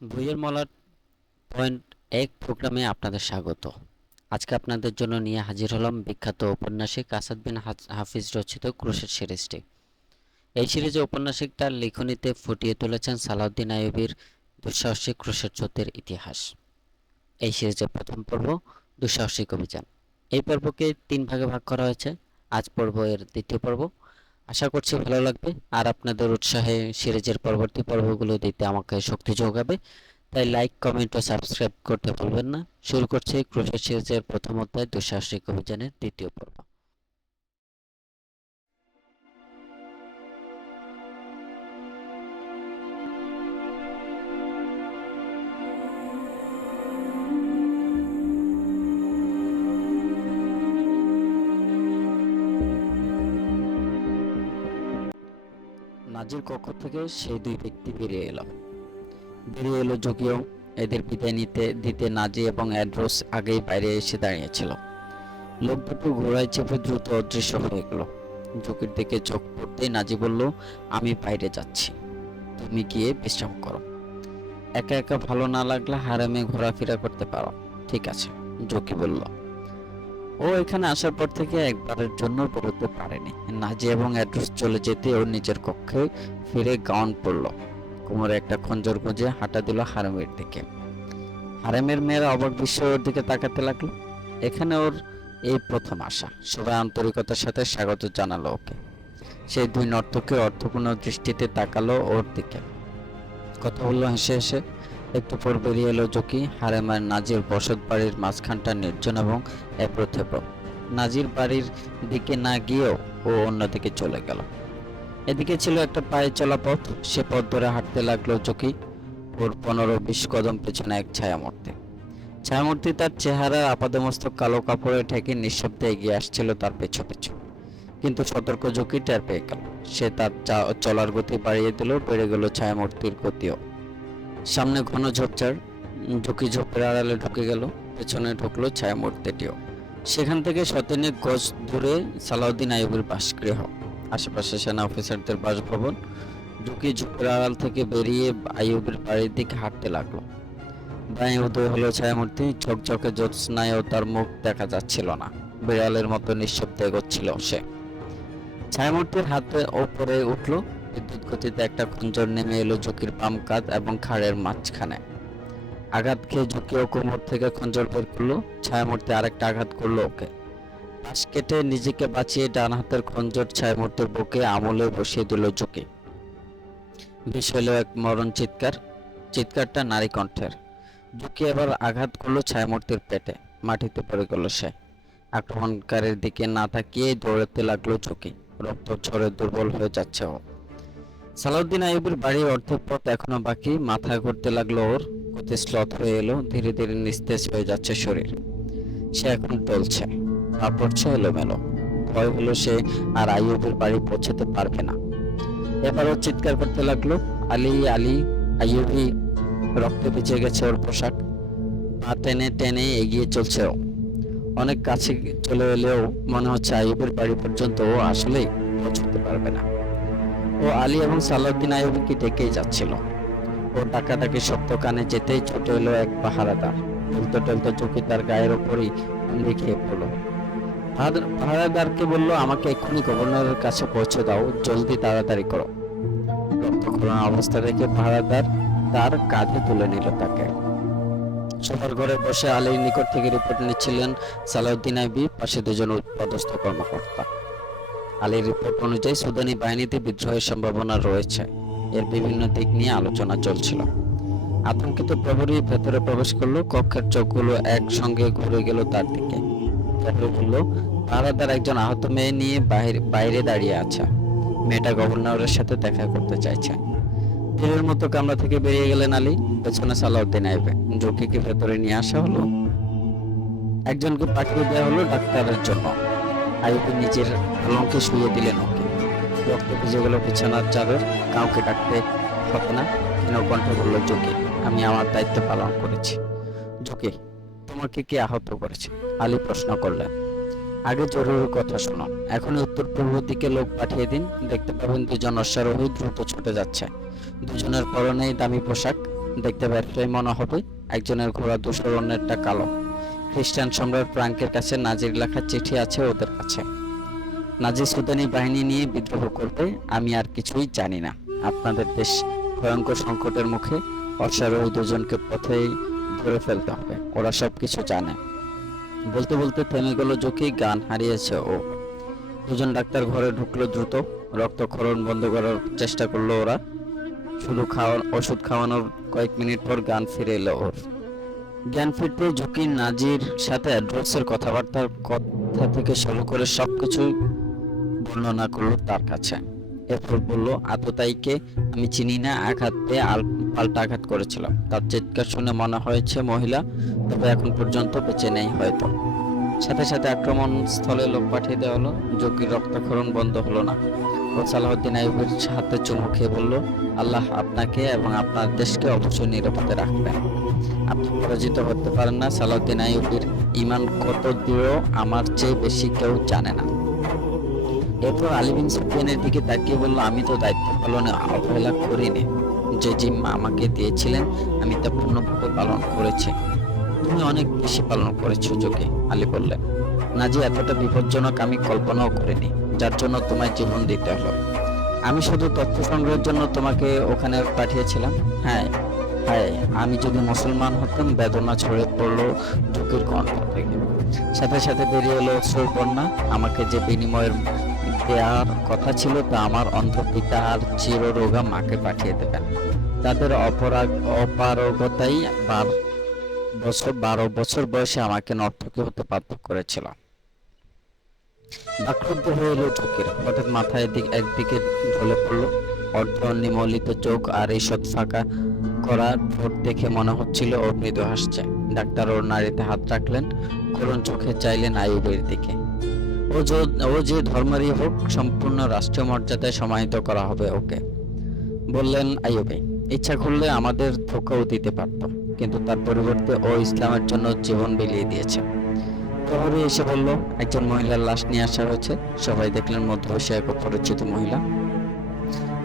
বইয়ের মলাট পয়েন্ট এক প্রোগ্রামে আপনাদের স্বাগত। আজকে আপনাদের জন্য নিয়ে হাজির হলাম বিখ্যাত ঔপন্যাসিক আসাদ বিন হাফিজ রচিত ক্রুশের সিরিজটি। এই সিরিজে ঔপন্যাসিক তার লেখনীতে ফুটিয়ে তুলেছেন সালাউদ্দিন আইয়ুবীর দুঃসাহসিক ক্রুশের যুদ্ধের ইতিহাস। এই সিরিজের প্রথম পর্ব দুঃসাহসিক অভিযান। এই পর্বকে 3 ভাগে ভাগ করা হয়েছে। আজ পর্ব এর দ্বিতীয় পর্ব। আশা করছি ভালো লাগবে, আর আপনাদের উৎসাহে সিরিজের পরবর্তী পর্বগুলো দিতে আমাকে শক্তি যোগাবে। তাই লাইক, কমেন্ট ও সাবস্ক্রাইব করতে ভুলবেন না। শুরু করছি ক্রুশের সিরিজের প্রথম অধ্যায় দুঃসাহসিক অভিযানের দ্বিতীয় পর্ব। নাজির কক্ষ থেকে সেই দুই ব্যক্তি বেরিয়ে এলো যোগীও। এদের বিদায় দিতে নাজি এবং অ্যাড্রোস আগেই বাইরে এসে দাঁড়িয়েছিল। লোক দুটো ঘোড়ায় চেপে দ্রুত অদৃশ্য হয়ে গেল। ঝুঁকির দিকে চোখ পড়তেই নাজি বলল, আমি বাইরে যাচ্ছি, তুমি গিয়ে বিশ্রাম করো। একা একা ভালো না লাগলে হারামে ঘোরাফেরা করতে পারো। ঠিক আছে, ঝুঁকি বলল। ও এখানে আসার পর থেকে একবারের জন্য বেরোতে পারেনি। নাজি এবং অ্যাড্রোস চলে যেতে ওর নিজের কক্ষে ফিরে গাউন পরল। কোমরে একটা খঞ্জর গুঁজে হাঁটা দিল হারামের দিকে। হারামের মেয়েরা অবাক বিস্ময়ে ওর দিকে তাকাতে লাগলো। এখানে ওর এই প্রথম আসা। সবাই আন্তরিকতার সাথে স্বাগত জানালো ওকে। সেই দুই নর্তকী অর্থপূর্ণ দৃষ্টিতে তাকালো ওর দিকে, কথা বললো হেসে হেসে। একটু পর বেরিয়ে এলো জকি। হারেম আর নাজির বসত বাড়ির মাঝখানটা নির্জন এবং এবড়োথেবড়ো। নাজির বাড়ির দিকে না গিয়েও ও অন্যদিকে চলে গেল। এদিকে ছিল একটা পায়ে চলা পথ। সে পথ ধরে হাঁটতে লাগলো জকি। ওর 15-20 কদম পেছনে এক ছায়ামূর্তি। ছায়ামূর্তি তার চেহারা আপাদমস্তক কালো কাপড়ে ঢেকে নিঃশব্দে এগিয়ে আসছিল তার পেছু পেছু। কিন্তু সতর্ক জকি টের পেয়ে গেল। সে তার চলার গতি বাড়িয়ে দিল, বেড়ে গেল ছায়ামূর্তির গতিও। সামনে ঘন ঝোপঝাড়। ঝুঁকি ঝোপের আড়ালে ঢুকে গেল। পেছনে ঢুকলো ছায়ামূর্তিটিও। সেখান থেকে শতানেক গজ দূরে সালাউদ্দিন আইয়ুবের বাসগৃহ, আশেপাশে সেনা অফিসারদের বাসভবন। ঝুঁকি ঝোপের আড়াল থেকে বেরিয়ে আইয়ুবের বাড়ির দিকে হাঁটতে লাগলো। বাঁয়ে উদয় হলো ছায়ামূর্তি। ঝকঝকে জ্যোৎস্নায়ও তার মুখ দেখা যাচ্ছিল না। বিড়ালের মতো নিঃশব্দে এগোচ্ছিল সে। ছায়ামূর্তির হাতে ওপরে উঠল। বিদ্যুৎ গতিতে একটা খঞ্জর নেমে এলো ঝুঁকির বাম কাঁধ এবং ঘাড়ের মাঝখানে। আঘাত খেয়ে ঝুঁকিও কোমর থেকে খঞ্জর বের করলো। ছায়ামূর্তি আরেকটা আঘাত করলো ওকে। পাশ কেটে নিজেকে বাঁচিয়ে ডান হাতের খঞ্জর ছায়ামূর্তির বুকে আমলে বসিয়ে দিল ঝুঁকি। বেশ হলো এক মরণ চিৎকার। চিৎকারটা নারী কণ্ঠের। ঝুঁকি এবার আঘাত করলো ছায়ামূর্তির পেটে। মাটিতে পড়ে গেল সে। আক্রমণকারীর দিকে না তাকিয়ে দৌড়াতে লাগলো ঝুঁকি। রক্ত ঝরে দুর্বল হয়ে যাচ্ছে ও। সালাউদ্দিন আইয়ুবের বাড়ির অর্ধেক পথ এখনো বাকি। মাথা ঘুরতে লাগলো ওর। গতি শ্লথ হয়ে এলো। ধীরে ধীরে নিস্তেজ হয়ে যাচ্ছে শরীর। সে এখন টলছে, পা পড়ছে এলোমেলো। ভয় হলো সে আর আইয়ুবের বাড়ি পৌঁছাতে পারবে না। এবারও চিৎকার করতে লাগলো, আলী আলী আইয়ুবি। রক্তে ভিজে গেছে ওর পোশাক। পা টেনে টেনে এগিয়ে চলছে ও। অনেক কাছে চলে এলেও মনে হচ্ছে আইয়ুবের বাড়ি পর্যন্ত ও আসলেই পৌঁছতে পারবে না। ও আলী এবং সালাউদ্দিন আইয়ুবকে ডেকেই যাচ্ছিল। ও ডাকাডাকি শব্দ কানে যেতেই ছুটে এলো এক পাহারাদার। টলতে টলতে চোখে তার গায়ের ওপরই লিখে পড়লো। পাহারাদারকে বলল, আমাকে এক্ষুনি গভর্নরের কাছে পৌঁছে দাও, জলদি তাড়াতাড়ি করো। রক্তক্ষরণ অবস্থা দেখে পাহারাদার তার কাঁধে তুলে নিল তাকে। সবার ঘরে বসে আলীর নিকট থেকে রিপোর্ট নিচ্ছিলেন সালাউদ্দিন আইয়ুবী, পাশে দুজন পদস্থ কর্মকর্তা। আলীর রিপোর্ট অনুযায়ী সুদানি বাহিনীতে বিদ্রোহের সম্ভাবনা রয়েছে। এর বিভিন্ন দিক নিয়ে আলোচনা চলছিল। আতঙ্কিত প্রহরী ভেতরে প্রবেশ করলো। কক্ষের চোখগুলো একসঙ্গে ঘুরে গেল তার দিকে। প্রহরী বলল, পাহারাদার একজন আহত মেয়ে নিয়ে বাইরে দাঁড়িয়ে আছে। মেয়েটা গভর্নরের সাথে দেখা করতে চাইছে। তীরের মতো কামরা থেকে বেরিয়ে গেলেন আলী। পেছনে সালাউদ্দিন আইয়ুব। ঝুঁকিকে ভেতরে নিয়ে আসা হলো। একজনকে পাঠিয়ে দেওয়া হলো ডাক্তারের জন্য। আইয়ুব নিজের পালঙ্কে শুয়ে দিলেন ওকে। রক্ত ভিজে গেল বিছানার চাদর। কাউকে ডাকতে হবে না, ক্ষীণ কণ্ঠে বলল ঝুঁকি, আমি আমার দায়িত্ব পালন করেছি। ঝুঁকি, তোমাকে কে আহত করেছে? আলী প্রশ্ন করলেন। আগে জরুরি কথা শোনো। এখনই উত্তর পূর্ব দিকে লোক পাঠিয়ে দিন। দেখতে পাবেন দুজন অশ্বারোহী দ্রুত ছুটে যাচ্ছে। দুজনের পরনেই দামি পোশাক। দেখতে ব্যবসায়ী মনে হবে, একজনের ঘোড়া ধূসর, অন্যেরটা কালো। খ্রিস্টান সম্রাট ফ্রাঙ্কের কাছে নাজির লেখা চিঠি আছে ওদের কাছে। নাজি সুদানি বাহিনী নিয়ে বিদ্রোহ করবে, আমি আর কিছুই জানি না। আপনাদের দেশ ভয়ঙ্কর সংকটের মুখে, অশ্বারোহী দুজনকে পথেই ধরে ফেলতে হবে, ওরা সব কিছু জানে। বলতে বলতে থেমে গেল জকি, গান হারিয়েছে ও। দুজন ডাক্তার ঘরে ঢুকলো দ্রুত। রক্তক্ষরণ বন্ধ করার চেষ্টা করলো ওরা। শুধু ওষুধ খাওয়ানোর কয়েক মিনিট পর গান ফিরে এলো ওর। জ্ঞান ফিরতে ঝুঁকি নাজির সাথে অ্যাড্রেসের কথাবার্তার কথা থেকে শুরু করে সবকিছু বর্ণনা করলো তার কাছে। এরপর বলল, আততায়ীকে আমি চিনি না, আঘাত পেয়ে পাল্টা আঘাত করেছিলাম। তার চিৎকার শুনে মনে হয়েছে মহিলা, তবে এখন পর্যন্ত বেঁচে নেই হয়তো। সাথে সাথে আক্রমণ স্থলে লোক পাঠিয়ে দেওয়া হলো। জকির রক্তক্ষরণ বন্ধ হলো না। ও সালাউদ্দিন আইয়ুবের হাতে চুমু খেয়ে বলল, আল্লাহ আপনাকে এবং আপনার দেশকে অবশ্যই নিরাপদে রাখবেন। আপনি পরাজিত হতে পারেন না। সালাউদ্দিন আইয়ুবের ঈমান কত দৃঢ় আমার চেয়ে বেশি কেউ জানে না। এরপর আলী বিন সুফিয়ানের দিকে তাকিয়ে বলল, আমি তো দায়িত্ব পালনে অবহেলা করিনি। যে জিম্মা আমাকে দিয়েছিলেন আমি তা পূর্ণভাবে পালন করেছি। তুমি অনেক বেশি পালন করেছো জকি, আলী বললেন। নাজি, এতটা বিপজ্জনক আমি কল্পনাও করিনি, যার জন্য তোমায় জীবন দিতে হলো। আমি শুধু তথ্য সংগ্রহের জন্য তোমাকে ওখানে পাঠিয়েছিলাম। হ্যাঁ হ্যাঁ, আমি যদি মুসলমান হতাম। বেদনা ছড়ে পড়লো জকির কণ্ঠ থেকে। সাথে সাথে বেরিয়ে এলো অশ্রুর বন্যা। আমাকে যে বিনিময়ের দেওয়ার কথা ছিল তা আমার অন্ধ পিতা আর চিররোগা মাকে পাঠিয়ে দেবেন। তাদের অপারগতাই 12 বছর বয়সে আমাকে নর্তকী হতে বাধ্য করেছিল। বাকরুদ্ধ হয়ে এলো জকির। হঠাৎ মাথায় একদিকে ঢলে পড়লো। অর্ধ নিমলিত চোখ আর ঈষৎ ফাঁকা করা ঠোঁট দেখে মনে হচ্ছিল ওর মৃদু হাসছে। ডাক্তার ওর নাড়িতে হাত রাখলেন, করুণ চোখে চাইলেন আইয়ুবের দিকে। ও যে ধর্মেরই হোক, সম্পূর্ণ রাষ্ট্রীয় মর্যাদায় সমাহিত করা হবে ওকে। বললেন আইয়ুবে, ইচ্ছা করলে আমাদের ধোঁকাও দিতে পারত, কিন্তু তার পরিবর্তে ও ইসলামের জন্য জীবন বিলিয়ে দিয়েছে। প্রহরী এসে বলল, একজন মহিলার লাশ নিয়ে আসা হয়েছে। সবাই দেখলেন মধ্যবয়সী এক অপরিচিত মহিলা।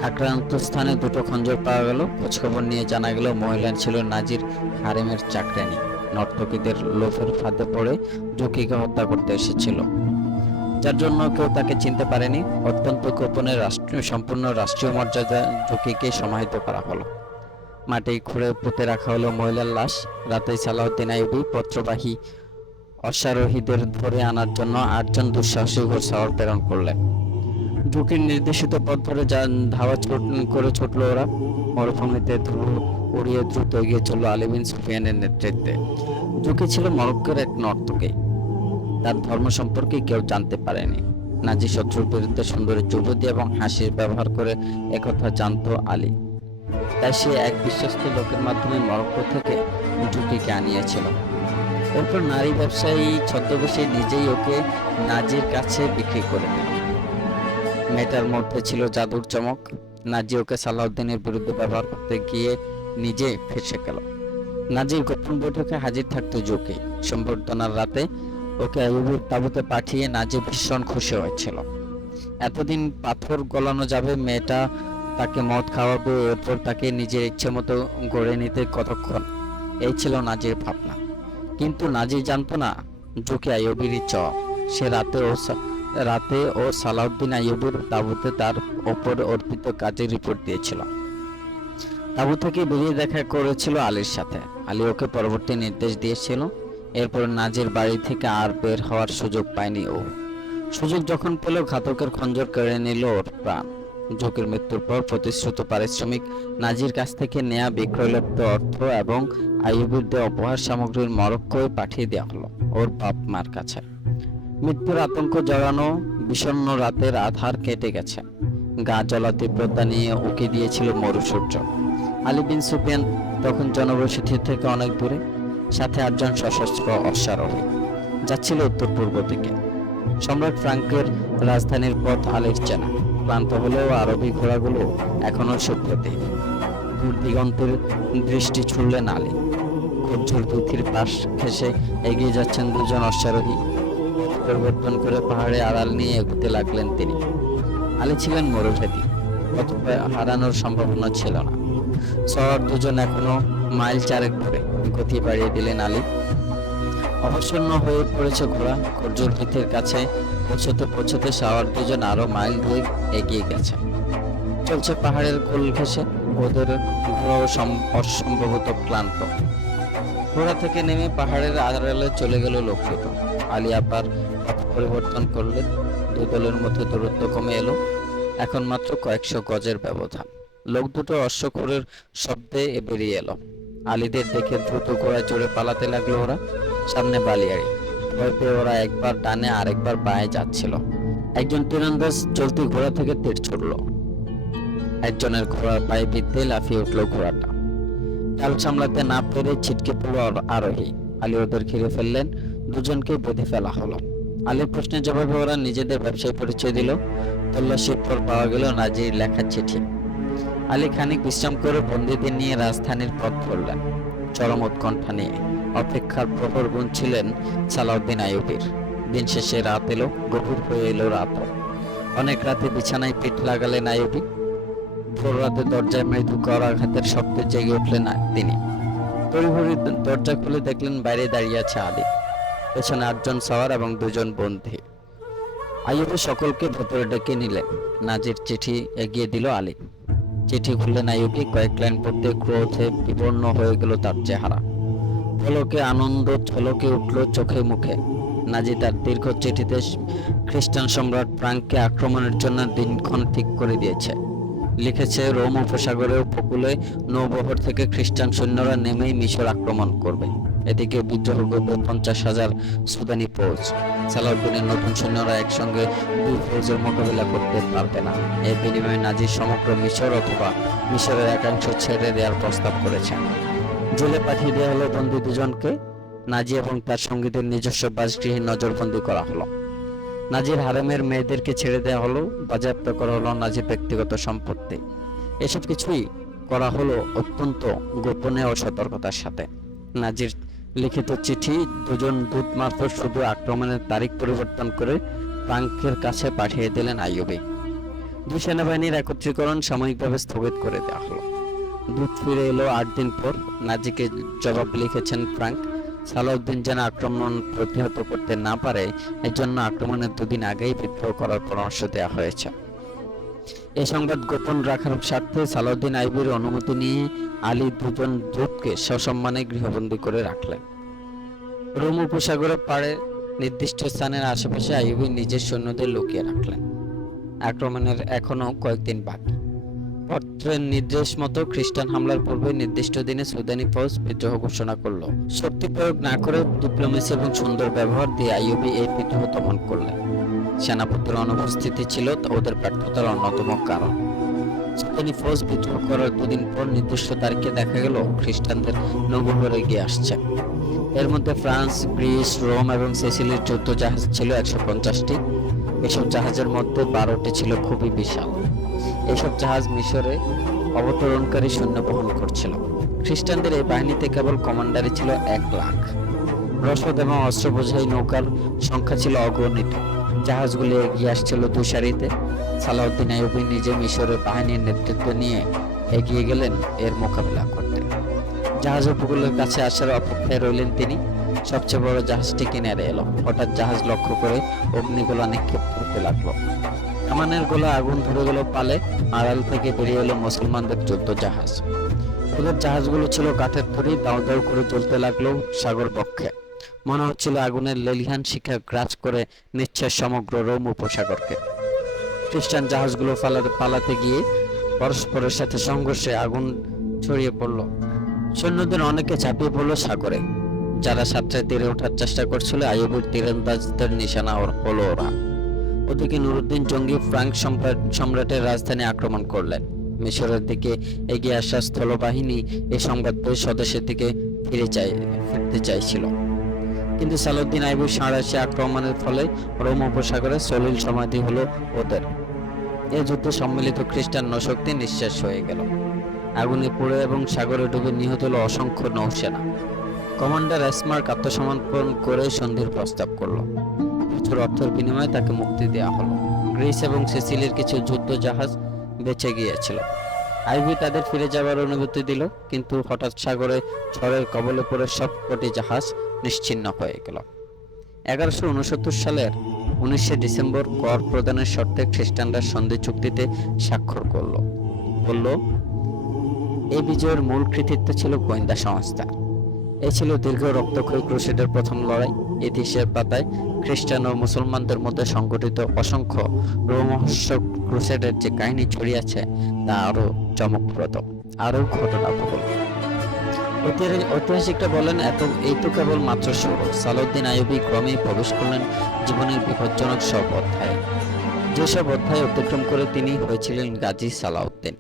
আক্রান্ত স্থানে দুটো খঞ্জর পাওয়া গেল। খোঁজখবর নিয়ে জানা গেল মহিলা ছিল নাজির হারেমের চাকরানী। নর্তকীদের লোভের ফাঁদে পড়ে জকিকে হত্যা করতে এসেছিল, যার জন্য কেউ তাকে চিনতে পারেনি। অত্যন্ত গোপনে সম্পূর্ণ রাষ্ট্রীয় মর্যাদা জকিকে সমাহিত করা হলো। মাটি খুঁড়ে পুঁতে রাখা হলো মহিলার লাশ। রাতে সালাউদ্দিন আইয়ুবী পত্রবাহী অশ্বারোহীদের ধরে আনার জন্য 8 জন দুঃসাহসী ঘোড়সওয়ার প্রেরণ করলেন। জকির নির্দেশিত পথ ধরে ধাওয়া করে ছুটল ওরা। মরুভূমিতে ধুলো উড়িয়ে দ্রুত এগিয়ে চলল আলী বিন সুফিয়ানের নেতৃত্বে। জকি ছিল মরক্কোর এক নর্তকী। তার ধর্ম সম্পর্কে কেউ জানতে পারেনি। নাজি শত্রুর বিরুদ্ধে সুন্দরী যুবতী এবং হাসির ব্যবহার করে একথা জানত আলী। তাই সে এক বিশ্বস্ত লোকের মাধ্যমে মরক্কো থেকে জকিকে আনিয়েছিল। এরপর নারী ব্যবসায়ী ছদ্মবেশে নিজেই ওকে নাজির কাছে বিক্রি করে দিল। মেয়েটার মধ্যে ছিল জাদুর চমক। নাজি ওকে সালাউদ্দিনের বিরুদ্ধে ব্যবহার করতে গিয়ে নিজে ফেঁসে গেল। নাজির গোপন বৈঠকে হাজির থাকতো জকি। সম্বর্ধনার রাতে ওকে আইয়ুবের তাঁবুতে পাঠিয়ে নাজি ভীষণ খুশি হয়েছিল। এতদিন পাথর গলানো যাবে, মেয়েটা তাকে মদ খাওয়াবে, এরপর তাকে নিজের ইচ্ছে মতো গড়ে নিতে কতক্ষণ, এই ছিল নাজির ভাবনা। কিন্তু নাজি জানতো না জকি আইয়ুবেরই চর। সে রাতে ও সালাউদ্দিন আইয়ুবের তাঁবুতে তার ওপর অর্পিত কাজের রিপোর্ট দিয়েছিল। তাঁবু থেকে বেরিয়ে দেখা করেছিল আলীর সাথে। আলী ওকে পরবর্তী নির্দেশ দিয়েছিল। এরপর নাজির বাড়ি থেকে আর বের হওয়ার সুযোগ পায়নি ও। সুযোগ যখন পেল, ঘাতকের খঞ্জর কেড়ে নিল ওর প্রাণ। জকির মৃত্যুর পর প্রতিশ্রুত পারিশ্রমিক, নাজির কাছ থেকে নেয়া বিক্রয়লব্ধ অর্থ এবং আইয়ুবের দেওয়া উপহার সামগ্রীর মরক্কোয় পাঠিয়ে দেওয়া হলো ওর বাপ মার কাছে। মৃত্যুর আতঙ্ক জড়ানো বিষণ্ণ রাতের আধার কেটে গেছে। গা জ্বলা তীব্রতা নিয়ে উকি দিয়েছিল মরুসূর্য। আলী বিন সুফিয়ান তখন জনবসতি থেকে অনেক দূরে, সাথে 8 জন সশস্ত্র অশ্বারোহী যাচ্ছিল উত্তর পূর্ব দিকে। সম্রাট ফ্রাঙ্কের রাজধানীর পথ আলীর চেনা। ক্লান্ত হলেও আরবি ঘোড়াগুলো এখনো সুপ্রতিভ। দূর দিগন্তের দৃষ্টি ছুড়লেন আলী। খোঁজঝোড় দুথির পাশ ঘেঁষে এগিয়ে যাচ্ছেন 2 জন অশ্বারোহী। পরিবর্তন করে পাহাড়ে আড়াল নিয়ে এগোতে লাগলেন তিনি। আলী ছিলেন মরুভেদী, পথ হারানোর সম্ভাবনা ছিল না। সওয়ার দুজন এখনো মাইল চারেক দূরে। গতি বাড়িয়ে দিলেন আলী। অবসন্ন হয়ে পড়েছে ঘোড়া। খরজুর পীঠের কাছে পৌঁছতে পৌঁছতে সওয়ার দুজন আরো মাইল দুই এগিয়ে গেছে। চলছে পাহাড়ের কোল ঘেঁষে। ওদের ঘোড়াও অসম্ভবত ক্লান্ত। ঘোড়া থেকে নেমে পাহাড়ের আড়ালে চলে গেল লোক দুটো। আলী আবার পথ পরিবর্তন করলেন। দুই দলের মধ্যে দূরত্ব কমে এলো। এখন মাত্র কয়েকশো গজের ব্যবধান। লোক দুটো অশ্বক্ষুরের শব্দে বেরিয়ে এলো। আলীদের দেখে দ্রুত ঘোড়ায় চড়ে পালাতে লাগলো ওরা। সামনে বালিয়াড়ি। ভয় পেয়ে ওরা একবার ডানে আরেকবার বাঁয়ে যাচ্ছিল। একজন তীরন্দাজ চলতি ঘোড়া থেকে তীর ছুড়ল। একজনের ঘোড়ার পায়ে বিদ্ধে লাফিয়ে উঠল ঘোড়াটা। চাল সামলাতে না পেরে ছিটকে পড়ল আরোহী। আলী ওদের ঘিরে ফেললেন। দুজনকে বেঁধে ফেলা হলো। আলীর প্রশ্নের জবাবে ওরা নিজেদের ব্যবসায়ী পরিচয় দিল। তল্লাশির পর পাওয়া গেল নাজির লেখা চিঠি। আলী খানিক বিশ্রাম করে বন্দীদের নিয়ে রাজধানীর পথ ধরলেন। চরম উৎকণ্ঠা নিয়ে অপেক্ষার প্রহর গুনছিলেন সালাউদ্দিন আইয়ুবীর। দিন শেষে রাত এলো। গভীর হয়ে এলো রাত। অনেক রাতে বিছানায় পিঠ লাগালেন আইয়ুবী। ভোর রাতে দরজায় মৃদু করাঘাতের শব্দে জেগে উঠলেন তিনি। তড়িঘড়ি দরজা খুলে দেখলেন বাইরে দাঁড়িয়ে আছে আলী। পেছনে 8 জন সওয়ার এবং 2 জন বন্দী। আইয়ুবী সকলকে ভেতরে ডেকে নিলেন। নাজির চিঠি এগিয়ে দিল আলী। চিঠি খুললেন আইয়ুবী। কয়েক লাইন পড়তে ক্রোধে বিবর্ণ হয়ে গেল তার চেহারা। পলকে আনন্দ ছলকে উঠল চোখে মুখে। নাজি তার দীর্ঘ চিঠিতে খ্রিস্টান সম্রাট ফ্রাঙ্ককে আক্রমণের জন্য দিনক্ষণ ঠিক করে দিয়েছে। লিখেছে রোম উপসাগরের উপকূলে নৌবহর থেকে খ্রিস্টান সৈন্যরা নেমেই মিশর আক্রমণ করবে। এদিকে বিদ্রোহ করবে 50,000 সুদানি ফৌজ। সালাউদ্দিনের নতুন সৈন্যরা একসঙ্গে 2 ফৌজের মোকাবিলা করতে পারবে না। এর বিনিময়ে নাজি সমগ্র মিশর অথবা মিশরের একাংশ ছেড়ে দেওয়ার প্রস্তাব করেছে। জেলে পাঠিয়ে দেওয়া হলো বন্দী 2 জনকে। নাজি এবং তার সঙ্গীদের নিজস্ব বাসগৃহে নজরবন্দি করা হলো। নাজির হারেমের মেয়েদেরকে ছেড়ে দেওয়া হলো। বাজেয়াপ্ত করা হলো নাজির ব্যক্তিগত সম্পত্তি। এসব কিছুই করা হলো অত্যন্ত গোপনে ও সতর্কতার সাথে। নাজির লিখিত চিঠি 2 জন দূত মারফত শুধু আক্রমণের তারিখ পরিবর্তন করে ফ্রাঙ্কের কাছে পাঠিয়ে দিলেন আইয়ুবী। 2 সেনাবাহিনীর একত্রীকরণ সাময়িকভাবে স্থগিত করে দেওয়া হলো। দূত ফিরে এলো 8 দিন পর। নাজিকে জবাব লিখেছেন ফ্রাঙ্ক। সালাউদ্দিন যেন আক্রমণ প্রতিহত করতে না পারে, এজন্য আক্রমণের 2 দিন আগেই বিদ্রোহ করার পরামর্শ দেওয়া হয়েছে। এই সংবাদ গোপন রাখার স্বার্থে সালাউদ্দিন আইয়ুবীর অনুমতি নিয়ে আলী 2 জন দূতকে সসম্মানে গৃহবন্দী করে রাখলেন। রোম উপসাগরের পাড়ে নির্দিষ্ট স্থানের আশেপাশে আইয়ুবী নিজের সৈন্যদের লুকিয়ে রাখলেন। আক্রমণের এখনো কয়েকদিন বাকি। পত্রের নির্দেশ মতো খ্রিস্টান হামলার পূর্বে নির্দিষ্ট দিনে সুদানি ফৌজ বিদ্রোহ ঘোষণা করলো। শক্তি প্রয়োগ না করে ডিপ্লোমেসি এবং সুন্দর ব্যবহার দিয়ে আইয়ুবী এই বিদ্রোহ দমন করলেন। সেনাপতির অনুপস্থিতি ছিল ওদের ব্যর্থতার অন্যতম কারণ। সুদানি ফৌজ বিদ্রোহ করার 2 দিন পর নির্দিষ্ট তারিখে দেখা গেল খ্রিস্টানদের নৌবহর এগিয়ে আসছে। এর মধ্যে ফ্রান্স, গ্রিস, রোম এবং সিসিলির যুদ্ধ জাহাজ ছিল 150টি। এসব জাহাজের মধ্যে 12টি ছিল খুবই বিশাল। এসব জাহাজ মিশরে অবতরণকারী সৈন্য বহন করছিল। খ্রিস্টানদের এই বাহিনীতে কেবল কমান্ডারই ছিল 1 লাখ। রসদ এবং অস্ত্র বোঝাই নৌকার সংখ্যা ছিল অগণিত। জাহাজগুলি এগিয়ে আসছিল 2 সারিতে। সালাউদ্দিন আইয়ুবী নিজে মিশরের বাহিনীর নেতৃত্ব নিয়ে এগিয়ে গেলেন এর মোকাবিলা করতে। জাহাজ উপকূলের কাছে আসার অপেক্ষায় রইলেন তিনি। সবচেয়ে বড় জাহাজটি কিনারে এলো। হঠাৎ জাহাজ লক্ষ্য করে অগ্নিগোলা নিক্ষেপ করতে লাগলো। কামানের গোলা আগুন ধরে গেল পালে। আড়াল থেকে বেরিয়ে এলো মুসলমানদের যুদ্ধ জাহাজ। ওদের জাহাজগুলো ছিল কাঠের তৈরি। দাও দাও করে জ্বলতে লাগলো সাগর পক্ষে। মনে হচ্ছিল আগুনের লেলিহান শিখা গ্রাস করে নিচ্ছে সমগ্র রোম উপসাগরকে। খ্রিস্টান জাহাজগুলো পালাতে গিয়ে পরস্পরের সাথে সংঘর্ষে আগুন ছড়িয়ে পড়ল। সৈন্যদের অনেকে ঝাঁপিয়ে পড়ল সাগরে। যারা সাঁতরে তীরে ওঠার চেষ্টা করছিল আইয়ুবীর তীরন্দাজদের নিশানা হলো ওরা। ওদিকে নুরুদ্দিন জঙ্গি ফ্রাঙ্ক সম্রাটের রাজধানী আক্রমণ করলেন। মিশরের দিকে এগিয়ে আসা স্থলবাহিনী এই সংবাদ পেয়ে স্বদেশের দিকে ফিরতে চাইছিল। কিন্তু সালাউদ্দিন আইয়ুবীর সাঁড়াশি আক্রমণের ফলে রোম উপসাগরে সলিল সমাধি হলো ওদের। এই যুদ্ধে সম্মিলিত খ্রিস্টান নৌশক্তি নিঃশেষ হয়ে গেল। আগুনে পুড়ে এবং সাগরে ডুবে নিহত হলো অসংখ্য নৌসেনা। কমান্ডার এসমার্ক আত্মসমর্পণ করে সন্ধির প্রস্তাব করলো। প্রচুর অর্থের বিনিময়ে তাকে মুক্তি দেওয়া হলো। গ্রিস এবং সিসিলির কিছু যুদ্ধ জাহাজ বেঁচে গিয়েছিল। আইভি তাদের ফিরে যাওয়ার অনুমতি দিল, কিন্তু হঠাৎ সাগরে ঝড়ের কবলে পড়ে সবকটি জাহাজ নিশ্চিহ্ন হয়ে গেল। 1169 সালের 19শে ডিসেম্বর কর প্রদানের শর্তে খ্রিস্টানরা সন্ধি চুক্তিতে স্বাক্ষর করল। বলল, এই বিজয়ের মূল কৃতিত্ব ছিল গোয়েন্দা সংস্থা। এই ছিল দীর্ঘ রক্তক্ষয়ী ক্রুসেডের প্রথম লড়াই। ইতিহাসের পাতায় খ্রিস্টান ও মুসলমানদের মধ্যে সংঘটিত অসংখ্য রোমহর্ষক ক্রুসেডের যে কাহিনী ছড়িয়ে আছে তা আরো চমকপ্রদ, আরো ঘটনাবহুল। ঐতিহাসিকরা বলেন, এই তো কেবল মাত্র শুরু। সালাউদ্দিন আইয়ুবী ক্রমেই প্রবেশ করলেন জীবনের বিপজ্জনক সব অধ্যায়ে। যেসব অধ্যায় অতিক্রম করে তিনি হয়েছিলেন গাজী সালাউদ্দিন।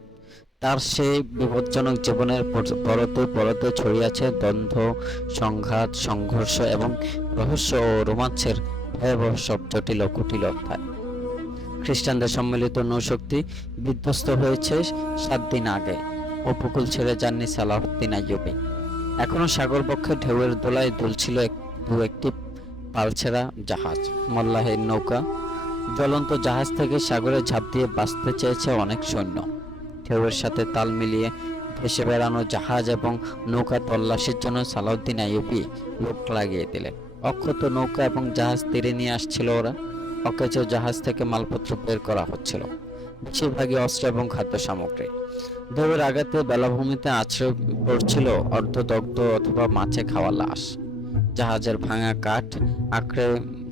তার সেই বিপজ্জনক জীবনের পরতে পরতে ছড়িয়ে আছে দ্বন্দ্ব, সংঘাত, সংঘর্ষ এবং রহস্য ও রোমাঞ্চের ভয়াবহ সব জটিল ও কুটিল অধ্যায়। খ্রিস্টানদের সম্মিলিত নৌশক্তি বিধ্বস্ত হয়েছে 7 দিন আগে। উপকূল ছেড়ে যাননি সালাউদ্দিন আইয়ুবী। এখনো সাগর বক্ষে ঢেউয়ের দোলায় দুলছিল একটি পালছেড়া জাহাজ, মল্লাহের নৌকা। জ্বলন্ত জাহাজ থেকে সাগরে ঝাঁপ দিয়ে বাঁচতে চেয়েছে অনেক সৈন্য। ঢেউয়ের সাথে তাল মিলিয়ে ভেসে বেড়ানো জাহাজ এবং নৌকা তল্লাশির জন্য সালাউদ্দিন আইয়ুবী লোক লাগিয়ে দিলেন। অক্ষত নৌকা এবং জাহাজ তীরে নিয়ে আসছিল ওরা। অকেজো জাহাজ থেকে মালপত্র বের করা হচ্ছিল, বেশিরভাগই অস্ত্র এবং খাদ্য সামগ্রী। ঢেউয়ের আঘাতে বেলাভূমিতে আছড়ে পড়ছিল অর্ধদগ্ধ অথবা মাছে খাওয়া লাশ। জাহাজের ভাঙা কাঠ আঁকড়ে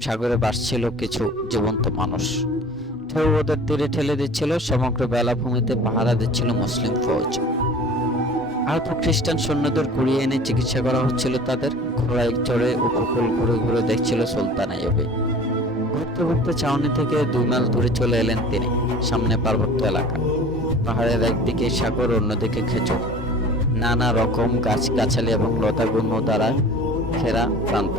সাগরে ভাসছিল কিছু জীবন্ত মানুষ। ঢেউ ওদের তীরে ঠেলে দিচ্ছিল। সমগ্র বেলাভূমিতে পাহারা দিচ্ছিল মুসলিম ফৌজ। আহত খ্রিস্টান সৈন্যদের কুড়িয়ে এনে চিকিৎসা করা হচ্ছিল তাদের। ঘোড়ায় চড়ে উপকূল ঘুরে ঘুরে দেখছিল সুলতান আইয়ুবী। ঘুরতে ঘুরতে ছাউনি থেকে 2 মাইল দূরে চলে এলেন তিনি। সামনে পার্বত্য এলাকা, পাহাড়ের একদিকে সাগর, অন্যদিকে খেজুর, নানা রকম গাছগাছালি এবং লতাগুল্ম দ্বারা ঘেরা প্রান্ত।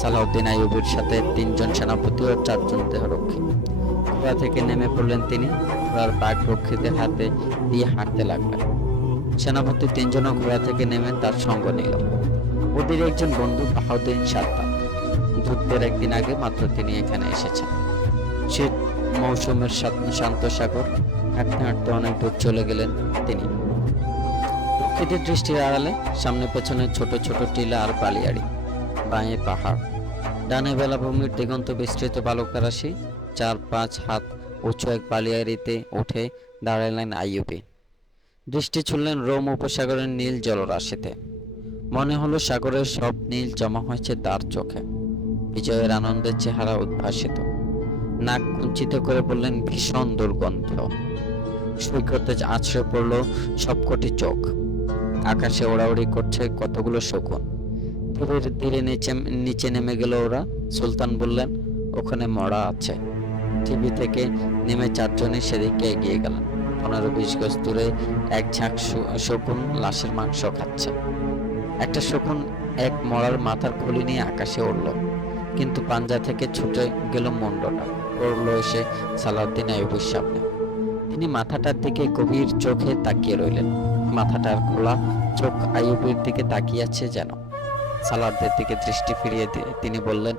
সালাউদ্দিন আইয়ুবীর সাথে 3 জন সেনাপতি ও 4 জন দেহরক্ষী। ঘোড়া থেকে নেমে পড়লেন তিনি। ঘোড়ার পাক রক্ষীদের হাতে দিয়ে হাঁটতে লাগলেন। সেনাপতি 3 জনও ঘোড়া থেকে নেমে তার সঙ্গ নিল। ওদের একজন বন্ধু বাহাউদ্দিন সাদ্দাত। যুদ্ধের একদিন আগে মাত্র তিনি এখানে এসেছেন। শীত মৌসুমের শান্ত সাগর। হাঁটতে হাঁটতে অনেক দূর চলে গেলেন তিনি। রক্ষীদের দৃষ্টির আড়ালে সামনে পেছনে ছোট ছোট টিলা আর বালিয়াড়ি, বাঁয়ে পাহাড়, ডানে বেলাভূমির দিগন্ত বিস্তৃত বালুকারাশি। 4-5 হাত উঁচু এক বালিয়াড়িতে উঠে দাঁড়ালেন আইয়ুবী। দৃষ্টি ছুড়লেন রোম উপসাগরের নীল জলরাশিতে। মনে হলো সাগরের সব নীল জমা হয়েছে তার চোখে। বিজয়ের আনন্দের চেহারা উদ্ভাসিত। নাক কুঞ্চিত করে বললেন, ভীষণ দুর্গন্ধ। সৈকতে আছড়ে পড়ল সবকটি চোখ। আকাশে ওড়াউড়ি করছে কতগুলো শকুন। ধীরে ধীরে নিচে নেমে গেল ওরা। সুলতান বললেন, ওখানে মরা আছে। টিভি থেকে নেমে 4 জনই সেদিকে এগিয়ে গেলেন। 15-20 গজ দূরে এক ঝাঁক শকুন লাশের মাংস খাচ্ছে। একটা শকুন এক মরার মাথার খুলি নিয়ে আকাশে উড়ল, কিন্তু পাঞ্জা থেকে ছুটে গেল মুন্ডটা, পড়ল এসে সালাউদ্দিন আইয়ুবীর সামনে। তিনি মাথাটার দিকে গভীর চোখে তাকিয়ে রইলেন। মাথাটার খোলা চোখ আইয়ুবীর দিকে তাকিয়ে আছে যেন। সালাউদ্দিনের দিকে দৃষ্টি ফিরিয়ে দিয়ে তিনি বললেন,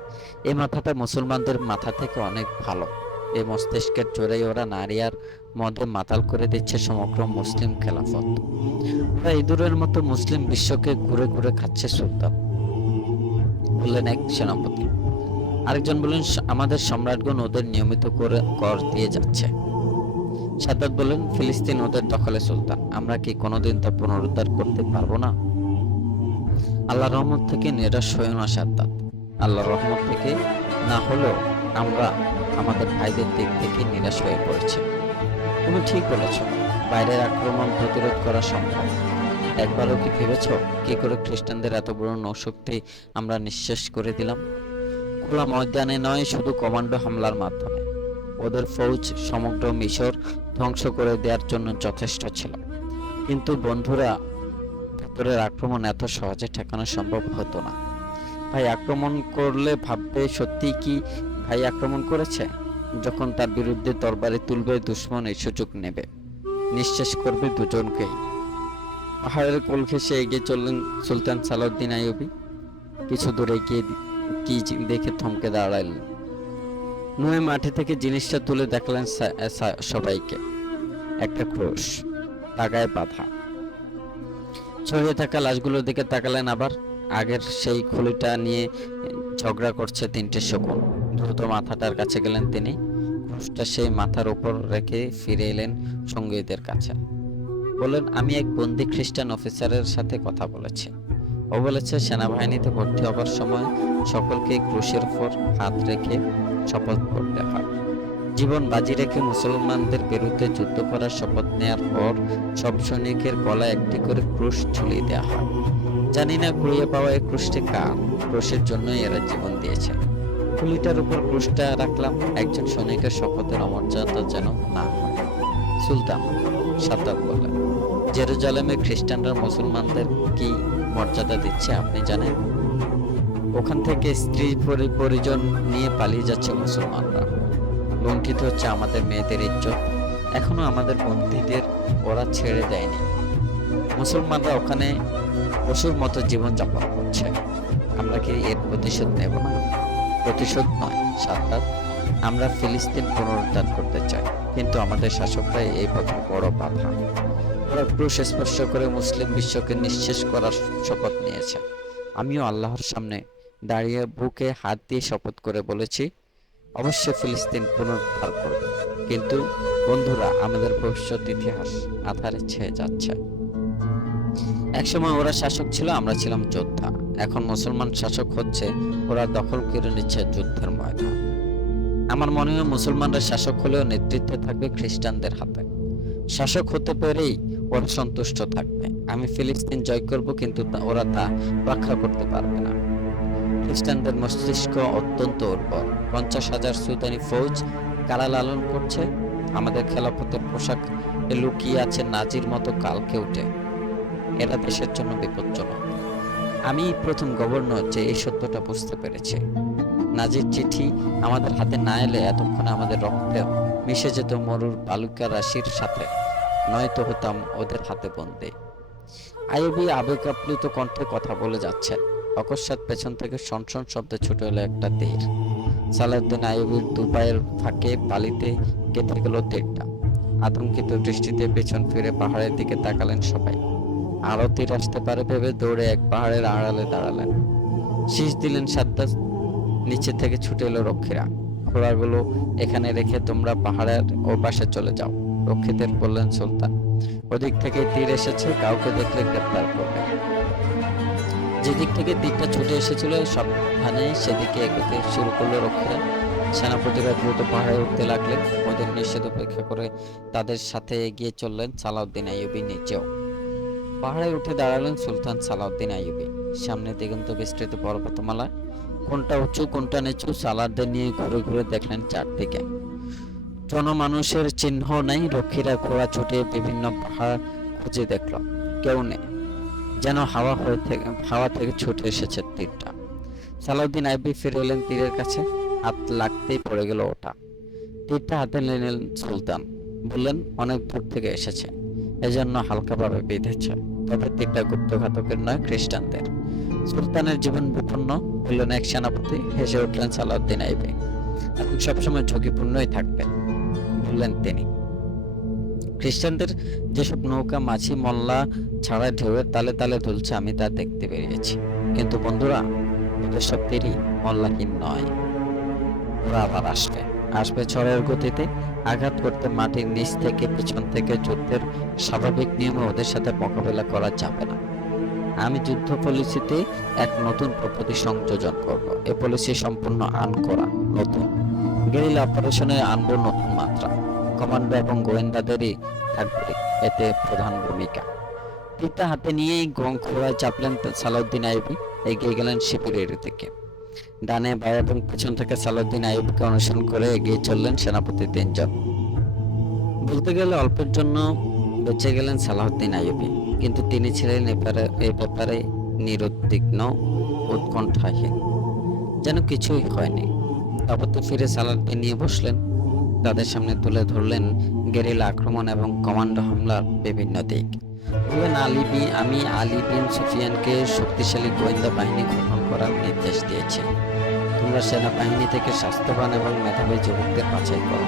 এই মাথাটা মুসলমানদের মাথা থেকে অনেক ভালো। এই মস্তিষ্কের জোরেই ওরা নারী আর মদে মাতাল করে দিচ্ছে সমগ্র মুসলিম খেলাফত। ওরা ইঁদুরের মতো মুসলিম বিশ্বকে ঘুরে ঘুরে খাচ্ছে সুলতান, বললেন এক সেনাপতি। আরেকজন বললেন, আমাদের সম্রাটগণ ওদের নিয়মিত করে কর দিয়ে যাচ্ছে। সাদ্দাত বললেন, ফিলিস্তিন ওদের দখলে সুলতান, আমরা কি কোনোদিন তা পুনরুদ্ধার করতে পারবো না? আল্লাহর রহমত থেকে নিরাশ হইও না সাদ্দাত। আল্লাহর রহমত থেকে না হলেও আমরা আমাদের ভাইদের দিক থেকে নিরাশ হয়ে পড়েছি। তুমি ঠিক বলেছ, বাইরের আক্রমণ প্রতিরোধ করা সম্ভব। একবারও কি ভেবেছ কি করে খ্রিস্টানদের এত বড় নৌশক্তি আমরা নিঃশেষ করে দিলাম? খোলা ময়দানে নয়, শুধু কমান্ডো হামলার মাধ্যমে। ওদের ফৌজ সমগ্র মিশর ধ্বংস করে দেওয়ার জন্য যথেষ্ট ছিল। কিন্তু বন্ধুরা, ভেতরের আক্রমণ এত সহজে ঠেকানো সম্ভব হতো না। ভাই আক্রমণ করলে ভাববে সত্যি কি ভাই আক্রমণ করেছে। যখন তার বিরুদ্ধে তরবারি তুলবে, দুশ্মন এই সুযোগ নেবে, নিঃশেষ করবে দুজনকেই। পাহাড়ের কোল ঘেঁষে এগিয়ে চললেন সুলতান সালাউদ্দিন আইয়ুবী। কিছু দূরে গিয়ে কি দেখে থমকে দাঁড়ালেন। নুয়ে মাটি থেকে জিনিসটা তুলে দেখলেন সবাইকে। একটা ক্রুশ। তাগায় বাঁধা। ছড়িয়ে থাকা লাশগুলোর দিকে তাকালেন, আবার আগের সেই খুলিটা নিয়ে ঝগড়া করছে তিনটে শকুন। দ্রুত মাথাটার কাছে গেলেন তিনি, ক্রুশটা সেই মাথার উপর রেখে ফিরে এলেন সঙ্গীদের কাছে। বললেন, আমি এক বন্দি খ্রিস্টান অফিসারের সাথে কথা বলেছি। ও বলেছে সেনাবাহিনীতে ভর্তি হবার সময় সকলকে ক্রুশের উপর হাত রেখে শপথ করতে হয়। জীবন বাজি রেখে মুসলমানদের বিরুদ্ধে যুদ্ধ করার শপথ নেওয়ার পর সব সৈনিকের গলায় একটি করে ক্রুশ ঝুলিয়ে দেওয়া হয়। জানি না কুড়িয়ে পাওয়া এই ক্রুশটি কার, ক্রুশের জন্যই এরা জীবন দিয়েছে। খুলিটার উপর ক্রুশটা রাখলাম, একজন সৈনিকের শপথের অমর্যাদা যেন না হয়। সুলতান সাদ্দাত বললেন, জেরুজালেমে খ্রিস্টানরা মুসলমানদের কি মর্যাদা দিচ্ছে আপনি জানেন? ওখান থেকে স্ত্রী পরিজন নিয়ে পালিয়ে যাচ্ছে মুসলমানরা, লুণ্ঠিত হচ্ছে আমাদের মেয়েদের ইজ্জত। এখনো আমাদের বন্দীদের ওরা ছেড়ে দেয়নি। মুসলমানরা ওখানে পশুর মতো জীবন যাপন করছে। আমরা কি এর প্রতিশোধ নেব না? প্রতিশোধ নয় সাদ্দাত, আমরা ফিলিস্তিন পুনরুদ্ধার করতে চাই, কিন্তু আমাদের শাসকরা এই পথে বড় বাধা। ওরা ক্রুশ স্পর্শ করে মুসলিম বিশ্বকে নিঃশেষ করার শপথ নিয়েছে। আমিও আল্লাহর সামনে দাঁড়িয়ে বুকে হাত দিয়ে শপথ করে বলেছি, অবশ্যই ফিলিস্তিন পুনরুদ্ধার করবে। কিন্তু বন্ধুরা, আমাদের ভবিষ্যৎ ইতিহাস আধারে ছেয়ে যাচ্ছে। একসময় ওরা শাসক ছিল, আমরা ছিলাম যোদ্ধা। এখন মুসলমান শাসক হচ্ছে, ওরা দখল করে নিচ্ছে যুদ্ধের ময়দান। আমার মনে হয় মুসলমানরা শাসক হলেও নেতৃত্ব থাকবে খ্রিস্টানদের হাতে। শাসক হতে পেরেই ওরা সন্তুষ্ট থাকবে। আমি ফিলিস্তিন জয় করব, কিন্তু ওরা তা রক্ষা করতে পারবে না। খ্রিস্টানদের মস্তিষ্ক অত্যন্ত উর্বর। 50,000 সুদানি ফৌজ কারা লালন করছে। আমাদের খেলাফতের পোশাক লুকিয়ে আছে নাজির মতো কালকে উঠে। এরা দেশের জন্য বিপজ্জনক। আমি প্রথম গভর্নর যে এই সত্যটা বুঝতে পেরেছি। নাজির চিঠি আমাদের হাতে না এলে এতক্ষণে আমাদের রক্তে মিশে যেত মরুর বালুকা রাশির সাথে, নয়তো হতাম ওদের হাতে বন্দী। আইয়ুবী আবেগ আপ্লুত কণ্ঠে কথা বলে যাচ্ছে। অকস্মাৎ পেছন থেকে সনসন শব্দে ছুটে এলো একটা তীর। সালাউদ্দিন আইয়ুবীর দুপায়ের ফাঁকে বালিতে গেঁথে গেল তীরটা। আতঙ্কিত দৃষ্টিতে পেছন ফিরে পাহাড়ের দিকে তাকালেন সবাই। আরো তীর আসতে পারে ভেবে দৌড়ে এক পাহাড়ের আড়ালে দাঁড়ালেন। শীষ দিলেন সাদ্দাত। নিচে থেকে ছুটে এলো রক্ষীরা। ঘোড়াগুলো এখানে রেখে তোমরা পাহাড়ের ও পাশে চলে যাও, রক্ষীদের বললেন সুলতান। ওদিক থেকে তীর এসেছে, কাউকে দেখলে গ্রেপ্তার করবে। যেদিক থেকে তীরটা ছুটে এসেছিল সাবধানে সেদিকে এগোতে শুরু করলো রক্ষীরা। সেনাপতিরা দ্রুত পাহাড়ে উঠতে লাগলেন। ওদের নিষেধ উপেক্ষা করে তাদের সাথে এগিয়ে চললেন সালাউদ্দিন আইয়ুবী নিচেও। পাহাড়ে উঠে দাঁড়ালেন সুলতান সালাউদ্দিন আইয়ুবী। সামনে দিগন্ত বিস্তৃত পর্বতমালা, কোনটা উঁচু কোনটা নিচু। সালারদের নিয়ে ঘুরে ঘুরে দেখলেন চারদিকে। জনমানুষের চিহ্ন নেই। রক্ষীরা ঘোড়া ছুটিয়ে বিভিন্ন পাহাড় খুঁজে দেখল, কেউ নেই। যেন হাওয়া থেকে ছুটে এসেছে তীরটা। সালাউদ্দিন আইয়ুবী ফিরে এলেন তীরের কাছে। হাত লাগতেই পড়ে গেল ওটা। তীরটা হাতে নিলেন সুলতান। বললেন, অনেক দূর থেকে এসেছে, এজন্য হালকাভাবে বেঁধেছে। তবে তীরটা গুপ্তঘাতকের নয়, খ্রিস্টানদের। সুলতানের জীবন বিপন্ন বললেন এক সেনাপতি। হেসে উঠলেন সালাউদ্দিন আইয়ুবী। এবং সবসময় ঝুঁকিপূর্ণই থাকবেন বললেন তিনি। খ্রিস্টানদের যেসব নৌকা মাঝি মল্লা ছাড়া ঢেউয়ের তালে তালে দুলছে, আমি তা দেখতে পেরিয়েছি। কিন্তু বন্ধুরা, ওদের সব তীরই মল্লাহীন নয়। ওরা আবার আসবে ঝড়ের গতিতে, আঘাত করতে মাটির নিচ থেকে, পিছন থেকে। যুদ্ধের স্বাভাবিক নিয়মে ওদের সাথে মোকাবেলা করা যাবে না। আমি যুদ্ধ পলিসিতে এক নতুন পদ্ধতি সংযোজন করব। এ পলিসি সম্পূর্ণ করা নতুন। গেরিলা অপারেশনে আনবো নতুন মাত্রা। কমান্ডো এবং গোয়েন্দাদেরই থাকবে এতে প্রধান ভূমিকা। তীরটা হাতে নিয়েই ঘোড়ায় চাপলেন সালাউদ্দিন আইয়ুবী। এগিয়ে গেলেন শিবিরের দিকে। ডানে বাঁয়ে এবং পেছন থেকে সালাউদ্দিন আইয়ুবীকে অনুসরণ করে এগিয়ে চললেন সেনাপতি তিনজন। বলতে গেলে অল্পের জন্য বেঁচে গেলেন সালাউদ্দিন আইয়ুবী, কিন্তু তিনি ছিলেন এ ব্যাপারে নিরুদ্বিগ্ন, উৎকণ্ঠাহীন, যেন কিছুই হয়নি। তারপর ফিরে সালাদকে নিয়ে বসলেন। তাদের সামনে তুলে ধরলেন গেরিলা আক্রমণ এবং কমান্ডো হামলার বিভিন্ন দিক। বললেন, আমি আলী বিন সুফিয়ানকে শক্তিশালী গোয়েন্দা বাহিনী গঠন করার নির্দেশ দিয়েছি। তোমরা সেনাবাহিনী থেকে স্বাস্থ্যবান এবং মেধাবী যুবকদের বাছাই করো।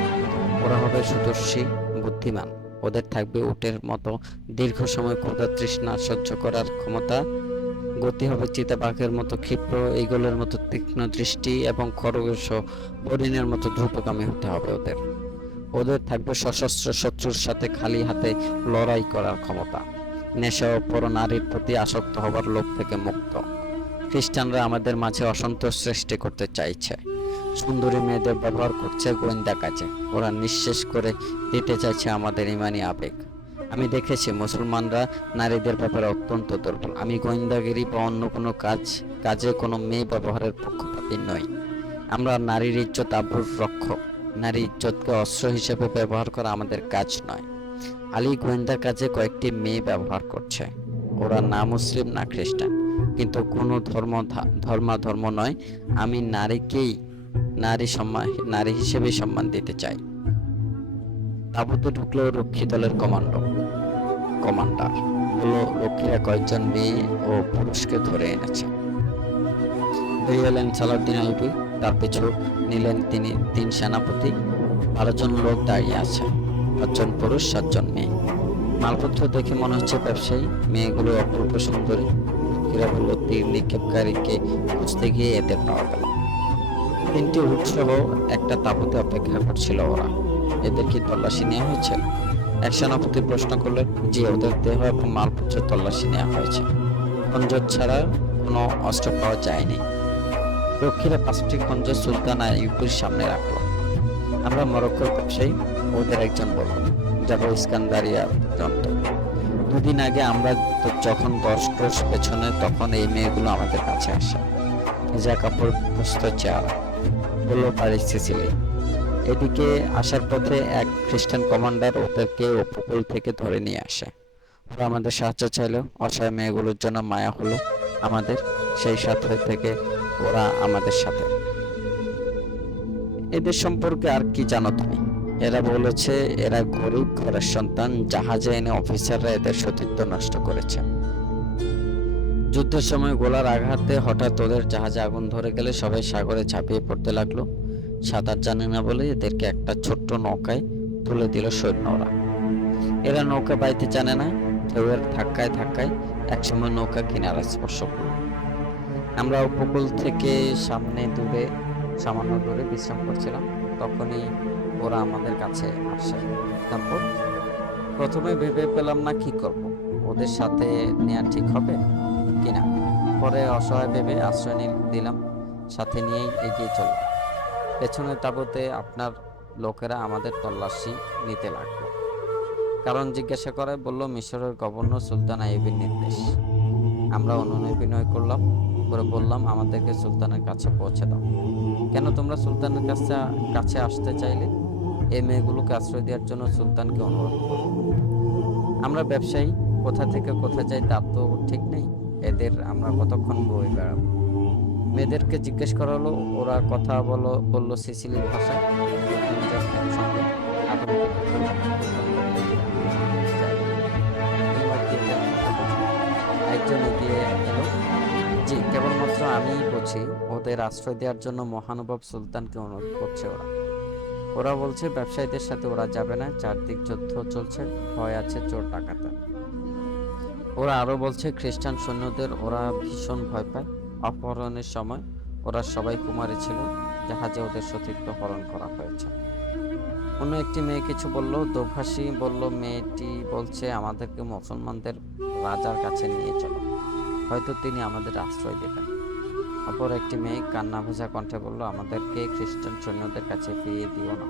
ওরা হবে সুদর্শী, বুদ্ধিমান ও ওদের থাকবে উটের মতো দীর্ঘ সময় ক্ষুধা তৃষ্ণা সহ্য করার ক্ষমতা, গতি হবে চিতাবাঘের মতো ক্ষিপ্র, ঈগলের মতো তীক্ষ্ণ দৃষ্টি এবং খরগোশ ও হরিণের মতো দ্রুতগামী হতে হবে ওদের। ওদের থাকবে সশস্ত্র শত্রুর সাথে খালি হাতে লড়াই করার ক্ষমতা, নেশা ও পরনারীর প্রতি আসক্ত হবার লোভ থেকে মুক্ত। খ্রিস্টানরা আমাদের মাঝে অসন্তোষ সৃষ্টি করতে চাইছে, সুন্দরী মেয়েদের ব্যবহার করছে গোয়েন্দা কাজে, ওরা নিঃশেষ করে দিতে চাইছে আমাদের ইমানি আবেগ। আমি দেখেছি মুসলমানরা নারীদের ব্যাপারে অত্যন্ত দুর্বল। আমি গোয়েন্দাগিরি বা অন্য কোনো কাজে কোনো মেয়ে ব্যবহারের পক্ষপাতী নই। আমরা নারীর ইজ্জত আবরুর রক্ষক। নারী ইজ্জতকে অস্ত্র হিসেবে ব্যবহার করা আমাদের কাজ নয়। আলী গোয়েন্দা কাজে কয়েকটি মেয়ে ব্যবহার করছে। ওরা না মুসলিম না খ্রিস্টান, কিন্তু কোনো ধর্ম নয়। আমি নারীকেই নারী হিসেবে সম্মান দিতে চাই। তাঁবুতে ঢুকলো রক্ষী দলের কমান্ডার হলো রক্ষীরা কয়েকজন মেয়ে ও পুরুষকে ধরে এনেছে। বেরিয়ে এলেন সালাউদ্দিন আইয়ুবী, তার পিছু নিলেন তিনি 3 সেনাপতি। 12 জন লোক দাঁড়িয়ে আছে, 5 জন পুরুষ 7 জন মেয়ে। মালপত্র দেখে মনে হচ্ছে ব্যবসায়ী। মেয়েগুলো অপূর্ব সুন্দরী। রক্ষীরা বলল তীর নিক্ষেপকারীকে খুঁজতে গিয়ে এদের পাওয়া গেল। 3টি উৎসব একটা তাঁবুতে অপেক্ষা করছিল ওরা। এদের কি তল্লাশি নেওয়া হয়েছে? এক সেনাপতি প্রশ্ন করলেন। জি, ওদের দেহ এবং মালপত্র তল্লাশি নেওয়া হয়েছে। খঞ্জর ছাড়া কোনো অস্ত্র পাওয়া যায়নি। রক্ষীরা 5টি খঞ্জর সুলতান আইয়ুবের সামনে রাখলো। আমরা মরক্কোর ব্যবসায়ী, ওদের একজন বলল, যাবো ইস্কান্দারিয়া পর্যন্ত। 2 দিন আগে আমরা যখন 10 ক্রোশ পেছনে, তখন এই মেয়েগুলো আমাদের কাছে আসে। ভেজা কাপড়, প্রস্ত চেহারা, বলল বাড়ি সিসিলি। এদিকে আসার পথে এক খ্রিস্টান কমান্ডার ওদেরকে উপকূল থেকে ধরে নিয়ে আসে। ওরা আমাদের সাহায্য চাইলো। অসহায় মেয়েগুলোর জন্য মায়া হলো আমাদের। সেই সাথে থেকে ওরা আমাদের সাথে। এদের সম্পর্কে আর কি জানো তুমি? এরা বলেছে এরা গরিব ঘরের সন্তান। জাহাজে এনে অফিসাররা এদের সতীত্ব নষ্ট করেছে। যুদ্ধের সময় গোলার আঘাতে হঠাৎ ওদের জাহাজে আগুন ধরে গেলে সবাই সাগরে ঝাঁপিয়ে পড়তে লাগলো। সাঁতার জানে না বলে এদেরকে একটা ছোট্ট নৌকায় তুলে দিল সৈন্যরা। এরা নৌকা বাইতে জানে না। ঢেউয়ের ধাক্কায় ধাক্কায় একসময় নৌকা কিনারা স্পর্শ করল। আমরা উপকূল থেকে সামান্য দূরে বিশ্রাম করছিলাম। তখনই ওরা আমাদের কাছে আসে। তারপর প্রথমে ভেবে পেলাম না কি করব, ওদের সাথে নেওয়া ঠিক হবে কিনা। পরে অসহায় ভেবে আশ্রয় দিলাম, সাথে নিয়েই এগিয়ে চললাম। পেছনের তাঁবুতে আপনার লোকেরা আমাদের তল্লাশি নিতে লাগলো। কারণ জিজ্ঞাসা করে বলল মিশরের গভর্নর সুলতান আইয়ুবের নির্দেশ। আমরা অনুনয় করলাম, বললাম আমাদেরকে সুলতানের কাছে পৌঁছে দাও। কেন তোমরা সুলতানের কাছে আসতে চাইলে? এই মেয়েগুলোকে আশ্রয় দেওয়ার জন্য সুলতানকে অনুরোধ করো। আমরা ব্যবসায়ী, কোথা থেকে কোথায় যাই তার তো ঠিক নেই। এদের আমরা কতক্ষণ বই বেড়াবো? মেয়েদেরকে জিজ্ঞেস করা হলো। ওরা কথা বলল সিসিলির ভাষায়। একজন এগিয়ে এলো। জি, কেবলমাত্র আমিই বুঝি। ওদের আশ্রয় দেওয়ার জন্য মহানুভব সুলতানকে অনুরোধ করছে ওরা বলছে ব্যবসায়ীদের সাথে ওরা যাবে না। চারদিক যুদ্ধ চলছে, ভয় আছে চোর ডাকাতে। ওরা আরো বলছে খ্রিস্টান সৈন্যদের ওরা ভীষণ ভয় পায়। অপহরণের সময় ওরা সবাই কুমারী ছিল। জাহাজে ওদের সতীত্ব হরণ করা হয়েছে। অন্য একটি মেয়ে কিছু বলল। দোভাষী বলল মেয়েটি বলছে আমাদেরকে মুসলমানদের রাজার কাছে নিয়ে চলো, হয়তো তিনি আমাদের আশ্রয় দেবেন। অপর একটি মেয়ে কান্না ভেজা কণ্ঠে বলল আমাদেরকে খ্রিস্টান সৈন্যদের কাছে ফিরিয়ে দিও না,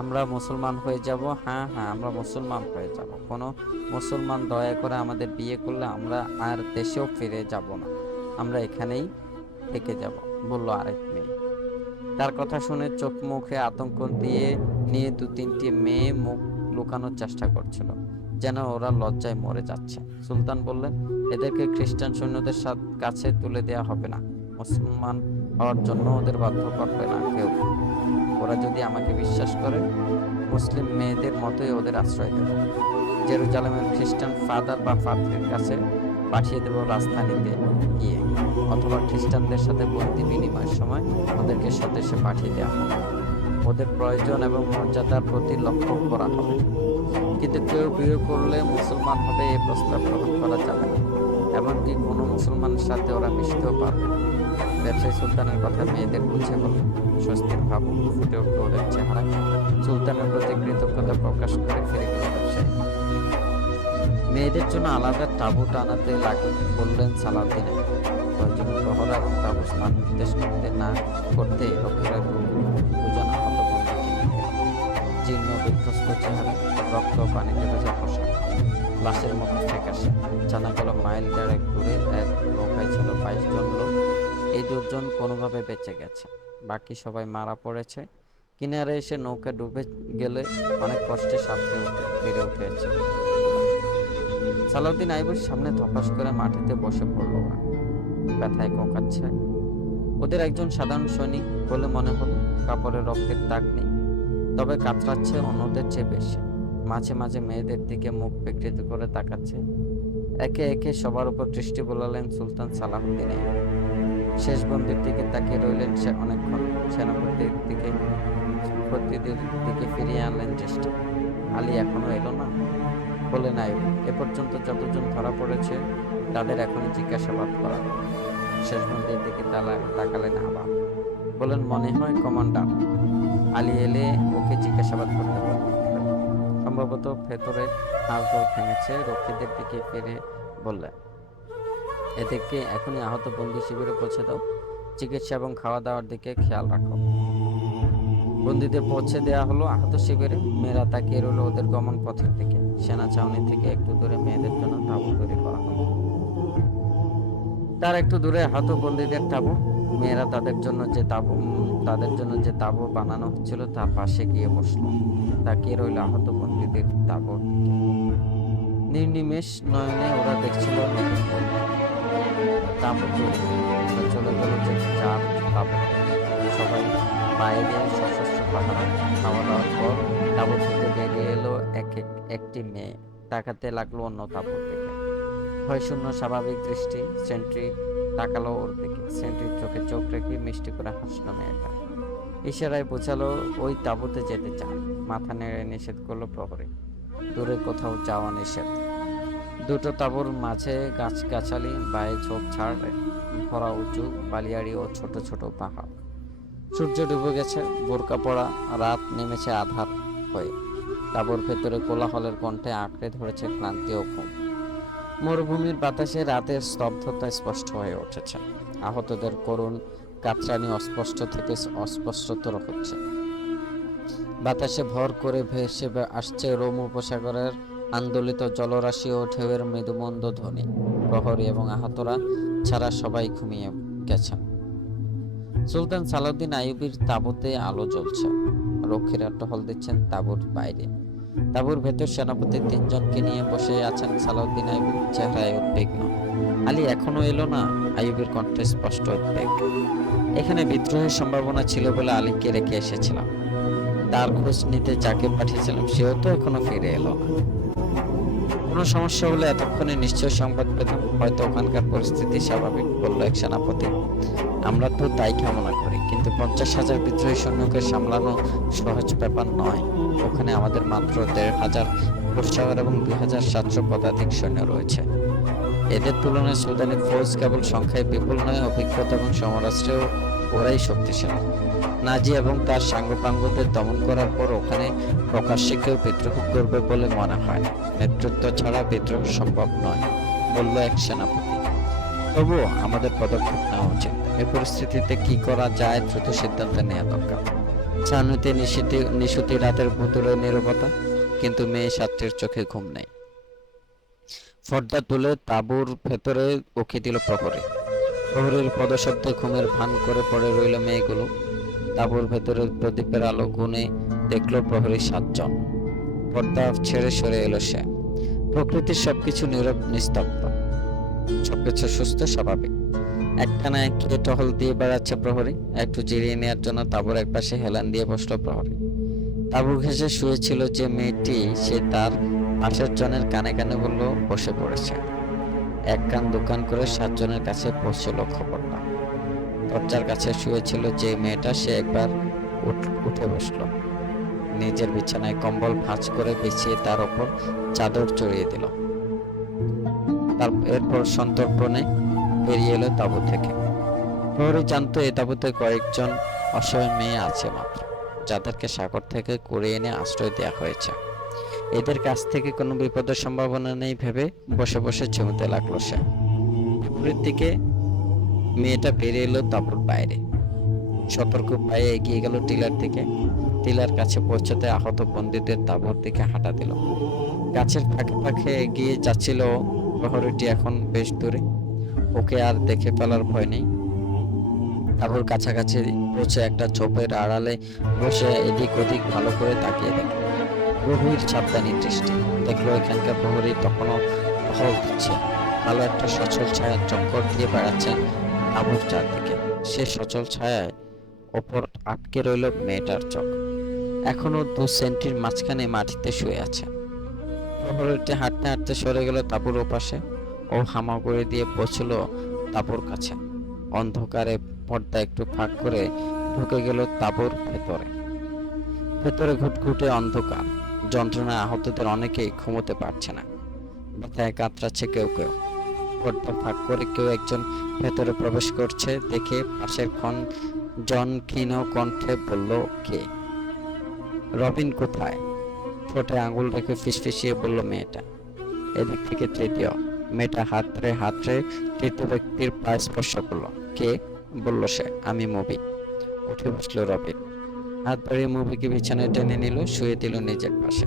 আমরা মুসলমান হয়ে যাব। হ্যাঁ, আমরা মুসলমান হয়ে যাব। কোনো মুসলমান দয়া করে আমাদের বিয়ে করলে আমরা আর দেশেও ফিরে যাব না, আমরা এখানেই থেকে যাব, বলল আরেক মেয়ে। তার কথা শুনে চোখ মুখে আতঙ্ক নিয়ে 2-3টি মেয়ে মুখ লুকানোর চেষ্টা করছিল, যেন ওরা লজ্জায় মরে যাচ্ছে। সুলতান বললেন এদেরকে খ্রিস্টান সৈন্যদের কাছে তুলে দেওয়া হবে না। মুসলমান হওয়ার জন্য ওদের বাধ্য করবে না কেউ। ওরা যদি আমাকে বিশ্বাস করে মুসলিম মেয়েদের মতোই ওদের আশ্রয় দেব। জেরুজালেমের খ্রিস্টান ফাদার বা ফাদরির কাছে পাঠিয়ে দেব রাজধানীতে গিয়ে, অথবা খ্রিস্টানদের সাথে বন্দি বিনিময়ের সময় ওদেরকে স্বদেশে পাঠিয়ে দেওয়া হবে। ওদের প্রয়োজন এবং মর্যাদার প্রতি লক্ষ্য করা হবে। কিন্তু কিন্তু কেউ বিয়ে করলে মুসলমান হবে এই প্রস্তাব গ্রহণ করা যাবে না, এমনকি কোনো মুসলমানের সাথে ওরা মিশতেও পারবে না। ব্যবসায়ী সুলতানের কথা মেয়েদের বুঝে বলল। স্বস্তির ভাব ফুটে উঠল ওদের চেহারায়। সুলতানের প্রতি কৃতজ্ঞতা প্রকাশ করে ফিরে গেল ব্যবসায়ী। মেয়েদের জন্য আলাদা তাঁবু টানাতে বললেন সালাউদ্দিন। প্রয়োজনে প্রহরা এবং তাঁবু স্থান নির্দেশ করতে রক্ষীরা দুজন আহত বন্ধুকে নিয়ে গেল। জীর্ণ বিধ্বস্ত চেহারা, রক্ত পানিতে ভেজা পোশাক, লাশের মতো ফ্যাকাশে। জানা গেল মাইল দেড়েক দূরে এক নৌকায় ছিল 22 জন লোক। এই 2 জন কোনোভাবে বেঁচে গেছে, বাকি সবাই মারা পড়েছে। কিনারে এসে নৌকা ডুবে গেলে অনেক কষ্টে ফিরে উঠেছে। সালাউদ্দিন আইয়ুবের সামনে ধপাস করে মাটিতে বসে পড়ল ওরা, ব্যথায় কোঁকাচ্ছে। ওদের একজন সাধারণ সৈনিক বলে মনে হলো, কাপড়ে রক্তের দাগ নেই, তবে কাতরাচ্ছে অন্যদের চেয়ে বেশি। মাঝে মাঝে মেয়েদের দিকে মুখ বিকৃত করে তাকাচ্ছে। একে একে সবার উপর দৃষ্টি বোলালেন সুলতান সালাউদ্দিন। শেষ বন্দির দিকে তাকিয়ে রইলেন সে অনেকক্ষণ। সেনাপতির দিকে ফিরিয়ে আনলেন দৃষ্টি। আলী এখনো এলো না? বলে নাই, এ পর্যন্ত যতজন ধরা পড়েছে তাদের এখনই জিজ্ঞাসাবাদ করা। শেষ বন্দির দিকে তাকালেন আবার, বলেন, মনে হয় কমান্ডার আলী এলে ওকে জিজ্ঞাসাবাদ করতে পারবে। সম্ভবত ভেতরে হাড়গোড় ভেঙেছে। রক্ষীদের দিকে ফিরে বললেন, এদেরকে এখনই আহত বন্দি শিবিরে পৌঁছে দাও। চিকিৎসা এবং খাওয়া দাওয়ার দিকে খেয়াল রাখো। বন্দীদের পৌঁছে দেওয়া হলো আহত শিবিরে। মেয়েরা তাকিয়ে রইল ওদের গমন পথের দিকে। সেনা ছাউনি থেকে একটু দূরে মেয়েদের জন্য তাঁবু তৈরি করা হলো। তার একটু দূরে আহত বন্দীদের তাঁবু। মেয়েরা তাদের জন্য যে তাঁবু বানানো হচ্ছিল তার পাশে গিয়ে বসলো। তাকিয়ে রইল আহত বন্দীদের তাঁবুর দিকে। নির্নিমেষ নয়নে ওরা দেখছিল তাঁবু চলে গেল যে যার তাঁবু। সবাই বাইরে সশস্ত্র পাহারা। খাওয়া দাওয়ার পর তাঁবু থেকে বেরিয়ে এলো একটি মেয়ে। তাকাতে লাগলো অন্য তাঁবুর দিকে। ভয়শূন্য স্বাভাবিক দৃষ্টি। সেন্ট্রি তাকালো ওর দিকে। সেন্ট্রির চোখে চোখ রেখে মিষ্টি করে হাসলো মেয়েটা। ইশারায় বোঝালো ওই তাঁবুতে যেতে চায়। মাথা নেড়ে নিষেধ করলো প্রহরী। দূরে কোথাও যাওয়া নিষেধ। 2টো তাঁবুর মাঝে গাছগাছালি, বায়ে ঝোপঝাড় ভরা উঁচু বালিয়াড়ি ও ছোট ছোট পাহাড়। সূর্য ডুবে গেছে, বোরকা পড়া, রাত নেমেছে আধার হয়ে। তাঁবুর ভেতরে কোলাহলের কণ্ঠে আঁকড়ে ধরেছে ক্লান্তি ও ঘুম। মরুভূমির বাতাসে রাতের স্তব্ধতা স্পষ্ট হয়ে উঠেছে। আহতদের করুণ কাতরানি অস্পষ্ট থেকে অস্পষ্টতর হচ্ছে। বাতাসে ভর করে ভেসে আসছে রোম উপসাগরের আন্দোলিত জলরাশি ও ঢেউয়ের মৃদুমন্দ ধ্বনি। প্রহরী এবং আহতরা ছাড়া সবাই ঘুমিয়ে গেছেন। সুলতান সালাউদ্দিন আইয়ুবীর তাঁবুতে আলো জ্বলছে। রক্ষীরা টহল দিচ্ছেন তাঁবুর বাইরে। তাঁবুর ভেতর সেনাপতি 3 জনকে নিয়ে বসে আছেন সালাউদ্দিন আইয়ুব, চেহারায় উদ্বিগ্ন। আলী এখনো এলো না? আইয়ুবের কণ্ঠে স্পষ্ট উদ্বেগ। এখানে বিদ্রোহের সম্ভাবনা ছিল বলে আলীকে রেখে এসেছিলাম। তার খোঁজ নিতে যাকে পাঠিয়েছিলাম সেও তো এখনো ফিরে এলো না। কোনো সমস্যা হলে এতক্ষণে নিশ্চয় সংবাদ পেতাম। হয়তো ওখানকার পরিস্থিতি স্বাভাবিক, বলল এক সেনাপতি। আমরা তো তাই কামনা করি, কিন্তু 50,000 বিদ্রোহী সৈন্যকে সামলানো সহজ ব্যাপার নয়। ওখানে আমাদের মাত্র 1,500 ঘোড়সাওয়ার এবং 2,700 পদাতিক সৈন্য রয়েছে। এদের তুলনায় সুলতানি ফৌজ কেবল সংখ্যায় বিপুল নয়, অভিজ্ঞতা এবং সমরাস্ত্রেও ওরাই শক্তিশালী। নাজি এবং তার সাঙ্গপাঙ্গদের দমন করার পর ওখানে প্রকাশ্যে কেউ বিদ্রোহ করবে বলে মনে হয়। নেতৃত্ব ছাড়া বিদ্রোহ সম্ভব নয়, বলল এক সেনাপতি। তবুও আমাদের পদক্ষেপ নেওয়া উচিত। এই পরিস্থিতিতে কি করা যায় দ্রুত সিদ্ধান্ত নেওয়া দরকার। ছাউনিতে নিশুতি রাতের ভুতুড়ে নীরবতা, কিন্তু মেয়ে ছাত্রীর চোখে ঘুম নেই। পর্দা তুলে তাঁবুর ভেতরে উকি দিল প্রহরী। প্রহরীর পদশব্দে ঘুমের ভান করে পড়ে রইল মেয়েগুলো। তাঁবুর ভেতরে প্রদীপের আলো গুনে দেখল প্রহরী 7 জন। পর্দা ছেড়ে সরে এলো সে। প্রকৃতির সবকিছু নীরব, নিস্তব্ধ, সবকিছু সুস্থ স্বাভাবিক। একটানা একে টহল দিয়ে বেড়াচ্ছে প্রহরী। একটু জিরিয়ে নেওয়ার জন্য তাঁবুর এক পাশে হেলান দিয়ে বসলো প্রহরী। তাঁবু ঘেঁষে শুয়েছিল যে মেয়েটি, সে তার পাশের জনের কানে কানে বলল বসে পড়েছে। এক কান দোকান করে 7 জনের কাছে পৌঁছল খবরটা। দরজার কাছে শুয়েছিল যে মেয়েটা, সে একবার উঠে বসলো। নিজের বিছানায় কম্বল ভাঁজ করে বিছিয়ে তার ওপর চাদর চড়িয়ে দিল। এরপর সন্তর্পণে বেরিয়ে এলো তাঁবু থেকে। প্রহরী জানতো এই তাঁবুতে কয়েকজন অসহায় মেয়ে আছে মাত্র, যাদেরকে সাগর থেকে কুড়িয়ে এনে আশ্রয় দেওয়া হয়েছে। এদের কাছ থেকে কোনো বিপদের সম্ভাবনা নেই ভেবে বসে বসে ঝুমতে লাগলো সে। দুপুরের দিকে মেয়েটা বেরিয়ে এলো তাঁবুর বাইরে, সতর্ক পায়ে এগিয়ে গেল টিলার দিকে। টিলার কাছে পৌঁছতে আহত বন্দীদের তাঁবুর দিকে হাঁটা দিল। গাছের ফাঁকে ফাঁকে এগিয়ে যাচ্ছিল। প্রহরীটি এখন বেশ দূরে, ওকে আর দেখে ফেলার ভয় নেই। তাঁবুর কাছাকাছি পৌঁছে একটা ঝোপের আড়ালে বসে এদিক ওদিক ভালো করে তাকিয়ে দেখে। গভীর সাবধানী দৃষ্টি দেখলো এখানকার প্রহরী তখনও টহল দিচ্ছে। কালো একটা সচল ছায়া চক্কর দিয়ে বেড়াচ্ছে তাঁবুর চারদিকে। সে সচল ছায়ায় ওপর আটকে রইল মেয়েটার চোখ, এখনো 2 সেন্টির মাঝখানে মাটিতে শুয়ে আছে। প্রহরীটি হাঁটতে হাঁটতে সরে গেল তাঁবুর ওপাশে। ও হামাগুড়ি দিয়ে পৌঁছলো তাঁবুর কাছে। অন্ধকারে পর্দা একটু ফাঁক করে ঢুকে গেল তাঁবুর ভেতরে। ভেতরে ঘুটঘুটে অন্ধকার, যন্ত্রণায় আহতদের অনেকেই ঘুমোতে পারছে না, ব্যথায় কাতরাচ্ছে কেউ কেউ। পর্দা ফাঁক করে কেউ একজন ভেতরে প্রবেশ করছে দেখে পাশের জন ক্ষীণ কণ্ঠে বলল, কে? রবিন কোথায়? ঠোঁটে আঙুল রেখে ফিসফিসিয়ে বলল মেয়েটা। এদিক থেকে তৃতীয়। মেয়েটা হাতড়ে তৃতীয় ব্যক্তির পায়ে স্পর্শ করলো। কে? বলল সে। আমি মুভি। উঠে বসলো রবিন। হাত বাড়িয়ে মুভিকে বিছানায় টেনে নিল, শুয়ে দিল নিজের পাশে।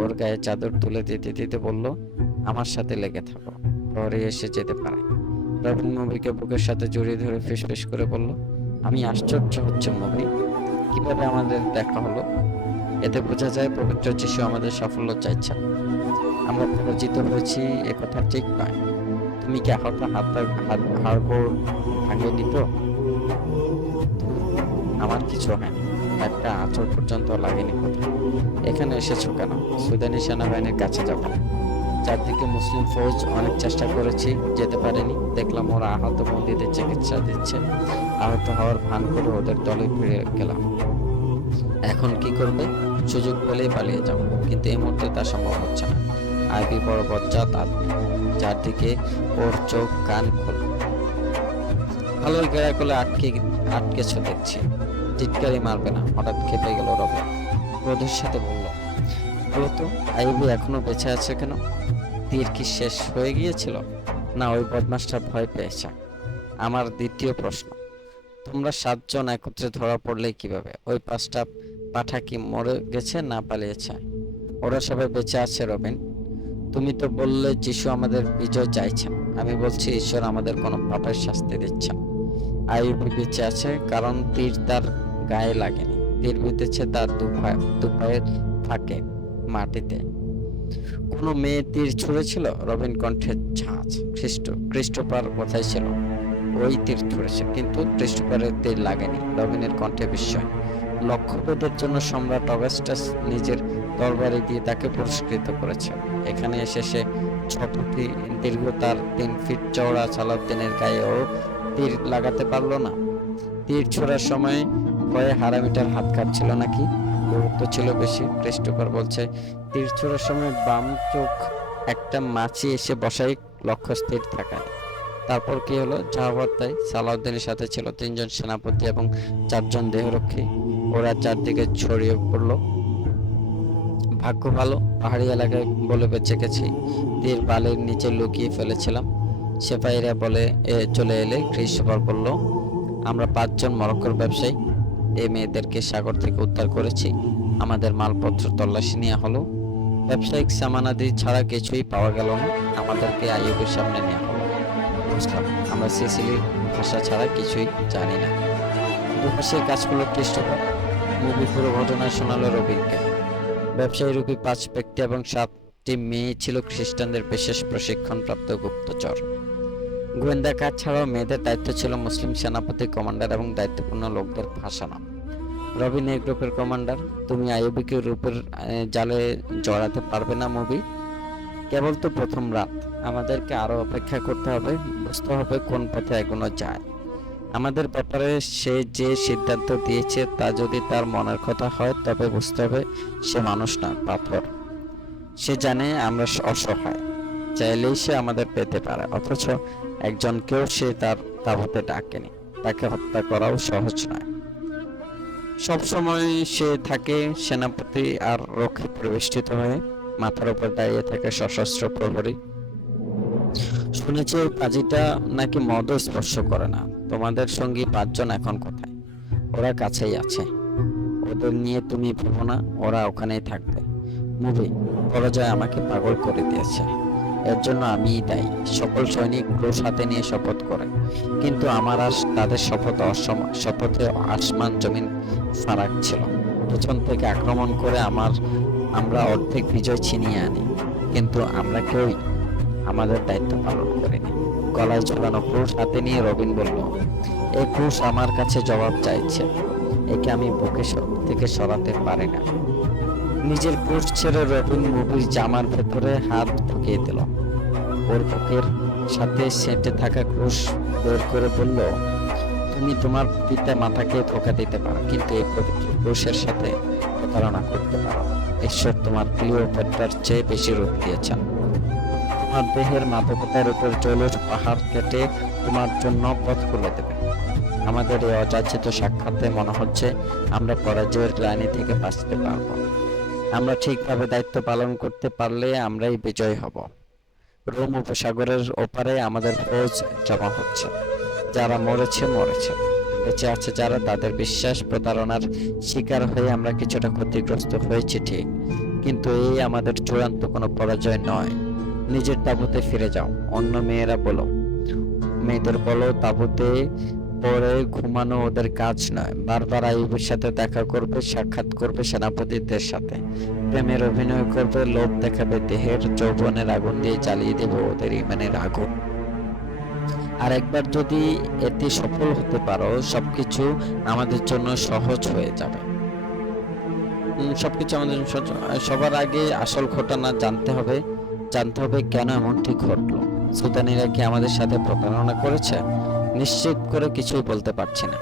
ওর গায়ে চাদর তুলে দিতে দিতে বলল, আমার সাথে লেগে থাকো, পরে এসে যেতে পারে। রবিন মুভিকে বুকের সাথে জড়িয়ে ধরে ফিসফিস করে বলল, আমি আশ্চর্য হচ্ছে মুভি, কিভাবে আমাদের দেখা হলো? এতে বোঝা যায় পবিত্র যিশু আমাদের সাফল্য চাইছেন। আমরা পরাজিত হয়েছি এ কথা ঠিক নয়। তুমি কি আহত হাড়গোড় ভাঙেনি তো? আমার কিছু হয়নি, একটা আঁচড় পর্যন্ত লাগেনি কোথাও। এখানে এসেছো কেন? সুদানি সেনাবাহিনীর কাছে যাবো। চারদিকে মুসলিম ফৌজ, অনেক চেষ্টা করেছি, যেতে পারেনি। দেখলাম ওরা আহত বন্দীদের চিকিৎসা দিচ্ছে। আহত হওয়ার ভান করে ওদের দলে ফিরে গেলাম। এখন কি করবে? সুযোগ পেলেই পালিয়ে যাও, কিন্তু এই মুহূর্তে তা সম্ভব হচ্ছে না। আইবি বড় বজ্জাত আদমি, যার দিকে ওর চোখ কান খোলা। ভালোই গেড়া করলে আটকেছ দেখছি। টিটকারি মারবে না? হঠাৎ খেপে গেল রবি। ক্রোধের সাথে বলল, বলো তো আইবি এখনো বেঁচে আছে কেন? তীর কি শেষ হয়ে গিয়েছিল, না ওই বদমাসটা ভয় পেয়েছে? আমার দ্বিতীয় প্রশ্ন, তোমরা 7 জন একত্রে ধরা পড়লে কিভাবে? ওই 5টা পাঠা কি মরে গেছে না পালিয়েছে? ওরা সবাই বেঁচে আছে রবিন। তুমি তো বললে যিশু আমাদের বিজয় চাইছেন। আমি বলছি ঈশ্বর আমাদের কোনো পাপের শাস্তি দিচ্ছেন। আইয়ুব বেঁচে আছে কারণ তীর তার গায়ে লাগেনি। তীর বিঁধেছে তার দুপায়ের ফাঁকে মাটিতে। কোনো মেয়ে তীর ছুঁড়েছিল? রবিন কণ্ঠে ঝাঁঝ। খ্রিস্টোফার কোথায় ছিল? ওই তীর ছুঁড়েছে, কিন্তু খ্রিস্টোফারের তীর লাগেনি। রবিনের কণ্ঠে বিস্ময়। লক্ষ্যভেদের জন্য সম্রাট অগাস্টাস নিজের দরবারে দিয়ে তাকে পুরস্কৃত করেছে। এখানে এসে সে 6 ফুট দীর্ঘ, তার 3 ফিট চওড়া সালাউদ্দিনের গায়ে ও তীর লাগাতে পারলো না। তীর ছোড়ার সময় ভয়ে হারামিটার হাত কাঁপছিল নাকি? গুরুত্ব ছিল বেশি। ক্রিস্টোফার বলছে তীর ছোড়ার সময় বাম চোখ একটা মাছি এসে বসাই লক্ষ্য স্থির থাকায়। তারপর কি হলো? যা হবার তাই। সালাউদ্দিনের সাথে ছিল 3 জন সেনাপতি এবং 4 জন দেহরক্ষী। ওরা চারদিকে ছড়িয়ে পড়লো। ভাগ্য ভালো, পাহাড়ি এলাকায় বলে বেঁচে গেছি। তীর বালির নিচে লুকিয়ে ফেলেছিলাম। সেপাহীরা চলে এলে ক্রিস্টোফার বলল, আমরা 5 জন মরক্কোর ব্যবসায়ী এই মেয়েদেরকে সাগর থেকে উদ্ধার করেছি। আমাদের মালপত্র তল্লাশি নেওয়া হলো। ব্যবসায়িক সামানাদি ছাড়া কিছুই পাওয়া গেল না। আমাদেরকে আইয়ুবের সামনে নেওয়া হলো। বুঝলাম আমরা সিসিলির ভাষা ছাড়া কিছুই জানি না। দুপাশের কাজ করলো ক্রিস্টোফার। মুভি পুরো ঘটনা শোনালো রবিনকে। ব্যবসায়ী রূপী 5 ব্যক্তি এবং 7টি মেয়ে ছিল খ্রিস্টানদের বিশেষ প্রশিক্ষণপ্রাপ্ত গুপ্তচর। গোয়েন্দা কাজ ছাড়াও মেয়েদের দায়িত্ব ছিল মুসলিম সেনাপতি, কমান্ডার এবং দায়িত্বপূর্ণ লোকদের ফাঁসানো। রবিন এই গ্রুপের কমান্ডার। তুমি আইয়ুবকে রূপের জালে জড়াতে পারবে না মুভি। কেবল তো প্রথম রাত, আমাদেরকে আরো অপেক্ষা করতে হবে, বুঝতে হবে কোন পথে এগোনো যায়। আমাদের ব্যাপারে সে যে সিদ্ধান্ত দিয়েছে তা যদি তার মনের কথা হয় তবে বুঝতে হবে সে মানুষ না, পাথর। সে জানে আমরা অসহায়, চাইলেই সে আমাদের পেতে পারে, অথচ একজনকেও সে তার তাঁবুতে ডাকেনি। তাকে হত্যা করাও সহজ নয়। সবসময় সে থাকে সেনাপতি আর রক্ষে পরিবেষ্টিত হয়ে, মাথার উপর দাঁড়িয়ে থাকে সশস্ত্র প্রহরী। শুনেছি ওই পাজিটা নাকি মদও স্পর্শ করে না। তোমাদের সঙ্গী 5 জন এখন কোথায়? ওরা কাছেই আছে। ওদের নিয়ে তুমি ভেবো না, ওরা ওখানেই থাকবে। মুভি, পরাজয় আমাকে পাগল করে দিয়েছে। এর জন্য আমিই দায়ী। সকল সৈনিক ক্রুশ হাতে নিয়ে শপথ করে, কিন্তু আমার আর তাদের শপথে আসমান জমিন ফারাক ছিল। পেছন থেকে আক্রমণ করে আমরা অর্ধেক বিজয় ছিনিয়ে আনি, কিন্তু আমরা কেউই আমাদের দায়িত্ব পালন করিনি। গলায় ঝোলানো ক্রুশ হাতে নিয়ে রবিন বলল, এই ক্রুশ আমার কাছে জবাব চাইছে। একে আমি বুকে থেকে সরাতে পারি না। নিজের ক্রুশ ছেড়ে রবিন মুভির জামার ভেতরে হাত ঢুকিয়ে দিল। ওর বুকের সাথে সেঁটে থাকা ক্রুশ বের করে বলল, তুমি তোমার পিতা মাতাকে ধোঁকা দিতে পারো, কিন্তু এই পবিত্র ক্রুশের সাথে প্রতারণা করতে পারো। ঈশ্বর তোমার ক্লিওপেট্রার চেয়ে বেশি রূপ দিয়েছেন। তোমার দেহের মাদকতার উপর জলজ পাহাড় কেটে তোমার জন্য পথ খুলে দেবে। আমাদের এই অযাচিত সাক্ষাতে মনে হচ্ছে আমরা পরাজয়ের গ্লানি থেকে বাঁচতে পারব। আমরা ঠিকভাবে দায়িত্ব পালন করতে পারলে আমরাই বিজয় হব। রোম উপসাগরের ওপারে আমাদের ফৌজ জমা হচ্ছে। যারা মরেছে, বেঁচে আছে যারা, তাদের বিশ্বাস প্রতারণার শিকার হয়ে আমরা কিছুটা ক্ষতিগ্রস্ত হয়েছি ঠিক, কিন্তু এই আমাদের চূড়ান্ত কোনো পরাজয় নয়। নিজের তাঁবুতে ফিরে যাও। অন্য মেয়েদের বলো তাঁবুতে পরে ঘুমানো ওদের কাজ নয়। বারবার আইয়ুবের সাথে দেখা করবে, সাক্ষাৎ করবে সেনাপতিদের সাথে, প্রেমের অভিনয় করবে, লোভ দেখাবে, দেহের যৌবনের আগুন দিয়ে জ্বালিয়ে দেবে ওদের ইমানের আগুন। আর একবার যদি এতে সফল হতে পারো, সবকিছু আমাদের জন্য সহজ হয়ে যাবে। সবার আগে আসল ঘটনা জানতে হবে কেন এমনটি ঘটলো। সুদানিরা কি আমাদের সাথে প্রতারণা করেছে? নিশ্চিত করে কিছুই বলতে পারছি না।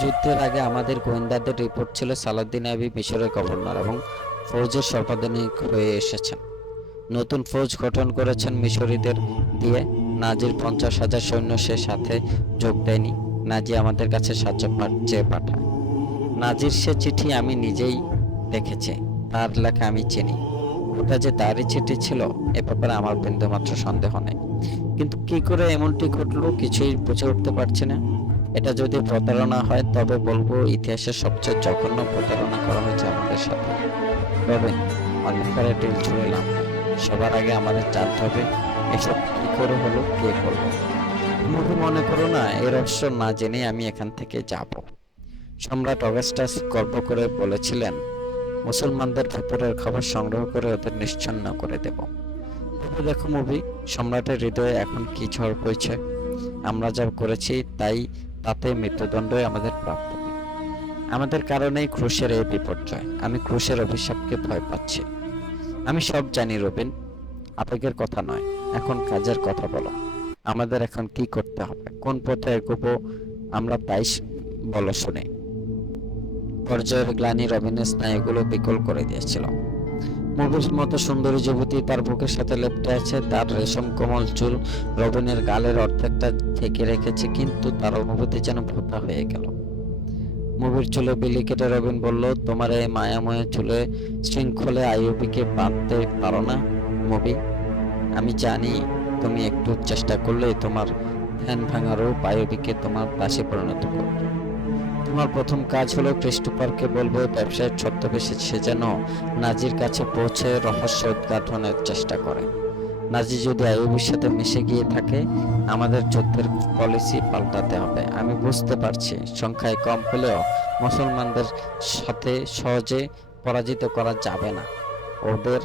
যুদ্ধের আগে আমাদের গোয়েন্দাদের রিপোর্ট ছিল সালাউদ্দিন আইয়ুবী মিশরের গভর্নর এবং ফৌজের সর্বাধিনায়ক হয়ে এসেছেন। নতুন ফৌজ গঠন করেছেন মিশরীদের দিয়ে। নাজির 50,000 সৈন্য সে সাথে যোগ দেয়নি। নাজি আমাদের কাছে সাহায্য চেয়ে পাঠায়। নাজির সে চিঠি আমি নিজেই দেখেছি, তার লেখা আমি চিনি। ওটা যে তারই চিঠি ছিল এ ব্যাপারে আমার বিন্দুমাত্র সন্দেহ নেই, কিন্তু কি করে এমনটি ঘটলো কিছুই বুঝে উঠতে পারছি না। এটা যদি প্রতারণা হয় তবে বলবো ইতিহাসের সবচেয়ে জঘন্য প্রতারণা করা হয়েছে আমাদের সাথে। তবে অনেকবারে ঢিল ছুঁড়ে লাভ নেই। সবার আগে আমাদের জানতে হবে এসব কি করে হলো, কে করলো। মনে করো না, এই রহস্য না জেনে আমি এখান থেকে যাব। সম্রাট অগাস্টাস গর্ব করে বলেছিলেন, মুসলমানদের ভেতরের খবর সংগ্রহ করে ওদের নিশ্চিহ্ন করে দেব। ভেবে দেখো মুভি, সম্রাটের হৃদয়ে এখন কি ঝড় বইছে। আমরা যা করেছি তাতে মৃত্যুদণ্ডই আমাদের প্রাপ্য। আমাদের কারণেই ক্রুশের এই বিপর্যয়। আমি ক্রুশের অভিশাপকে ভয় পাচ্ছি। আমি সব জানি রবিন, আবেগের কথা নয়, এখন কাজের কথা বলো। আমাদের এখন কি করতে হবে, কোন পথে এগোবো আমরা তাই বলো শুনে। পর্যায়ের গ্লানি রবিনের স্নায়ুগুলো বিকল করে দিয়েছিল। মুভির মতো সুন্দরী যুবতী তার বুকের সাথে লেপ্টে আছে, তার রেশম কোমল চুল রবিনের গালের অর্ধেকটা ঢেকে রেখেছে, কিন্তু তার অনুভূতি যেন ভোঁতা হয়ে গেল। মুভির চুলে বিলি কেটে রবিন বলল, তোমার এই মায়াময় চুলে শৃঙ্খলে আইয়ুবীকে বাঁধতে পারো না মুভি। আমি জানি তুমি একটু চেষ্টা করলেই তোমার ধ্যান ভাঙা রূপ আইয়ুবীকে তোমার দাসে পরিণত করবে। তোমার প্রথম কাজ হলো ক্রিস্টোফারকে বলবো ব্যবসায়ের ছদ্মবেশে সে যেন নাজির কাছে পৌঁছে রহস্য উদ্ঘাটনের চেষ্টা করে। নাজি যদি আইয়ুবীর সাথে মিশে গিয়ে থাকে, আমাদের যুদ্ধের পলিসি পাল্টাতে হবে। আমি বুঝতে পারছি সংখ্যায় কম হলেও মুসলমানদের সাথে সহজে পরাজিত করা যাবে না। ওদের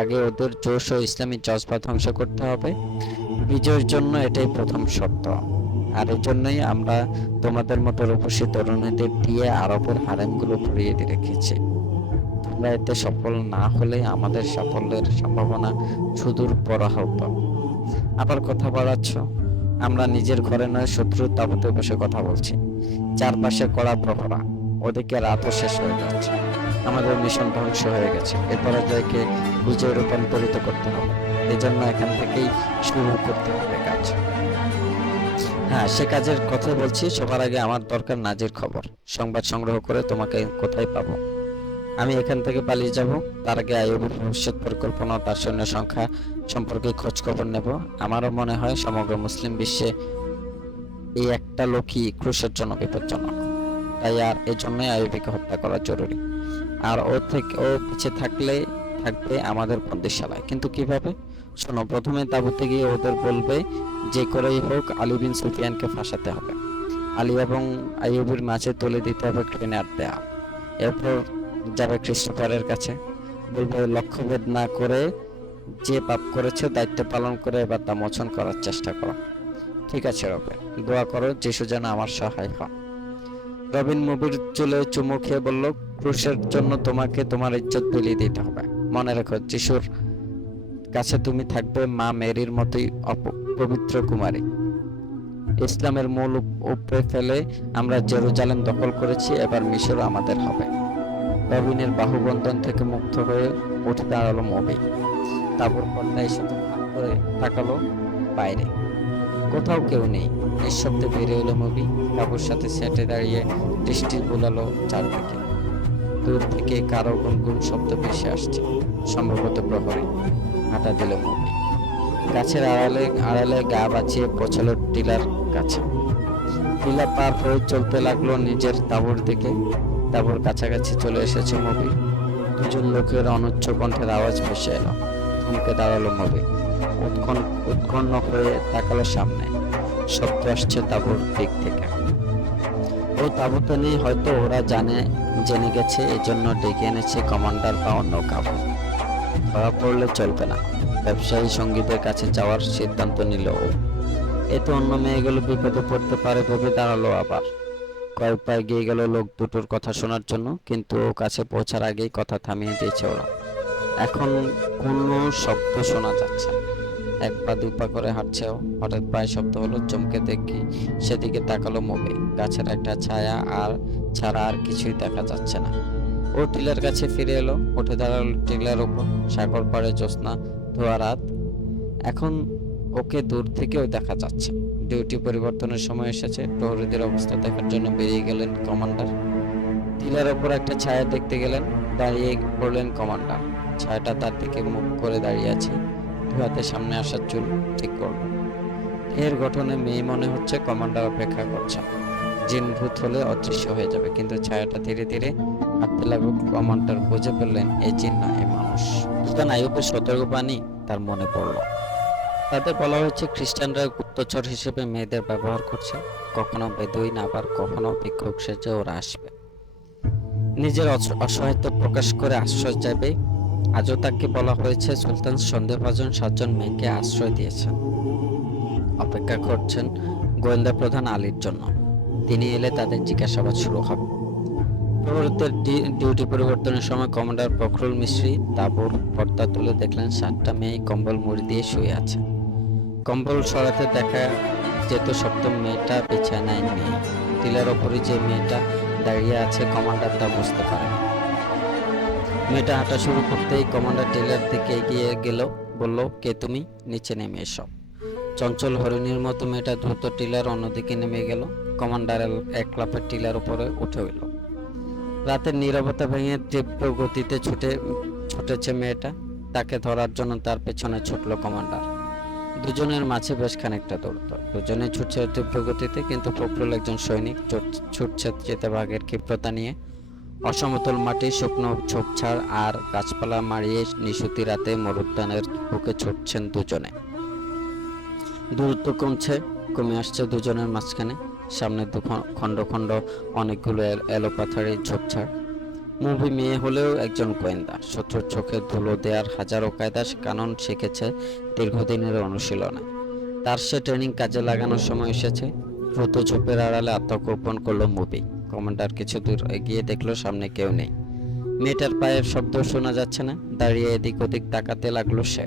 আগে ওদের জোশ ও ইসলামী জজবা ধ্বংস করতে হবে। বিজয়ের জন্য এটাই প্রথম শর্ত। আর এই জন্যই আমরা তোমাদের মতো রূপসী তরুণীদের দিয়ে আরবের হারেমগুলো ভরিয়ে রেখেছি। তোমরা এতে সফল না হলে আমাদের সাফল্যের সম্ভাবনা সুদূর পরাহত। আবার কথা বাড়াচ্ছ। আমরা নিজের ঘরে নয় শত্রুর তাঁবুতে বসে কথা বলছি। চারপাশে কড়া প্রহরা, ওদিকে রাতও শেষ হয়ে যাচ্ছে। আমাদের মিশন ধ্বংস হয়ে গেছে। এ পরাজয়কে বিজয়ে রূপান্তরিত করতে হবে। এজন্য এখান থেকেই শুরু করতে হবে কাজ। হ্যাঁ, সে কাজের কথা বলছি। সবার আগে আমার দরকার নাজির খবর। সংবাদ সংগ্রহ করে তোমাকে কোথায় পাবো? আমি এখান থেকে পালিয়ে যাব। তার আগে আইয়ুবের ভবিষ্যৎ পরিকল্পনা ও তার সৈন্য সংখ্যা সম্পর্কে খোঁজ খবর নেব। আমারও মনে হয় সমগ্র মুসলিম বিশ্বে এই একটা লোকই ক্রুশের জন্য বিপজ্জনক। তাই আর এজন্যই আইয়ুবকে হত্যা করা জরুরি। আর ও পিছে থাকবে আমাদের বন্দিশালায়। কিন্তু কিভাবে? শোনো, প্রথমে তাঁবুতে গিয়ে ওদের বলবে যে করেই হোক আলী বিন সুফিয়ানকে ফাঁসাতে হবে। আলী এবং আইয়ুবের মাঝে তুলে দিতে হবে গ্রেনেড দেয়া। এরপর যাবে ক্রিস্টোফারের কাছে, বলবে লক্ষ্যভেদ না করে যে পাপ করেছে দায়িত্ব পালন করে এবার তা মোচন করার চেষ্টা করো। ঠিক আছে রবিন, দোয়া করো যিশু যেন আমার সহায় হন। রবিন মুভির চুলে চুমু খেয়ে বলল, ক্রুশের জন্য তোমাকে তোমার ইজ্জত বিলিয়ে দিতে হবে। মনে রেখো, যিশুর কাছে তুমি থাকবে মা মেরির মতোই পবিত্র কুমারী। ইসলামের মূল উপড়ে ফেলে আমরা জেরুজালেম দখল করেছি, এবার মিশর আমাদের হবে। রবিনের বাহুবন্ধন থেকে মুক্ত হয়ে উঠে দাঁড়ালো মুভি। তারপর পর্দায় সাথে ভাগ করে তাকালো বাইরে। কোথাও কেউ নেই। নিঃশব্দে বেরিয়ে এলো মুভি। বাবুর সাথে সেটে দাঁড়িয়ে দৃষ্টি বোলালো চারদিকে। দূর থেকে কারো গুনগুন শব্দ ভেসে আসছে, সম্ভবত প্রহরী। হাঁটা দিল মুভি। গাছের আড়ালে গা বাঁচিয়ে পৌঁছালো টিলার কাছে। টিলা পার হয়ে চলতে লাগলো নিজের তাঁবুর দিকে। তাঁবুর কাছাকাছি চলে এসেছে মুভি। দুজন লোকের অনুচ্চ কণ্ঠের আওয়াজ ভেসে এলো। থমকে দাঁড়ালো মুভি। উৎকণ্ঠ হয়ে তাকালো সামনে। শব্দ আসছে তাঁবুর দিক থেকে। ও তাঁবুতে নেই, হয়তো ওরা জেনে গেছে, এজন্য ডেকে এনেছে কমান্ডার বা অন্য কাউকে। ধরা পড়লে চলবে না। ব্যবসায়ী সঙ্গীদের কাছে যাওয়ার সিদ্ধান্ত নিল ও। এতে অন্য মেয়েগুলো বিপদে পড়তে পারে ভেবে দাঁড়ালো আবার। কয়েক পায়ে গিয়ে গেল লোক দুটোর কথা শোনার জন্য, কিন্তু ও কাছে পৌঁছার আগেই কথা থামিয়ে দিয়েছে ওরা। এখন কোনো শব্দ শোনা যাচ্ছে। এক পা দুই পা করে হাঁটছে ও। হঠাৎ পায়ে শব্দ হলো। চমকে দেখি সেদিকে তাকালো মুভি। গাছের একটা ছায়া ছাড়া আর কিছুই দেখা যাচ্ছে না। ও টিলার কাছে ফিরে এলো, উঠে দাঁড়ালো টিলার উপর। সাগর পাড়ে জ্যোৎস্না ধোয়া রাত। এখন ওকে দূর থেকেও দেখা যাচ্ছে। ডিউটি পরিবর্তনের সময় এসেছে। প্রহরীদের অবস্থা দেখার জন্য বেরিয়ে গেলেন কমান্ডার। টিলার ওপর একটা ছায়া দেখতে গেলেন। দাঁড়িয়ে পড়লেন কমান্ডার। ছায়াটা তার দিকে মুখ করে দাঁড়িয়ে আছে। হাতে সামনে আসার চুল ঠিক করল। এর গঠনে মেয়ে মনে হচ্ছে। কমান্ডার অপেক্ষা করছে। জিনভূত হলে অদৃশ্য হয়ে যাবে, কিন্তু ছায়াটা ধীরে ধীরে হাঁটতে লাগলো। কমান্ডার বুঝে ফেললেন এই জিন না, এই মানুষ। সুলতান আইয়ুবের সতর্কবাণী তার মনে পড়ল। তাদের বলা হয়েছে খ্রিস্টানরা গুপ্তচর হিসেবে মেয়েদের ব্যবহার করছে। কখনো বেদুইন, আবার কখনো ভিক্ষুক সেজে ওরা আসবে। নিজের অসহায়ত্ব প্রকাশ করে আশ্রয় চাইবে। আজও তাকে বলা হয়েছে সুলতান সন্দেহভাজন 7জন মেয়েকে আশ্রয় দিয়েছেন। অপেক্ষা করছেন গোয়েন্দা প্রধান আলীর জন্য। তিনি এলে তাদের জিজ্ঞাসাবাদ শুরু হবে। প্রহরীদের ডিউটি পরিবর্তনের সময় কমান্ডার ফখরুল মিস্ত্রি তাঁবুর পর্দা তুলে দেখলেন 7টা মেয়ে কম্বল মুড়ি দিয়ে শুয়ে আছে। কম্বল সরাতে দেখা যেত সপ্তম মেয়েটা বিছানায় নেই। টিলার ওপরে যে মেয়েটা দাঁড়িয়ে আছে কমান্ডার তা বুঝতে পারেন। মেয়েটা হাঁটা শুরু করতেই কমান্ডার টিলার দিকে এগিয়ে গেল, বলল, কে তুমি? নিচে নেমে এসো। চঞ্চল হরিণীর মতো মেয়েটা দ্রুত টিলার অন্যদিকে নেমে গেল। কমান্ডার এক লাফে টিলার উপরে উঠে এলো। রাতের নীরবতা ভেঙে তীব্র গতিতে ছুটেছে মেয়েটা। তাকে ধরার জন্য তার পেছনে ছুটল কমান্ডার। দুজনের মাঝে বেশ খানিকটা দূরত্ব। দুজনে ছুটছে তীব্র গতিতে, কিন্তু ফখরুল একজন সৈনিক, ছুটছে চিতাবাঘের ক্ষিপ্রতা নিয়ে। অসমতল মাটি, শুকনো ঝোপঝাড় আর গাছপালা মারিয়ে নিশুতি রাতে মরুদ্যানের বুকে ছুটছেন দুজনে। দূরত্ব কমে আসছে দুজনের মাঝখানে। সামনে খণ্ড খণ্ড অনেকগুলো এলোপাথারি ঝোপঝাড়। মুভি মেয়ে হলেও একজন গোয়েন্দা। শত্রুর চোখে ধুলো দেওয়ার হাজারো কায়দা কানুন শিখেছে দীর্ঘদিনের অনুশীলনে। তার সে ট্রেনিং কাজে লাগানোর সময় এসেছে। দ্রুত ঝোপের আড়ালে আত্মগোপন করলো মুভি। কমান্ডার কিছু দূর এগিয়ে দেখলো সামনে কেউ নেই। মেয়েটার পায়ের শব্দ শোনা যাচ্ছে না। দাঁড়িয়ে এদিক ওদিক তাকাতে লাগলো সে।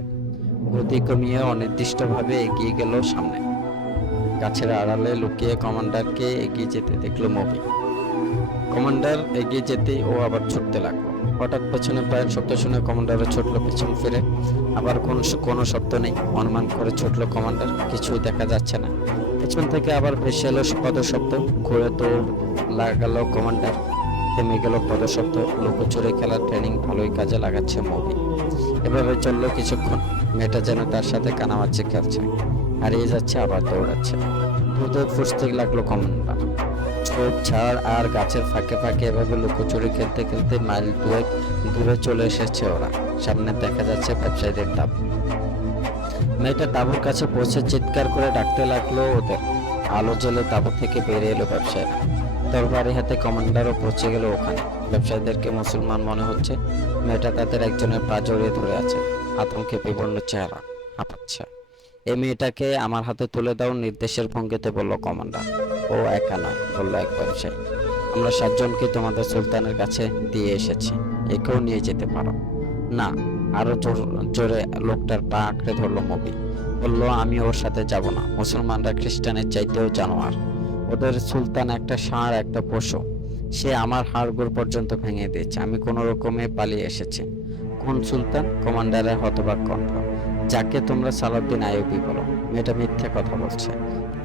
গতি কমিয়ে অনির্দিষ্টভাবে এগিয়ে গেল সামনে। গাছের আড়ালে লুকিয়ে কমান্ডারকে এগিয়ে যেতে দেখলো মবি। কমান্ডার এগিয়ে যেতেই ও আবার ছুটতে লাগলো। হঠাৎ পেছনে পায়ের শব্দ শুনে কমান্ডারও ছুটলো পিছন ফিরে। আবার কোনো শব্দ নেই। অনুমান করে ছুটলো কমান্ডার, কিছুই দেখা যাচ্ছে না। পেছন থেকে আবার ভেসে এলো পদশব্দ। ঘুরে দৌড় লাগালো কমান্ডার। থেমে গেল পদশব্দ। লুকোচুরি খেলার ট্রেনিং ভালোই কাজে লাগাচ্ছে মবি। এভাবে চললো কিছুক্ষণ। মেয়েটা যেন তার সাথে কানামাছি খেলছে, হারিয়ে যাচ্ছে আবার দৌড়াচ্ছে। দ্রুত ফুসতে লাগলো কমান্ডার। ঝোপ ঝাড় আর গাছের ফাঁকে ফাঁকে এভাবে লুকোচুরি খেলতে খেলতে মাইল দুয়েক দূরে চলে এসেছে ওরা। সামনে দেখা যাচ্ছে ব্যবসায়ীদের তাঁবু। মেয়েটা তাঁবুর কাছে পৌঁছে চিৎকার করে ডাকতে লাগলো ওদের। আলো জ্বলে তাঁবু থেকে বেরিয়ে এলো ব্যবসায়ীরা। তরবারি হাতে কমান্ডারও পৌঁছে গেল ওখানে। ব্যবসায়ীদেরকে মুসলমান মনে হচ্ছে। মেয়েটা তাদের একজনের পা জড়িয়ে ধরে আছে, আতঙ্কে বিবর্ণ চেহারা, হাঁপাচ্ছে। এই মেয়েটাকে আমার হাতে তুলে দাও, নির্দেশের ভঙ্গিতে বলল কমান্ডার। ও একা নয়, বলল এক ব্যবসায়ী। আমরা 7 জনকে তোমাদের সুলতানের কাছে দিয়ে এসেছি, একেও নিয়ে যেতে পারো। না, আরো জোরে লোকটার পা আঁকড়ে ধরলো মবি। বলল, আমি ওর সাথে যাব না। মুসলমানরা খ্রিস্টানের চাইতেও জানোয়ার। ওদের সুলতান একটা ষাঁড়, একটা পশু। সে আমার হাড়গোড় পর্যন্ত ভেঙে দিয়েছে। আমি কোনো রকমে পালিয়ে এসেছি। কোন সুলতান? কমান্ডারের হতবাক কণ্ঠ। যাকে তোমরা সালাউদ্দিন আইয়ুবী বলো। মেয়েটা মিথ্যে কথা বলছে।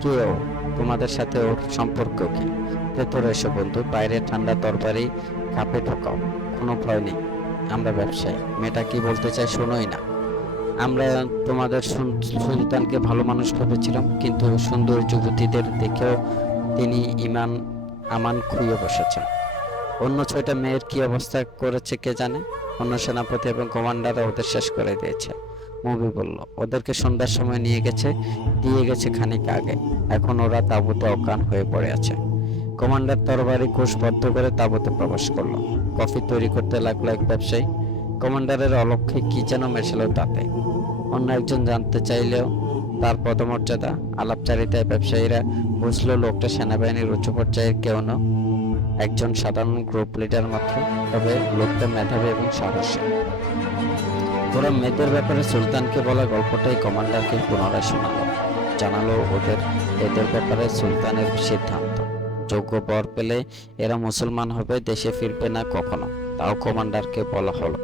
কে ও? তোমাদের সাথে ওর সম্পর্ক কি? ভেতরে এসো বন্ধু, বাইরে ঠান্ডা তরবারি কাপে ঢোকাও। কোনো ভয় নেই, আমরা ব্যবসায়ী। মেয়েটা কি বলতে চাই শোনোই না। আমরা তোমাদের সুলতানকে ভালো মানুষ ভেবেছিলাম, কিন্তু সুন্দর যুবতীদের দেখেও তিনি আমান খুইয়ে বসেছেন। অন্য 6টা মেয়ের কি অবস্থা করেছে কে জানে। অন্য সেনাপতি এবং কমান্ডাররা ওদের শেষ করে দিয়েছে। মবি বলল, ওদেরকে সন্ধ্যার সময় দিয়ে গেছে খানিক আগে। এখন ওরা তাঁবুতে অজ্ঞান হয়ে পড়ে আছে। কমান্ডার তরবারি কোষ বদ্ধ করে তাঁবুতে প্রবেশ করলো। কফি তৈরি করতে লাগলো এক ব্যবসায়ী। কমান্ডারের অলক্ষ্যে কি যেন মেশালো তাতে। অন্য একজন জানতে চাইলেও তার পদমর্যাদা। আলাপচারিতায় ব্যবসায়ীরা বুঝলো লোকটা সেনাবাহিনীর উচ্চ পর্যায়ের কেউ না, একজন সাধারণ গ্রুপ লিডার মাত্র। তবে লোকটা মেধাবী এবং সাহসী। ওরা মেয়েদের ব্যাপারে সুলতানকে বলা গল্পটাই কমান্ডারকে পুনরায় শোনালো। জানালো এদের ব্যাপারে সুলতানের সিদ্ধান্ত। যোগ্য বর পেলে এরা মুসলমান হবে, দেশে ফিরবে না কখনো। তাও কমান্ডারকে বলা হলো।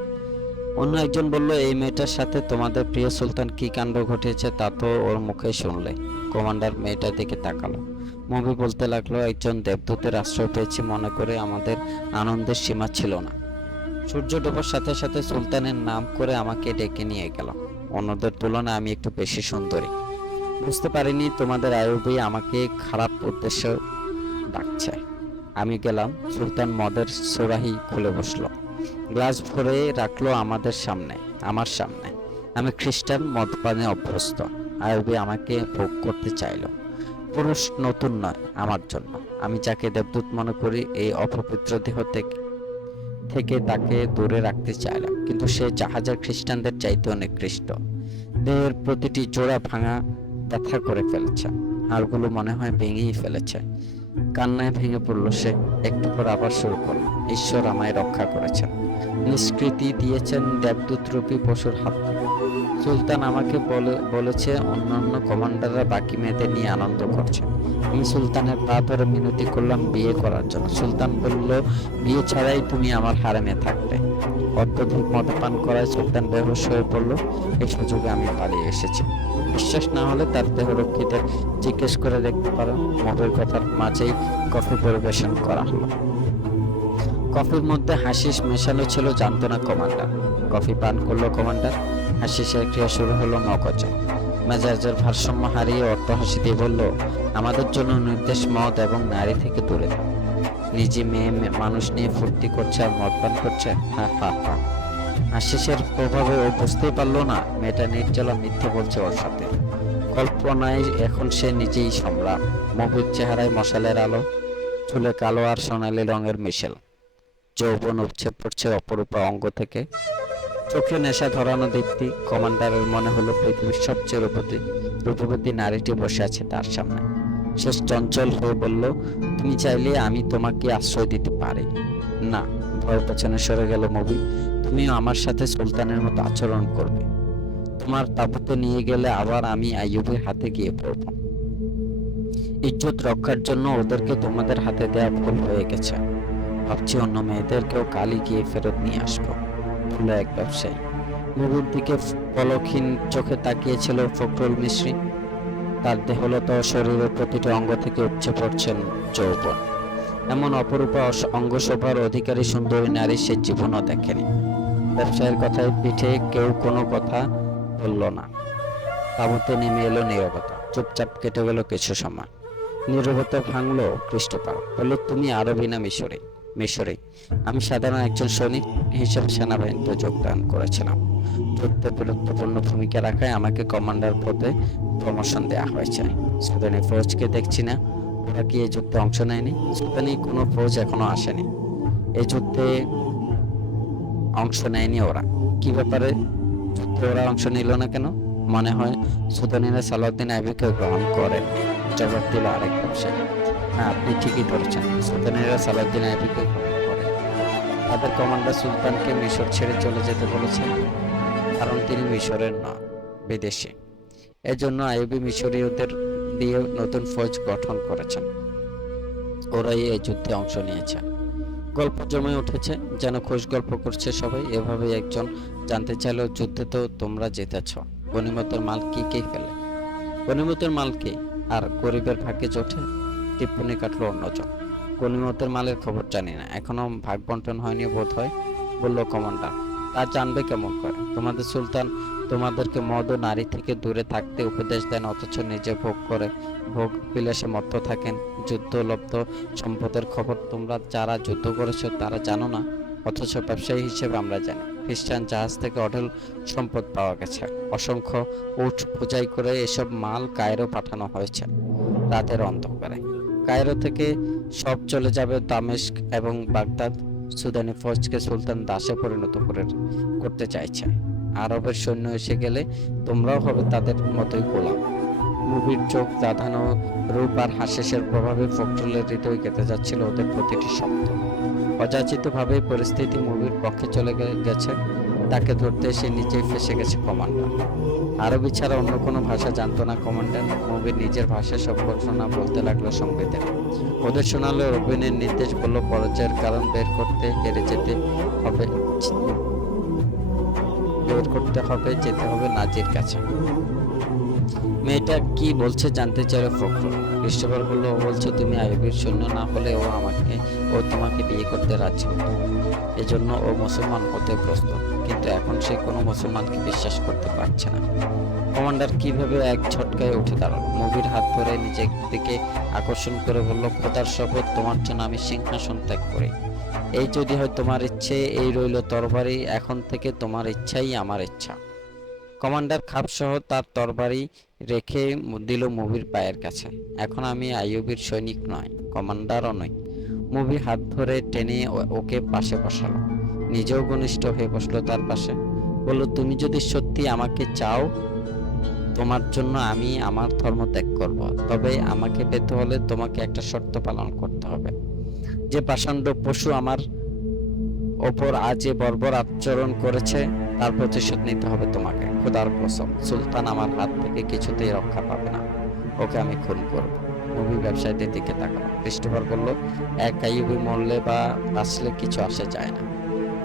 অন্য একজন বলল, এই মেয়েটার সাথে তোমাদের প্রিয় সুলতান কি কাণ্ড ঘটিয়েছে তা তো ওর মুখে শুনলে। কমান্ডার মেয়েটার দিকে তাকালো। মবি বলতে লাগলো, একজন দেবদূতের আশ্রয় পেয়েছি মনে করে আমাদের আনন্দের সীমা ছিল না। সূর্য ডোবার সাথে সাথে সুলতানের নাম করে আমাকে ডেকে নিয়ে গেল। অন্যদের তুলনায় আমি একটু বেশি সুন্দরী। বুঝতে পারিনি তোমাদের আইয়ুবী আমাকে খারাপ উদ্দেশ্য ডাকছে। আমি গেলাম। সুলতান মদের সুরাহি খুলে বসলো, গ্লাস ভরে রাখলো আমার সামনে। আমি খ্রিস্টান, মদপানে অভ্যস্ত। আইয়ুবী আমাকে ভোগ করতে চাইল। পুরুষ নতুন নয় আমার জন্য। আমি যাকে দেবদূত মনে করি, এই অপবিত্র দেহ থেকে তাকে দূরে রাখতে চাইলাম, কিন্তু সে জাহাজের খ্রিস্টানদের চাইতে অনেক খ্রিস্ট। দেহের প্রতিটি জোড়া ভাঙা ব্যথা করে ফেলেছে, হাড়গুলো মনে হয় ভেঙেই ফেলেছে। কান্নায় ভেঙে পড়ল সে। একটু পর আবার শুরু করল, ঈশ্বর আমায় রক্ষা করেছেন, নিষ্কৃতি দিয়েছেন দেবদূত রূপী পশুর হাত থেকে। সুলতান আমাকে বলেছে অন্যান্য কমান্ডাররা বাকি মেয়েদের নিয়ে আনন্দ করছে। আমি সুলতানের পা ধরে মিনতি করলাম বিয়ে করার জন্য। সুলতান বলল, বিয়ে ছাড়াই তুমি আমার হারেমে থাকবে। অত্যধিক মদ্যপান করায় সুলতান বেহুশ হয়ে পড়ল। এই সুযোগে আমি পালিয়ে এসেছি। বিশ্বাস না হলে তার দেহরক্ষীদের জিজ্ঞেস করে দেখতে পারো। মবের কথার মাঝেই কফি পরিবেশন করা হলো। কফির মধ্যে হাসিস মেশানো ছিল, জানতো না কমান্ডার। কফি পান করলো কমান্ডার। হাসিসের ক্রিয়া শুরু হলো মগজে। মেজাজের ভারসাম্য হারিয়ে অট্টহাসি দিয়ে বলল, আমাদের জন্য নির্দেশ মদ এবং নারী থেকে দূরে থাক। নিজে মেয়ে মানুষ নিয়ে ফুর্তি করছে আর মদ পান করছে। হা হা হা। হাসিসের প্রভাবে ও বুঝতেই পারলো না মেয়েটা নির্জলা মিথ্যে বলছে ওর সাথে। কল্পনায় এখন সে নিজেই সম্রাট। মবির চেহারায় মশালের আলো, চুলে কালো আর সোনালী রঙের মিশেল। যৌবন উপচে পড়ছে অপরূপা অঙ্গ থেকে। চোখে নেশা ধরানো দীপ্তি। কমান্ডারের মনে হলো পৃথিবীর সবচেয়ে রূপবতী নারীটি বসে আছে তার সামনে। সে চঞ্চল হয়ে বলল, তুমি চাইলে আমি তোমাকে আশ্রয় দিতে পারি। না। ভয় পেছনে সরে গেল মবি। তুমিও আমার সাথে সুলতানের মতো আচরণ করবে। তোমার তাঁবুতে নিয়ে গেলে আবার আমি আইয়ুবের হাতে গিয়ে পড়ব। ইজ্জত রক্ষার জন্য ওদেরকে তোমাদের হাতে দেওয়া ভুল হয়ে গেছে। ভাবছি অন্য মেয়েদেরকেও কালই গিয়ে ফেরত নিয়ে আসবো, বলল এক ব্যবসায়ী। মুভির দিকে পলকহীন চোখে তাকিয়েছিল ফখরুল মিস্ত্রি। তার দেহলতা ও শরীরের প্রতিটি অঙ্গ থেকে উপচে পড়ছেন যৌবন। এমন অপরূপা অঙ্গশোভার অধিকারী সুন্দরী নারী সে জীবনও দেখেনি। ব্যবসায়ীর কথায় পিঠে কেউ কোনো কথা বলল না। তাঁবুতে নেমে এলো নীরবতা। চুপচাপ কেটে গেল কিছু সময়। নীরবতা ভাঙলো ক্রিস্টোফার। বলল, তুমি আরবি না মিশরে? মিশরে। আমি সাধারণ একজন সৈনিক হিসেবে সেনাবাহিনীতে যোগদান করেছিলাম। যুদ্ধে গুরুত্বপূর্ণ ভূমিকা রাখায় আমাকে কমান্ডার পদে প্রমোশন দেওয়া হয়েছে। সুদানি ফৌজকে দেখছি না, ওরা কি এই যুদ্ধে অংশ নেয়নি? সুদানি কোনো ফৌজ এখনো আসেনি, এই যুদ্ধে অংশ নেয়নি ওরা। কি ব্যাপারে যুদ্ধে ওরা অংশ নিল না কেন? মনে হয় সুদানিরা সালাউদ্দিন আইয়ুবকে গ্রহণ করেননি, জবাব দিল আরেক ব্যবসায়ী। হ্যাঁ, আপনি ঠিকই ধরেছেন, সুদানিরা সালাউদ্দিন আইয়ুবকে গ্রহণ করেন। তাদের কমান্ডার সুলতানকে মিশর ছেড়ে চলে যেতে বলেছেন, কারণ তিনি মিশরের নন, বিদেশি। এজন্য আইয়ুবী মিশরীয়দের দিয়ে নতুন ফৌজ গঠন করেছেন। ওরাই এই যুদ্ধে অংশ নিয়েছে। গল্প জমে উঠেছে, যেন খোশ গল্প করছে সবাই। এভাবে একজন জানতে চাইল, যুদ্ধে তো তোমরা জিতেছ, গনিমতের মাল কি কে ফেলে? গনিমতের মাল কি আর গরিবের ভাগ্যে জোটে? টিপ্পনি কাটলো অন্যজন। গনিমতের মালের খবর জানি না, এখনো ভাগ বন্টন হয়নি বোধ হয়, বলল কমান্ডার। তা জানবে কেমন করে? তোমাদের সুলতান তোমাদেরকে মদ ও নারী থেকে দূরে থাকতে উপদেশ দেন, অথচ নিজে ভোগ বিলাসে মত্ত থাকেন। যুদ্ধলব্ধ সম্পদের খবর তোমরা যারা যুদ্ধ করেছ তারা জানো না, অথচ ব্যবসায়ী হিসেবে আমরা জানি। খ্রিস্টান জাহাজ থেকে অঢেল সম্পদ পাওয়া গেছে। অসংখ্য উট বোঝাই করে এসব মাল কায়রো পাঠানো হয়েছে রাতের অন্ধকারে। কায়রো থেকে সব চলে যাবে দামেস্ক এবং বাগদাদ। সুদানি ফৌজকে সুলতান দাসে পরিণত করতে চাইছে। আরবের সৈন্য এসে গেলে তোমরাও হবে তাদের মতোই গোলাম। মুভির চোখ দাধানো রূপ আর হাস্যের প্রভাবে ফখরুলের হৃদয় কেটে যাচ্ছিল ওদের প্রতিটি শব্দ। অযাচিতভাবে পরিস্থিতি মুভির পক্ষে চলে গেছে। তাকে ধরতে এসে নিজেই ফেসে গেছে কমান্ডার। আরবি ছাড়া অন্য কোনো ভাষা জানতো না কমান্ডার। মুভির নিজের ভাষায় সব ঘটনা বলতে লাগলো সংবেদে। ওদের শোনালো রবিনের নির্দেশ, বলল পরাজয়ের কারণ বের করতে যেতে হবে নাজির কাছে। মেয়েটা কি বলছে জানতে চাইল ফখরুল। ক্রিস্টোফার বলল, ও বলছে তুমি আইয়ুবীর সৈন্য না হলে ও তোমাকে বিয়ে করতে রাজি হতো, এজন্য ও মুসলমান হতে প্রস্তুত। কিন্তু এখন সে কোনো মুসলমানকে বিশ্বাস করতে পারছে না। কমান্ডার কিভাবে এক ঝটকায় উঠে দাঁড়াল, মুভির হাত ধরে নিজের দিকে আকর্ষণ করে বলল, খোদার শপথ, তোমার জন্য আমি সিংহাসন ত্যাগ করি। এই যদি হয় তোমার ইচ্ছে, এই রইল তরবারি, এখন থেকে তোমার ইচ্ছাই আমার ইচ্ছা। কমান্ডার খাপসহ তার তরবারি রেখে দিল মুভির পায়ের কাছে। এখন আমি আইয়ুবীর সৈনিক নয়, কমান্ডারও নই। মুভি হাত ধরে টেনে ওকে পাশে বসালো, নিজেও ঘনিষ্ঠ হয়ে বসলো তার পাশে। বলল, তুমি যদি সত্যি আমাকে চাও, তোমার জন্য আমি আমার ধর্ম ত্যাগ করব। তবে আমাকে পেতে হলে তোমাকে একটা শর্ত পালন করতে হবে। যে পাষণ্ড পশু আমার ওপর আজ বর্বর আচরণ করেছে তার প্রতিশোধ নিতে হবে তোমাকে। খোদার কসম, সুলতান আমার হাত থেকে কিছুতেই রক্ষা পাবে না, ওকে আমি খুন করব। মুভি ব্যবসায়ীদের দিকে তাকালো। ক্রিস্টোফার বলল, এক আইয়ুবী মরলে বা বাঁচলে কিছু আসে যায় না,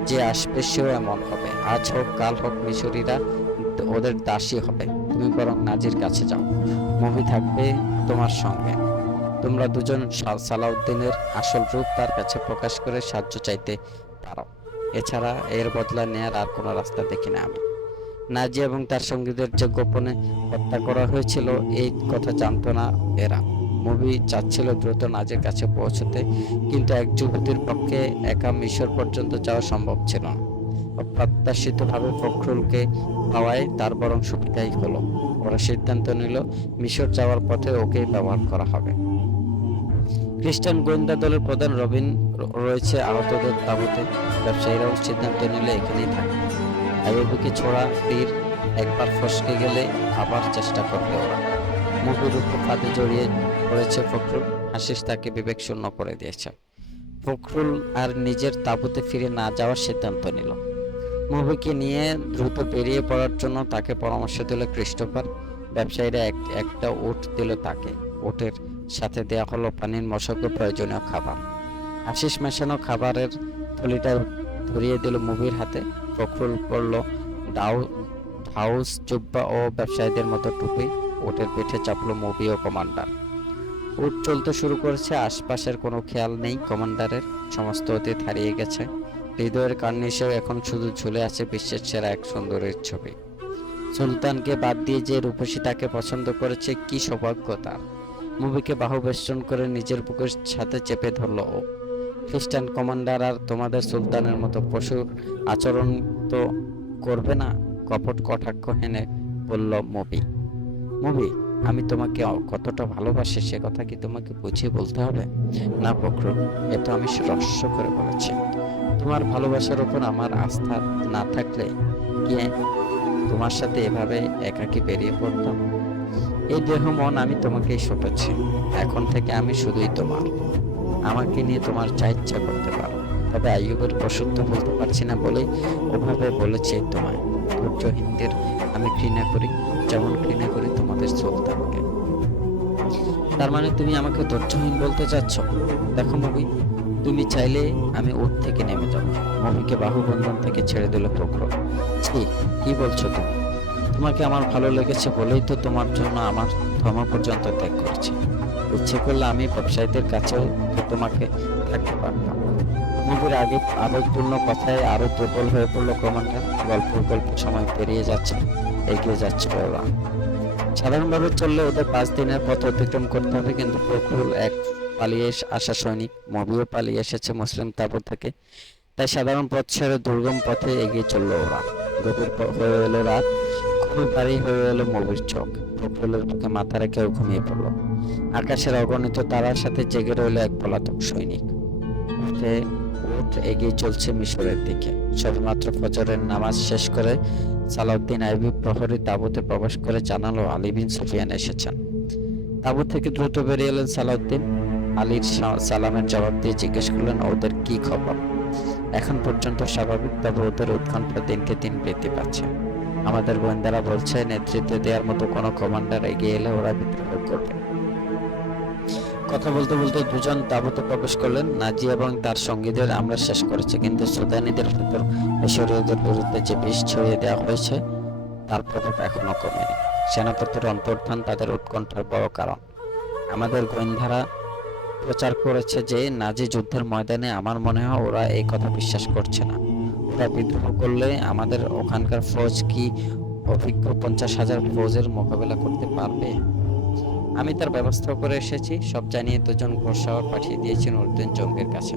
যে আসবে সেও এমন হবে। আজ হোক কাল হোক মিশরীরা ওদের দাসী হবে। তুমি বরং নাজির কাছে যাও, মুভি থাকবে তোমার সঙ্গে। তোমরা দুজন সালাউদ্দিনের আসল রূপ তার কাছে প্রকাশ করে সাহায্য চাইতে পারো। এছাড়া এর বদলা নেয়ার আর কোনো রাস্তা দেখি না আমি। নাজি এবং তার সঙ্গীদের যে গোপনে হত্যা করা হয়েছিল এই কথা জানতো না এরা। মুভি চাচ্ছিল দ্রুত নাজির কাছে পৌঁছতে, কিন্তু এক যুবতীর পক্ষে একা মিশর পর্যন্ত যাওয়া সম্ভব ছিল না। অপ্রত্যাশিতভাবে ফখরুলকে পাওয়ায় তার বরং সুবিধাই হলো। ওরা সিদ্ধান্ত নিল মিশর যাওয়ার পথে ওকেই ব্যবহার করা হবে। খ্রিস্টান গোয়েন্দা দলের প্রধান রবিন রয়েছে আহতদের তাঁবুতে। ব্যবসায়ীরাও সিদ্ধান্ত নিলে এখানেই থাকে। আইয়ুবীকে ছোড়া তীর একবার ফসকে গেলে আবার চেষ্টা করবে ওরা। মুভির উপর ফাঁদে জড়িয়ে পড়েছে ফখরুল। আশিস তাকে বিবেক শূন্য করে দিয়েছে। ফখরুল আর নিজের তাঁবুতে ফিরে না যাওয়ার সিদ্ধান্ত নিল। মুভিকে নিয়ে দ্রুত বেরিয়ে পড়ার জন্য তাকে পরামর্শ দিল ক্রিস্টোফার। ব্যবসায়ীরা একটা উট দিল তাকে। উটের সাথে দেয়া হলো পানির মশকে প্রয়োজনীয় খাবার। আশিস মেশানো খাবারের থলিটা ধরিয়ে দিল মুভির হাতে। ফখরুল পরল ডাউ হাউস জুব্বা ও ব্যবসায়ীদের মতো টুপি। উটের পিঠে চাপলো মুভি ও কমান্ডার। উট চলতে শুরু করেছে। আশপাশের কোনো খেয়াল নেই কমান্ডারের। সমস্ত অতীত হারিয়ে গেছে। হৃদয়ের কার্নিশেও এখন শুধু ঝুলে আছে বিশ্বের সেরা এক সুন্দরীর ছবি। সুলতানকে বাদ দিয়ে যে রূপসী তাকে পছন্দ করেছে, কি সৌভাগ্য তার। মুভিকে বাহু বেষ্টন করে নিজের বুকের সাথে চেপে ধরল ও। খ্রিস্টান কমান্ডার আর তোমাদের সুলতানের মতো পশুর আচরণ তো করবে না, কপট কটাক্ষ হেনে বলল মুভি। মুভি, আমি তোমাকে কতটা ভালোবাসি সে কথা কি তোমাকে বুঝিয়ে বলতে হবে? না ফখরুল, এটা আমি রহস্য করে বলেছি। তোমার ভালোবাসার উপর আমার আস্থা না থাকলে কি তোমার সাথে এভাবে একাকী বেরিয়ে পড়তাম? এই দেহ মন আমি তোমাকেই সঁপেছি। এখন থেকে আমি শুধুই তোমার। আমাকে নিয়ে তোমার যা ইচ্ছা করতে পারো। তবে আইয়ুবের পশুত্ব বলতে পারছি না বলে ওভাবে বলেছি তোমায়। ধৈর্যহীনদের আমি ঘৃণা করি, যেমন ঘৃণা করি তোমাদের সুলতানকে। তার মানে তুমি আমাকে ধৈর্যহীন বলতে চাচ্ছ? দেখো মুভি, তুমি চাইলে আমি উঠ থেকে নেমে যাব। মুভিকে বাহুবন্ধন থেকে ছেড়ে দিল ফখরুল। ছি, কি বলছো তুমি? তোমাকে আমার ভালো লেগেছে বলেই তো তোমার জন্য আমার ধর্ম পর্যন্ত ত্যাগ করছি। ইচ্ছে করলে আমি ব্যবসায়ীদের কাছেও তো তোমাকে থাকতে পারতাম। মুভির আগে আবেগপূর্ণ কথায় আরো দুর্বল হয়ে পড়লো কমান্ডার। গল্প সময় পেরিয়ে যাচ্ছে, এগিয়ে যাচ্ছে ওরা। সাধারণভাবে চললে ওদের 5 দিনের পথ অতিক্রম করতে হবে, কিন্তু ফখরুল এক পালিয়ে আসা সৈনিক, মুভিও পালিয়ে এসেছে মুসলিম তাঁবু থেকে। তাই সাধারণ পথ ছেড়ে দুর্গম পথে এগিয়ে চলল ওরা। গভীর হয়ে এলো রাত, খুবই ভারী হয়ে এলো মুভির চোখ। ফখরুলের বুকে মাথা রেখে ঘুমিয়ে পড়ল। আকাশের অগণিত তারার সাথে জেগে রইল এক পলাতক সৈনিক। উঠ এগিয়ে চলছে মিশরের দিকে। সবেমাত্র ফজরের নামাজ শেষ করে সালাউদ্দিন আইয়ুবী প্রহরী তাঁবুতে প্রবেশ করে জানালো আলী বিন সুফিয়ান এসেছেন। তাঁবু থেকে দ্রুত বেরিয়ে এলেন সালাউদ্দিন। আলীর সালামের জবাব দিয়ে জিজ্ঞেস করলেন, ওদের কি খবর? এখন পর্যন্ত স্বাভাবিক, তবে ওদের উৎকণ্ঠা দিনকে দিন বৃদ্ধি পাচ্ছে। আমাদের গোয়েন্দারা বলছে নেতৃত্ব দেওয়ার মতো কোনো কমান্ডার এগিয়ে এলে ওরা বিদ্রোহ করবে। কথা বলতে বলতে দুজন তাঁবুতে প্রবেশ করলেন। নাজি এবং তার সঙ্গীদের আমরা শেষ করেছি, কিন্তু সুদানীদের ভেতর মিশরীয়দের বিরুদ্ধে যে বিষ ছড়িয়ে দেওয়া হয়েছে তার প্রভাব এখনো কমেনি। সেনাপতির অন্তর্ধান তাদের উৎকণ্ঠার বড় কারণ। আমাদের গোয়েন্দারা প্রচার করেছে যে নাজি যুদ্ধের ময়দানে। আমার মনে হয় ওরা এই কথা বিশ্বাস করছে না। ওরা বিদ্রোহ করলে আমাদের ওখানকার ফৌজ কি অভিজ্ঞ 50,000 ফৌজের মোকাবেলা করতে পারবে? আমি তার ব্যবস্থা করে এসেছি। সব জানিয়ে দুজন ঘোড়সাওয়ার পাঠিয়ে দিয়েছেন উদ্দিন জঙ্গের কাছে।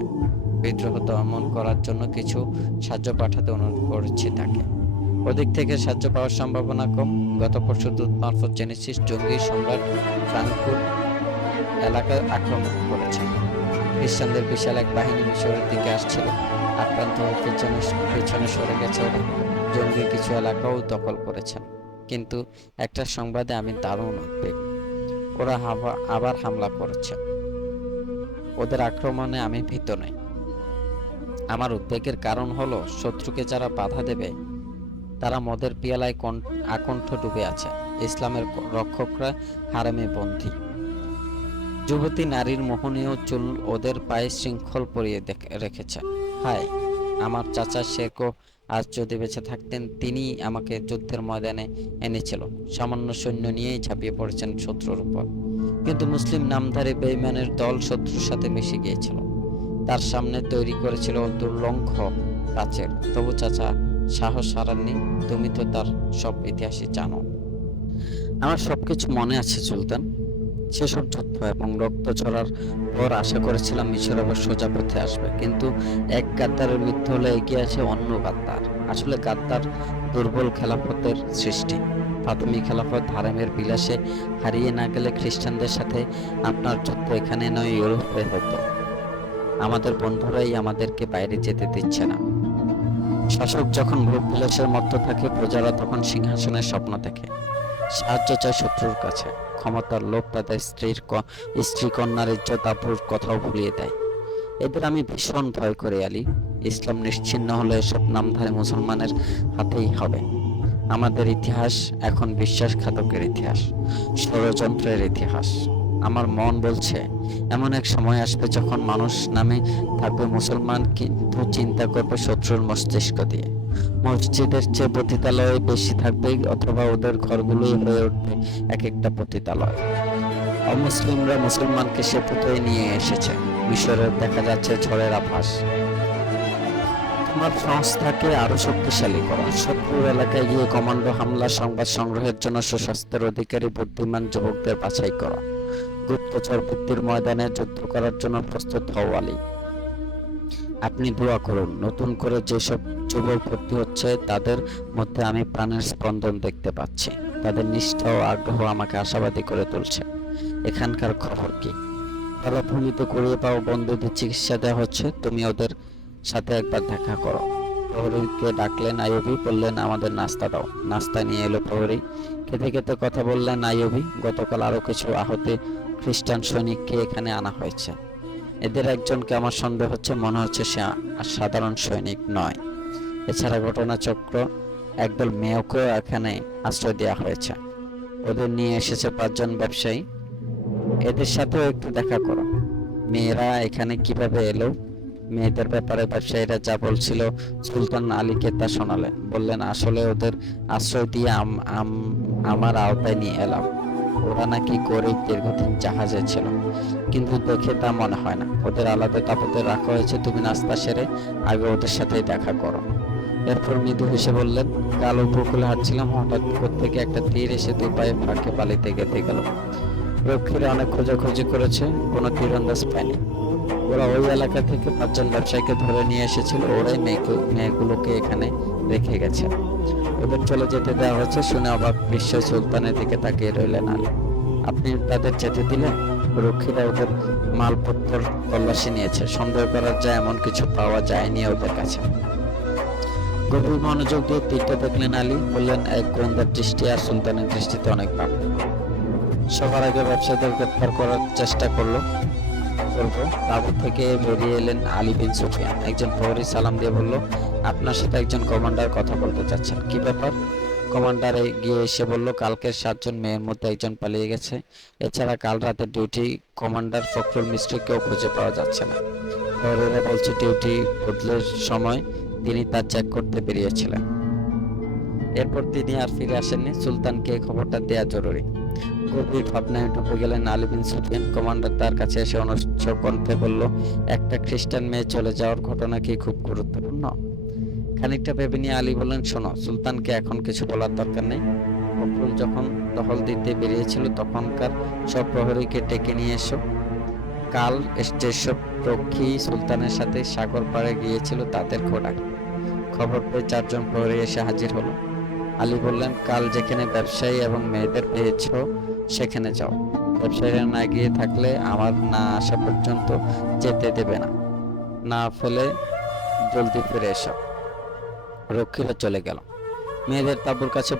বিদ্রোহ দমন করার জন্য কিছু সাহায্য পাঠাতে অনুরোধ করেছি তাকে। ওদিক থেকে সাহায্য পাওয়ার সম্ভাবনা কম। গত পরশু দূত মারফত জেনেছি জঙ্গি সম্রাট ফ্রাঙ্কফুর্ট এলাকায় আক্রমণ করেছে। খ্রিস্টানদের বিশাল এক বাহিনী মিশরের দিকে আসছিল। আক্রান্ত হয়ে পেছনে সরে গেছে ওরা। জঙ্গি কিছু এলাকাও দখল করেছেন। কিন্তু একটা সংবাদে আমি দারুণ উদ্বেগ। ওরা আবার হামলা করেছে। ওদের আক্রমণে আমি ভীত নই। আমার উদ্বেগের কারণ হলো শত্রুকে যারা বাধা দেবে তারা মদের পিয়ালায় আকণ্ঠ ডুবে আছে। ইসলামের রক্ষকরা হারেমে বন্দী। যুবতী নারীর মোহনীয় চুল ওদের পায়ে শৃঙ্খল পরিয়ে রেখেছে। হায়, আমার চাচা শেরকো আজ যদি বেঁচে থাকতেন, তিনি আমাকে যুদ্ধের ময়দানে এনেছিল। সামান্য সৈন্য নিয়েই ঝাঁপিয়ে পড়েছেন শত্রুর উপর। কিন্তু মুসলিম নামধারী বেঈমানের দল শত্রুর সাথে মিশে গিয়েছিল। তার সামনে তৈরি করেছিল দুর্লঙ্ঘ প্রাচীর। তবু চাচা সাহস হারাননি। তুমি তো তার সব ইতিহাসই জানো। আমার সবকিছু মনে আছে সুলতান। সেসব যুদ্ধ এবং রক্ত ঝরার পর আশা করেছিলাম মিশর আবার সোজা পথে আসবে, কিন্তু এক গাদ্দারের মৃত্যু হলে এগিয়ে আছে অন্য গাদ্দার। আসলে গাদ্দার দুর্বল খেলাফতের সৃষ্টি। ফাতেমি খেলাফত হারেমের বিলাসে হারিয়ে না গেলে খ্রিস্টানদের সাথে আপনার যুদ্ধ এখানে নয়, ইউরোপে হতো। আমাদের বন্ধুরাই আমাদেরকে বাইরে যেতে দিচ্ছে না। শাসক যখন ভোগ বিলাসের মধ্য থাকে, প্রজারা তখন সিংহাসনের স্বপ্ন দেখে। সাহায্য চায় শত্রুর কাছে। ক্ষমতার লোভ তাদের স্ত্রী কন্যার ইজ্জত আবরুর কথাও ভুলিয়ে দেয়। এদের আমি ভীষণ ভয় করি আলী। ইসলাম নিশ্চিহ্ন হলে এসব নামধারী মুসলমানের হাতেই হবে। আমাদের ইতিহাস এখন বিশ্বাসঘাতকের ইতিহাস, ষড়যন্ত্রের ইতিহাস। আমার মন বলছে এমন এক সময় আসবে যখন মানুষ নামে থাকবে মুসলমান, কিন্তু চিন্তা করবে শত্রুর মস্তিষ্ক দিয়ে। মসজিদের চেয়ে পতিতালয় বেশি থাকবে, অথবা ওদের ঘরগুলোই হয়ে উঠবে এক একটা পতিতালয়। অমুসলিমরা মুসলমানকে সেতুতে নিয়ে এসেছে। মিশরের দেখা যাচ্ছে ঝড়ের আভাস। তোমার সংস্থাকে আরো শক্তিশালী করো। শত্রুর এলাকায় গিয়ে কমান্ডো হামলা সংবাদ সংগ্রহের জন্য সুস্বাস্থ্যের অধিকারী বুদ্ধিমান যুবকদের বাছাই করো। গুপ্তচর ভিত্তির ময়দানে যুদ্ধ করার জন্য প্রস্তুত হও আলী। আপনি দোয়া করুন, নতুন করে যেসব যুবক ভর্তি হচ্ছে তাদের মধ্যে আমি প্রাণের স্পন্দন দেখতে পাচ্ছি। তাদের নিষ্ঠা ও আগ্রহ আমাকে আশাবাদী করে তুলছে। এখানকার খবর কি? জলাভূমিতে কুড়িয়ে পাওয়া বন্ধুদের চিকিৎসা দেওয়া হচ্ছে, তুমি ওদের সাথে একবার দেখা করো। প্রহরীকে ডাকলেন আইয়ুবী, বললেন আমাদের নাস্তা দাও। নাস্তা নিয়ে এলো প্রহরী। খেতে খেতে কথা বললেন আইয়ুবী, গতকাল আরো কিছু আহত খ্রিস্টান সৈনিককে এখানে আনা হয়েছে। এদের একজনকে আমার সন্দেহ হচ্ছে, মনে হচ্ছে সে সাধারণ সৈনিক নয়। এছাড়া ঘটনাচক্র একদল মেয়েকেও এখানে আশ্রয় দেওয়া হয়েছে। ওদের নিয়ে এসেছে 5 জন ব্যবসায়ী। এদের সাথেও একটু দেখা করো। মেয়েরা এখানে কিভাবে এলো? মেয়েদের ব্যাপারে ব্যবসায়ীরা যা বলছিল সুলতান আলীকে তা শোনালেন। বললেন আসলে ওদের আশ্রয় দিয়ে আমার আওতায় নিয়ে এলাম। ওরা নাকি গরিব, দীর্ঘদিন জাহাজে ছিল, কিন্তু দেখে তা মনে হয় না। ওদের আলাদা তাঁবুতে রাখা হয়েছে, তুমি নাস্তা সেরে আগে ওদের সাথেই দেখা করো। এরপর মৃদু হেসে বললেন, কাল উপকূলে হাঁটছিলাম, হঠাৎ থেকে একটা তীর এসে 2 পায়ে ফাঁকে বালিতে গেঁথে গেল। রক্ষীরা অনেক খোঁজাখুঁজি করেছে, কোনো তীরন্দাজ পায়নি। ওরা ওই এলাকা থেকে 5 জন ব্যবসায়ীকে ধরে নিয়ে এসেছিল, ওরাই মেয়েগুলোকে এখানে রেখে গেছে। ওদের চলে যেতে দেওয়া হয়েছে শুনে অবাক বিস্ময় সুলতানের দিকে তাকিয়ে রইলেন আলী। আপনি তাদের যেতে দিলেন? রক্ষীরা ওদের মালপত্র তল্লাশি নিয়েছে, সন্দেহ করার যায় এমন কিছু পাওয়া যায়নি ওদের কাছে। গভীর মনোযোগ দিয়ে তীরটা দেখলেন আলী, বললেন এক গোয়েন্দার দৃষ্টি আর সুলতানের দৃষ্টিতে অনেক পার্থক্য। সবার আগে ব্যবসায়ীদের গ্রেফতার করার চেষ্টা করবো। তাঁবু থেকে বেরিয়ে এলেন আলী বিন সুফিয়ান। একজন প্রহরী সালাম দিয়ে বলল, আপনার সাথে একজন কমান্ডার কথা বলতে চাচ্ছেন। কি ব্যাপার? কমান্ডার এগিয়ে এসে বলল, কালকের 7 জন মেয়ের মধ্যে একজন পালিয়ে গেছে। এছাড়া কাল রাতে ডিউটি কমান্ডার ফখরুল মিস্ত্রিকেও খুঁজে পাওয়া যাচ্ছে না। প্রহরীরা বলছে ডিউটি বদলের সময় তিনি তা চেক করতে বেরিয়েছিলেন। এরপর তিনি আর ফিরে আসেননি। সুলতানকে এই খবরটা দেয়া জরুরি। গভীর ভাবনায় ডুবে গেলেন আলী বিন সুফিয়ান। কমান্ডার তার কাছে এসে অনুচ্চ কণ্ঠে বলল, একটা খ্রিস্টান মেয়ে চলে যাওয়ার ঘটনা কি খুব গুরুত্বপূর্ণ? খানিকটা ভেবে নিয়ে আলী বললেন, শোনো, সুলতানকে এখন কিছু বলার দরকার নেই। ফখরুল যখন টহল দিতে বেরিয়েছিল তখনকার সব প্রহরীকে ডেকে নিয়ে এসো। কাল যেসব রক্ষী সুলতানের সাথে সাগর পাড়ে গিয়েছিল তাদের খোঁড়া। খবর পেয়ে 4 জন প্রহরী এসে হাজির হলো। আলী বললেন, কাল যেখানে ব্যবসায়ী এবং মেয়েদের পেয়েছ সেখানে যাও। ব্যবসায়ীরা না গিয়ে থাকলে আমার না আসা পর্যন্ত যেতে দেবে না। না ফেলে জলদি ফিরে এসো। রক্ষীরা চলে গেল। মেয়েদের তাঁবুর কাছে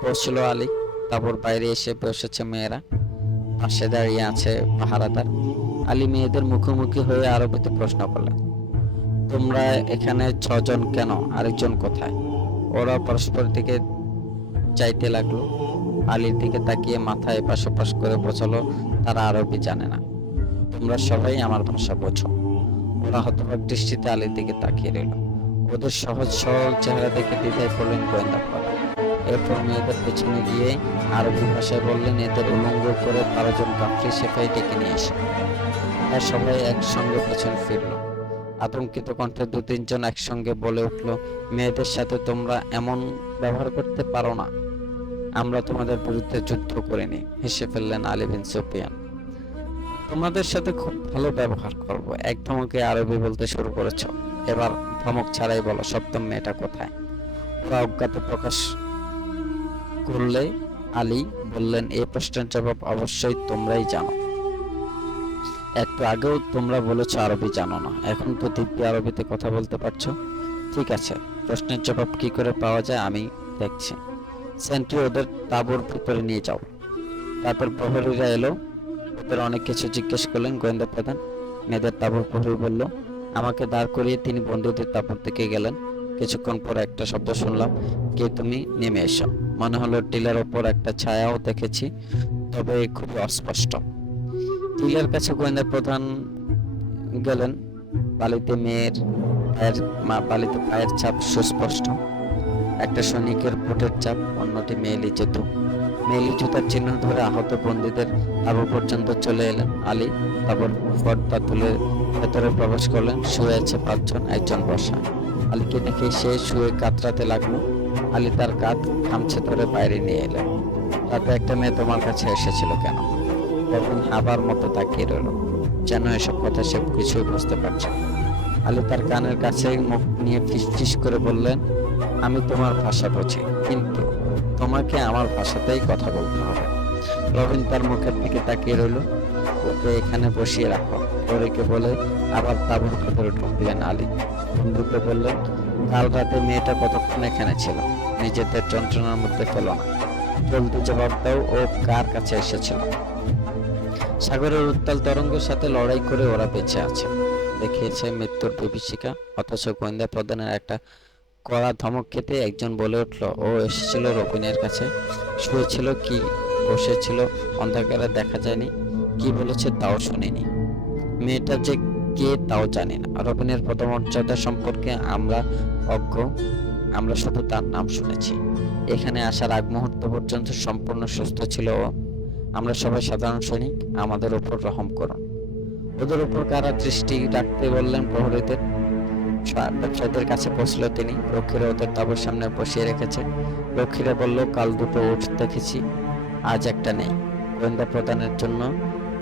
পৌঁছল আলী। তাঁবুর বাইরে এসে বসেছে মেয়েরা, পাশে দাঁড়িয়ে আছে পাহারাদার। আলী মেয়েদের মুখোমুখি হয়ে আরবিতে প্রশ্ন করলেন, তোমরা এখানে 6 জন কেন? আরেকজন কোথায়? ওরা পরস্পর দিকে চাইতে লাগলো। আলীর দিকে তাকিয়ে মাথা এপাশ ওপাশ করে বোঝালো তারা আরবি জানে না, তোমরা সবাই আমার ভাষা বোঝো। ওরা হতবাক দৃষ্টিতে আলীর দিকে তাকিয়ে রইল। ওদের সহজ সরল চেহারা দেখে দ্বিধায় পড়লেন গোয়েন্দা প্রধান। এরপর মেয়েদের পেছনে গিয়ে আরবি ভাষায় বললেন, এদের উলঙ্গ করে 12 জন কাফরি সেফাই ডেকে নিয়ে এসে। তারা সবাই একসঙ্গে পেছন ফিরল। আতঙ্কিত কণ্ঠে 2-3 জন একসঙ্গে বলে উঠল, মেয়েদের সাথে তোমরা এমন ব্যবহার করতে পারো না, আমরা তোমাদের বিরুদ্ধে যুদ্ধ করিনি। হেসে ফেললেন আলী বিন সুফিয়ান। তোমাদের সাথে খুব ভালো ব্যবহার করব। এক ধমকে আরবি বলতে শুরু করেছ, এবার ধমক ছাড়াই বলো, সপ্তম মেয়েটা কোথায়? ওরা অজ্ঞাত প্রকাশ করলে আলী বললেন, এই প্রশ্নের জবাব অবশ্যই তোমরাই জানো। একটু আগেও তোমরা বলেছো আরবি জানো না, এখন তো দিব্যি আরবিতে কথা বলতে পারছো। ঠিক আছে, প্রশ্নের জবাব কি করে পাওয়া যায় আমি দেখছি। সেন্ট্রি ওদের তাঁবুর ভিতরে নিয়ে যাও। তারপর প্রহরীরা এলো, ওদের অনেক কিছু জিজ্ঞেস করলেন গোয়েন্দা প্রধান। মেয়েদের তাঁবুর প্রহরী বলল, আমাকে দাঁড় করিয়ে তিনি বন্ধুদের তাঁবুর দিকে গেলেন। কিছুক্ষণ পর একটা শব্দ শুনলাম, কে তুমি? নেমে এসো। মনে হলো টিলার ওপর একটা ছায়াও দেখেছি, তবে খুব অস্পষ্ট। টিলার কাছে গোয়েন্দা প্রধান গেলেন। বালিতে পায়ের ছাপ সুস্পষ্ট, একটা সৈনিকের বুটের ছাপ, অন্যটি মেয়েলি জুতো। মেয়েলি জুতার চিহ্ন ধরে আহত বন্দীদের তাঁবু পর্যন্ত চলে এলেন। আলী তারপর পর্দা তুলে ভেতরে প্রবেশ করলেন। শুয়ে আছে 5 জন, একজন বসা। আলীকে দেখে সে শুয়ে কাতরাতে লাগলো। আলী তার কাঁধ খামছে ধরে বাইরে নিয়ে এলেন। রাতে একটা মেয়ে তোমার কাছে এসেছিল কেন? তখন হাবার মতো তাকিয়ে রইল, যেন এসব কথা সে কিছুই বুঝতে পারছে না। আলী তার কানের কাছে মুখ নিয়ে ফিসফিস করে বললেন, আমি তোমার ভাষা বুঝি, কিন্তু তোমাকে আমার ভাষাতেই কথা বলতে হবে। রবিন তার মুখের দিকে তাকিয়ে রইল। ওকে এখানে বসিয়ে রাখো, ওরেকে বলে আবার তাঁবুর ভেতরে ঢুকলেন আলী। বন্ধুকে বললেন, কাল রাতে মেয়েটা কতক্ষণ এখানে ছিল? নিজেদের যন্ত্রণার মধ্যে ফেলো না, জলদি জবাব দাও, ও কার কাছে এসেছিল? সাগরের উত্তাল তরঙ্গের সাথে লড়াই করে ওরা বেঁচে আছে, দেখিয়েছে মৃত্যুর বিভীষিকা। অথচ গোয়েন্দা প্রধানের একটা কড়া ধমক খেতে একজন বলে উঠল, ও এসেছিল রবিনের কাছে, শুয়েছিল কি বসেছিল অন্ধকারে দেখা যায়নি, কি বলেছে তাও শুনিনি। মেয়েটা যে কে তাও জানি না। রবিনের পদমর্যাদা সম্পর্কে আমরা অজ্ঞ, আমরা শুধু তার নাম শুনেছি। এখানে আসার আগ মুহূর্ত পর্যন্ত সম্পূর্ণ সুস্থ ছিল ও। আমরা সবাই সাধারণ সৈনিক, আমাদের উপর রহম করুন। ওদের উপর কারা দৃষ্টি রাখতে বললেন প্রহরীদের। ব্যবসায়ীদের কাছে পৌঁছলো তিনি। রক্ষীরা ওদের তাঁবুর সামনে বসিয়ে রেখেছে। রক্ষীরা বলল, কাল 2টো উট দেখেছি, আজ একটা নেই। গোয়েন্দা প্রদানের জন্য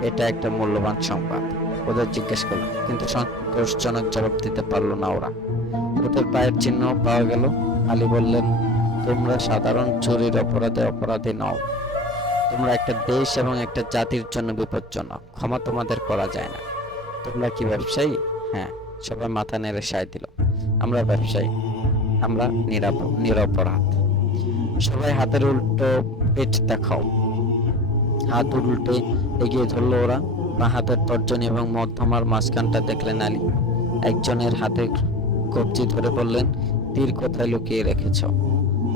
এটা একটা মূল্যবান সংবাদ। ওদের জিজ্ঞেস করলো, কিন্তু সন্তোষজনক জবাব দিতে পারলো না ওরা। ওদের পায়ের চিহ্ন পাওয়া গেল। আলী বললেন, তোমরা সাধারণ চুরির অপরাধী নও, তোমরা একটা দেশ এবং একটা জাতির জন্য বিপজ্জনক। ক্ষমা তোমাদের করা যায় না। তোমরা কি ব্যবসায়ী? হ্যাঁ। সবাই মাথা নেড়ে সায় দিল। আমরা ব্যবসায়ী, আমরা নিরপরাধ। সবাই হাতের উল্টো পেট দেখাও। হাত উল্টে এগিয়ে ধরলো ওরা। বা হাতের তর্জনী এবং মধ্যমার মাঝখানটা দেখলেন আলী। একজনের হাতে কবজি ধরে বললেন, তীর কোথায় লুকিয়ে রেখেছ?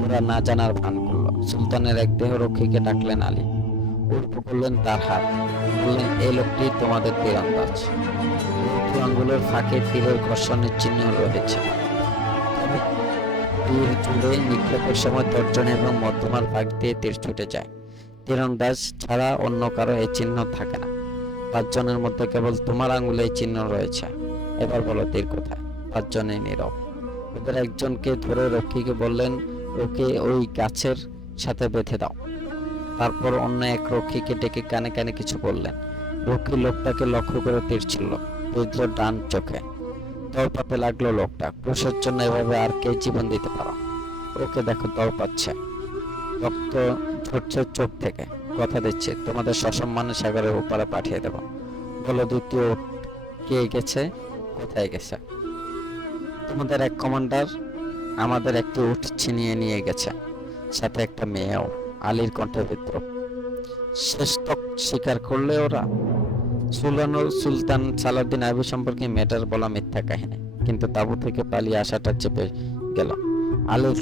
ওরা না জানার ভান করলো। সুলতানের এক দেহরক্ষীকে ডাকলেন আলী। উল্প করলেন তার হাত, বললেন, এই লোকটি তোমাদের তীরন্দাজ। আঙ্গুলের ফাঁকে তীরের ঘর্ষণের চিহ্ন রয়েছে। তীর জুড়ে নিক্ষেপের সময় তর্জনী এবং মধ্যমার ভাগ দিয়ে তীর ছুটে যায়। তীরন্দাজ ছাড়া অন্য কারো এই চিহ্ন থাকে না। 5 জনের মধ্যে কেবল তোমার আঙ্গুলে এই চিহ্ন রয়েছে। এবার বলো তীর কোথায়? 5 জনে নীরব। ওদের একজনকে ধরে রক্ষীকে বললেন, ওকে ওই গাছের সাথে বেঁধে দাও। তারপর অন্য এক রক্ষীকে ডেকে কানে কানে কিছু বললেন। রক্ষী লোকটাকে লক্ষ্য করে তীর ছিল, বুঝলো ডান চোখে। দৌড়াতে লাগলো লোকটা। ক্রোশের জন্য এভাবে আর কে জীবন দিতে পারো? ওকে দেখো দৌড়াচ্ছে, রক্ত ঝরছে চোখ থেকে। কথা দিচ্ছি, তোমাদের সসম্মানে সাগরের ওপারে পাঠিয়ে দেব। বলো দ্বিতীয় কে গেছে, কোথায় গেছে? তোমাদের এক কমান্ডার আমাদের একটি উট ছিনিয়ে নিয়ে গেছে, সাথে একটা মেয়েও। আলীর কণ্ঠে বিদ্রোহ। শেষ তক স্বীকার করলে ওরা। সুলতান সালাউদ্দিন আইবি সম্পর্কে মেয়েটার বলা মিথ্যা কাহিনী, কিন্তু তাঁবু থেকে পালিয়ে আসাটা চেপে গেল। আলীর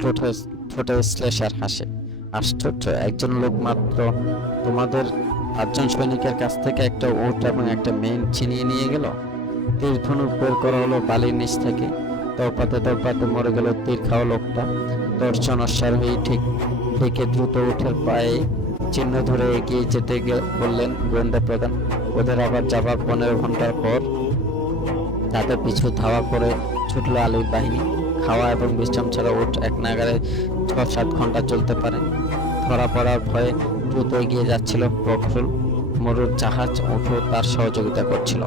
ঠোঁটে শ্লেষার হাসে। আশ্চর্য, একজন লোক মাত্র তোমাদের 5 জন সৈনিকের কাছ থেকে একটা উট এবং একটা মেয়ে ছিনিয়ে নিয়ে গেল। তীর ধনুক বের করা হলো বালির নিচ থেকে। দৌড়াতে মরে গেল তীর খাওয়া লোকটা। দর্শন অশ্বার হয়ে ঠিক ডেকে দ্রুত উঠের পায়ে চিহ্ন ধরে এগিয়ে যেতে বললেন গোয়েন্দা প্রধান। ওদের আবার যাবার 15 ঘন্টার পর তাদের পিছু ধাওয়া করে ছুটলো আলীর বাহিনী। খাওয়া এবং বিশ্রাম ছাড়া উট এক নাগারে 6-7 ঘন্টা চলতে পারে। ধরা পড়ার ভয়ে দ্রুত এগিয়ে যাচ্ছিল প্রখরুল। মরুর জাহাজ উঠো তার সহযোগিতা করছিল।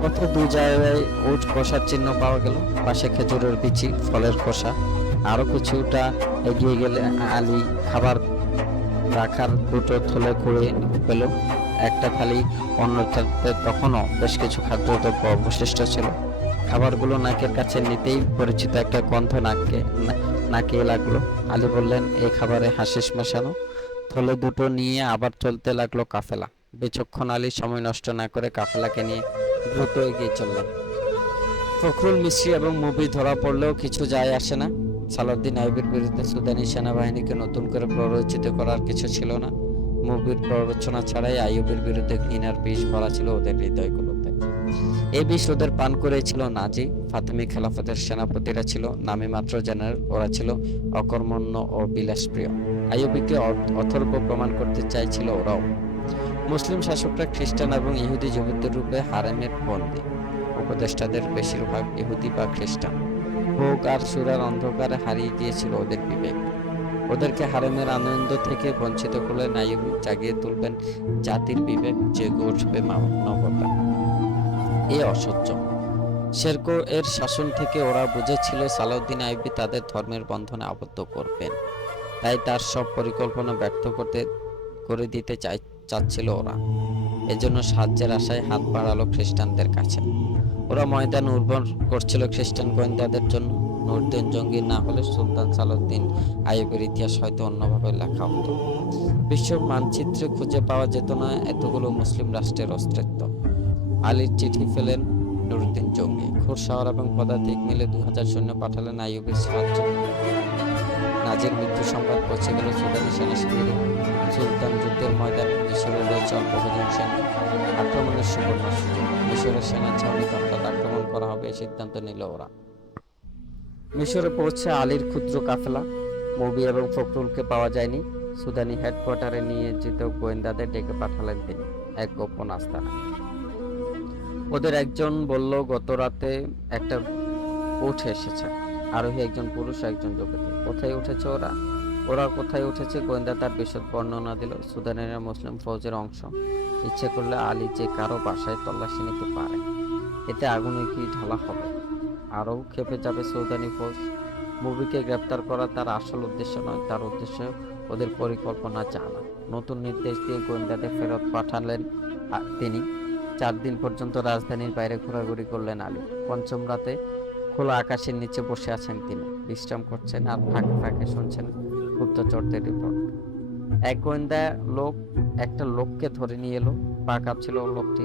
পথে 2 জায়গায় উট কষার চিহ্ন পাওয়া গেল, পাশে খেজুরের বিচি, ফলের খোসা। আরো কিছুটা এগিয়ে গেলে আলী খাবার রাখার 2টো থলে কুড়ে পেল। একটা খালি, অন্যটাতে তখনও বেশ কিছু খাদ্যদ্রব্য অবশিষ্ট ছিল। খাবারগুলো নাকের কাছে নিতেই পরিচিত একটা গন্ধ নাকে লাগলো। আলী বললেন, এই খাবারে হাসিস মেশানো। থলে 2টো নিয়ে আবার চলতে লাগলো কাফেলা। বিচক্ষণ আলী সময় নষ্ট না করে কাফেলাকে নিয়ে দ্রুত এগিয়ে চললেন। ফখরুল মিস্ত্রি এবং মুভি ধরা পড়লেও কিছু যায় আসে না। সালাউদ্দিন আইবির বিরুদ্ধে সুদানি সেনাবাহিনীকে নতুন করে প্ররোচিত করার কিছু ছিল না। মুভির প্ররোচনা ছাড়াই আইয়ুবের বিরুদ্ধে ঘৃণার বিষ ভরা ছিল ওদের হৃদয়গুলোতে। এই বিষ ওদের পান করেছিল নাজি। ফাতেমি খেলাফতের সেনাপতিরা ছিল নামে মাত্র জেনারেল, ওরা ছিল অকর্মণ্য ও বিলাসপ্রিয়। আইয়ুবকে অথর্ব প্রমাণ করতে চাইছিল ওরাও। মুসলিম শাসকরা খ্রিস্টান এবং ইহুদি যুবকদের রূপে হারেমের বন্দী। উপদেষ্টাদের বেশিরভাগ ইহুদি বা খ্রিস্টান। ভোগ আর সুরার অন্ধকারে হারিয়ে গিয়েছিল ওদের বিবেক। ওদেরকে হারেমের আনন্দ থেকে বঞ্চিত করলে আইয়ুব জাগিয়ে তুলবেন জাতির বিবেক, জেগে উঠবে মানবতা। এ অসহ্য। শেরকো এর শাসন থেকে ওরা বুঝেছিল সালাউদ্দিন আইয়ুবী তাদের ধর্মের বন্ধনে আবদ্ধ করবেন, তাই তার সব পরিকল্পনা ব্যর্থ করে দিতে চাচ্ছিল ওরা। এজন্য সাহায্যের আশায় হাত বাড়ালো খ্রিস্টানদের কাছে। ওরা ময়দান উর্বর করছিল খ্রিস্টান গোয়েন্দাদের জন্য। নুরউদ্দিন জঙ্গি না হলে সুলতান সালাউদ্দিন আইয়ুবের ইতিহাস হয়তো অন্যভাবে লেখা হতো। বিশ্ব মানচিত্রে খুঁজে পাওয়া যেত না এতগুলো মুসলিম রাষ্ট্রের অস্তিত্ব। আলীর চিঠি ফেলেন নুরউদ্দিন জঙ্গি। ঘোড়সাওয়ার এবং পদাতিক মিলে 2000 সৈন্য পাঠালেন আইয়ুবের সাহায্যে। নাজির মৃত্যু সংবাদ পৌঁছে গেল সুদানি সেনা শিবিরে। সুলতান যুদ্ধের ময়দানে মিশরে রয়েছে অল্প কজন সেনা। আক্রমণের সুবর্ণ সুযোগ। মিশরের সেনা ছাউনিতে হঠাৎ আক্রমণ করা হবে এই সিদ্ধান্ত নিল ওরা। মিশরে পৌঁছে আলীর ক্ষুদ্র কাফেলা। মুবি এবং ফখরুলকে পাওয়া যায়নি। সুদানি হেডকোয়ার্টারে নিয়োজিত গোয়েন্দাদের ডেকে পাঠালেন তিনি এক গোপন আস্তানা। ওদের একজন বলল গত রাতে একটা উঠ এসেছে। আরোহী একজন পুরুষ, একজন যুবতী। কোথায় উঠেছে ওরা? ওরা কোথায় উঠেছে? গোয়েন্দা তার বিশদ বর্ণনা দিল। সুদানের মুসলিম ফৌজের অংশ। ইচ্ছে করলে আলী যে কারো বাসায় তল্লাশি নিতে পারে। এতে আগুনে কি ঢালা হবে? আরও খেপে যাবে সৌদানি ফৌজ। মুবিকে গ্রেপ্তার করা তার আসল উদ্দেশ্য নয়, তার উদ্দেশ্য ওদের পরিকল্পনা জানা। নতুন নির্দেশ দিয়ে গোয়েন্দাদের ফেরত পাঠালেন তিনি। 4 দিন পর্যন্ত রাজধানীর বাইরে ঘোরাঘুরি করলেন আলী। পঞ্চম রাতে খোলা আকাশের নিচে বসে আছেন তিনি, বিশ্রাম করছেন আর ফাঁকে ফাঁকে শুনছেন গুপ্তচরদের রিপোর্ট। এক গোয়েন্দা লোক একটা লোককে ধরে নিয়ে এলো। পা কাঁপছিল লোকটি,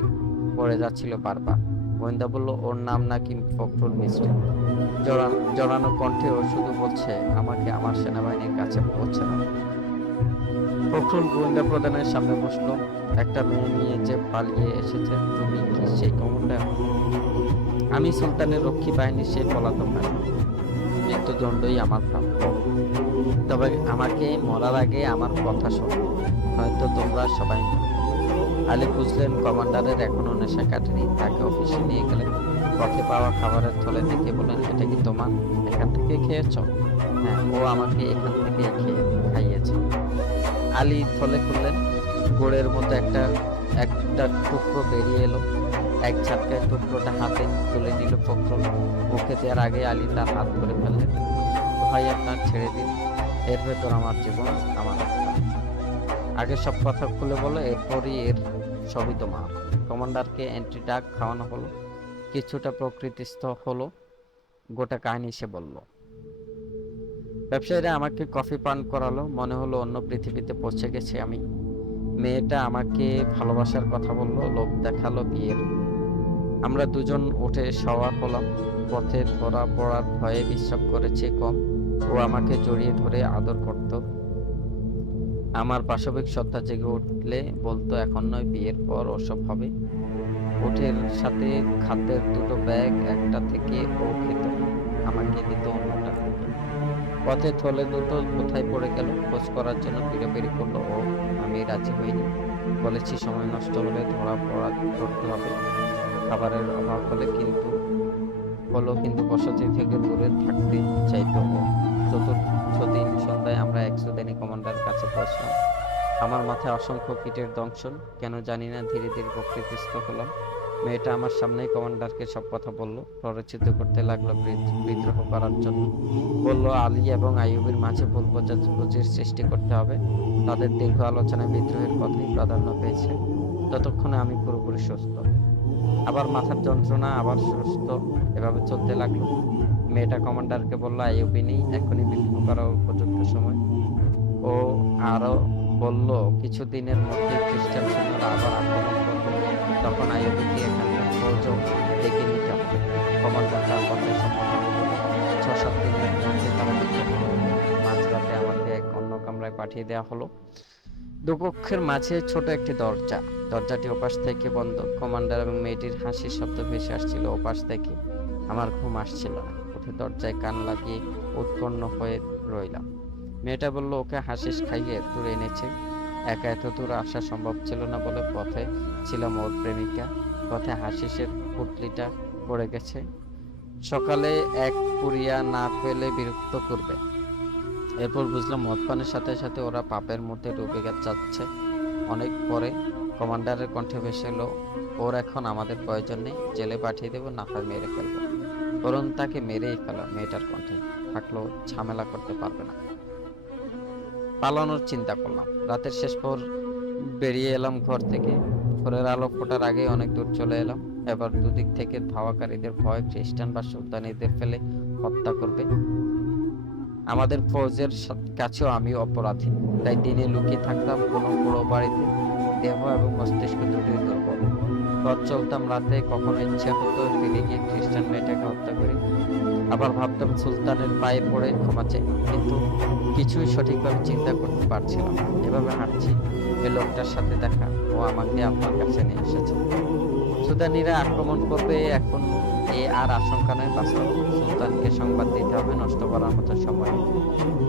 পড়ে যাচ্ছিল বারবার। গোয়েন্দা বলল ওর নাম নাকি ফখরুল মিস্ত্রি। জড়ানো কণ্ঠে ও শুধু বলছে আমাকে আমার সেনাবাহিনীর কাছে পৌঁছে দাও। ফখরুল গোয়েন্দা প্রধানের সামনে বসলো। একটা মেয়ে নিয়ে যে পালিয়ে এসেছে, তুমি কি সেই কমান্ডার? আমি সুলতানের রক্ষী বাহিনীর সেই পলাতক বাহিনী। মৃত্যুদণ্ডই আমার প্রাপ্য। তবে আমাকে মরার আগে আমার কথা শোনো, নয়তো তোমরা সবাই মরবে। আলী বুঝলেন কমান্ডারের এখনো নেশা কাটেনি। তাকে অফিসে নিয়ে গেলেন। পথে পাওয়া খাবারের থলে দেখে বললেন এটা কি তোমার? এখান থেকে খেয়েছ? হ্যাঁ, ও আমাকে এখান থেকে খাইয়েছে। আলী থলে খুললেন। গোড়ের মতো একটা টুকরো বেরিয়ে এলো। এক ঝাটকায় টুকরোটা হাতে তুলে নিল ফখরুল। মুখে দেওয়ার আগে আলী তার হাত ধরে ফেললেন। ভাই আপনার ছেড়ে দিন, এর ভেতর আমার জীবন, আমার আগে সব কথা খুলে বলো, এরপরই এর সবই তোমার। কমান্ডারকে এন্ট্রি ডাক খাওয়ানো হলো। কিছুটা প্রকৃতিস্থ হলো। গোটা কাহিনী সে বলল। ব্যবসায়ীরা আমাকে কফি পান করালো। মনে হলো অন্য পৃথিবীতে পৌঁছে গেছি আমি। মেয়েটা আমাকে ভালোবাসার কথা বলল, লোক দেখালো বিয়ের। আমরা দুজন উঠে সওয়ার হলাম। পথে ধরা পড়ার ভয়ে বিশ্রাম করেছে কম। ও আমাকে জড়িয়ে ধরে আদর করত। আমার পাশবিক সত্তা জেগে উঠলে বলতো এখন নয়, বিয়ের পর ওসব হবে। উঠের সাথে খাদ্যের 2টো ব্যাগ, একটা থেকে ও খেত, আমাকে দিত অন্যটা থেকে। পথে থলে দুটো কোথায় পড়ে গেল খোঁজ করার জন্য পিড়াপিড়ি করলো ও। আমি রাজি হইনি। বলেছি সময় নষ্ট হলে ধরা পড়া করতে হবে। খাবারের অভাব কিন্তু বসতি থেকে দূরে থাকতে চাইতো ও। চতুর্থ দিন সন্ধ্যায় আমরা এক সুদানি কমান্ডার কাছে পৌঁছলাম। আমার মাথায় অসংখ্য কীটের দংশন। কেন জানি না ধীরে ধীরে প্রকৃতিস্থ হলাম। মেয়েটা আমার সামনেই কমান্ডারকে সব কথা বলল। প্ররোচিত করতে লাগলো বিদ্রোহ করার জন্য। বলল আলী এবং আইয়ুবের মাঝে ভুল বোঝাবুঝির সৃষ্টি করতে হবে। তাদের দীর্ঘ আলোচনায় বিদ্রোহের কথাই প্রাধান্য পেয়েছে। ততক্ষণে আমি পুরোপুরি সুস্থ। আবার মাথার যন্ত্রণা, আবার সুস্থ, এভাবে চলতে লাগলো। মেয়েটা কমান্ডারকে বলল আইয়ুবী নেই, এখনই বিদ্রোহ করার উপযুক্ত সময়। ও আরো বলল কিছুদিনের মধ্যে খ্রিস্টান সৈন্যরা আবার আক্রমণ করবে। তখন আইয়ুবীকে এখানকার ফৌজও ডেকে নিতে হবে। কমান্ডার তার কথায় সম্মত হল। 6-7 দিনের মধ্যে তারা বিদ্রোহ করবে। মাঝরাতে আমাকে এক অন্য কামরায় পাঠিয়ে দেওয়া হলো। দুকক্ষের মাঝে ছোট একটি দরজা। দরজাটি ওপাশ থেকে বন্ধ। কমান্ডার এবং মেয়েটির হাসির শব্দ ভেসে আসছিল ওপাশ থেকে। আমার ঘুম আসছিল না। উঠে দরজায় কান লাগিয়ে উৎকণ্ঠ হয়ে রইলাম। মেয়েটা বলল, ওকে হাসিস খাইয়ে দূরে এনেছে। একা এত দূর আসা সম্ভব ছিল না বলে পথে ছিলাম ওর প্রেমিকা। পথে হাসিসের পুটলিটা পড়ে গেছে। সকালে এক পুরিয়া না পেলে বিরক্ত করবে। এরপর বুঝলাম মদ পানের সাথে সাথে ওরা পাপের মধ্যে ডুবে যাচ্ছে। অনেক পরে কমান্ডারের কণ্ঠে ভেসে এলো, ওর এখন আমাদের প্রয়োজন নেই, জেলে পাঠিয়ে দেবো, না হয় মেরে ফেলবো। বরং তাকে মেরেই ফেলা। মেয়েটার কণ্ঠে থাকলেও ঝামেলা করতে পারবে না। পালানোর চিন্তা করলাম। রাতের শেষ পর বেরিয়ে এলাম ঘর থেকে। ভোরের আলো ফোটার আগেই অনেক দূর চলে এলাম। এবার দুদিক থেকে ধাওয়াকারীদের ভয় খ্রিস্টান বা সুলতানিদের ফেলে হত্যা করবে। আমাদের ফৌজের কাছেও আমি অপরাধী, তাই দিনে লুকিয়ে থাকতাম কোনো বড় বাড়িতে। দেহ এবং মস্তিষ্ক দুটোই দুর্বল। পথ চলতাম রাতে, কখনো ইচ্ছে হতো ফিরে গিয়ে খ্রিস্টান মেয়েটাকে হত্যা করি। আবার ভাবতাম সুলতানের পায়ে পড়ে ক্ষমা চাই, কিন্তু কিছুই সঠিকভাবে চিন্তা করতে পারছিলাম না। এভাবে হাঁটছি, এই লোকটার সাথে দেখা, ও আমাকে আপনার কাছে নিয়ে এসেছে। সুদানিরা আক্রমণ করবে এখন আর আশঙ্কা নয়, বাস্তব। সুলতানকে সংবাদ দিতে হবে, নষ্ট করার মতো সময়।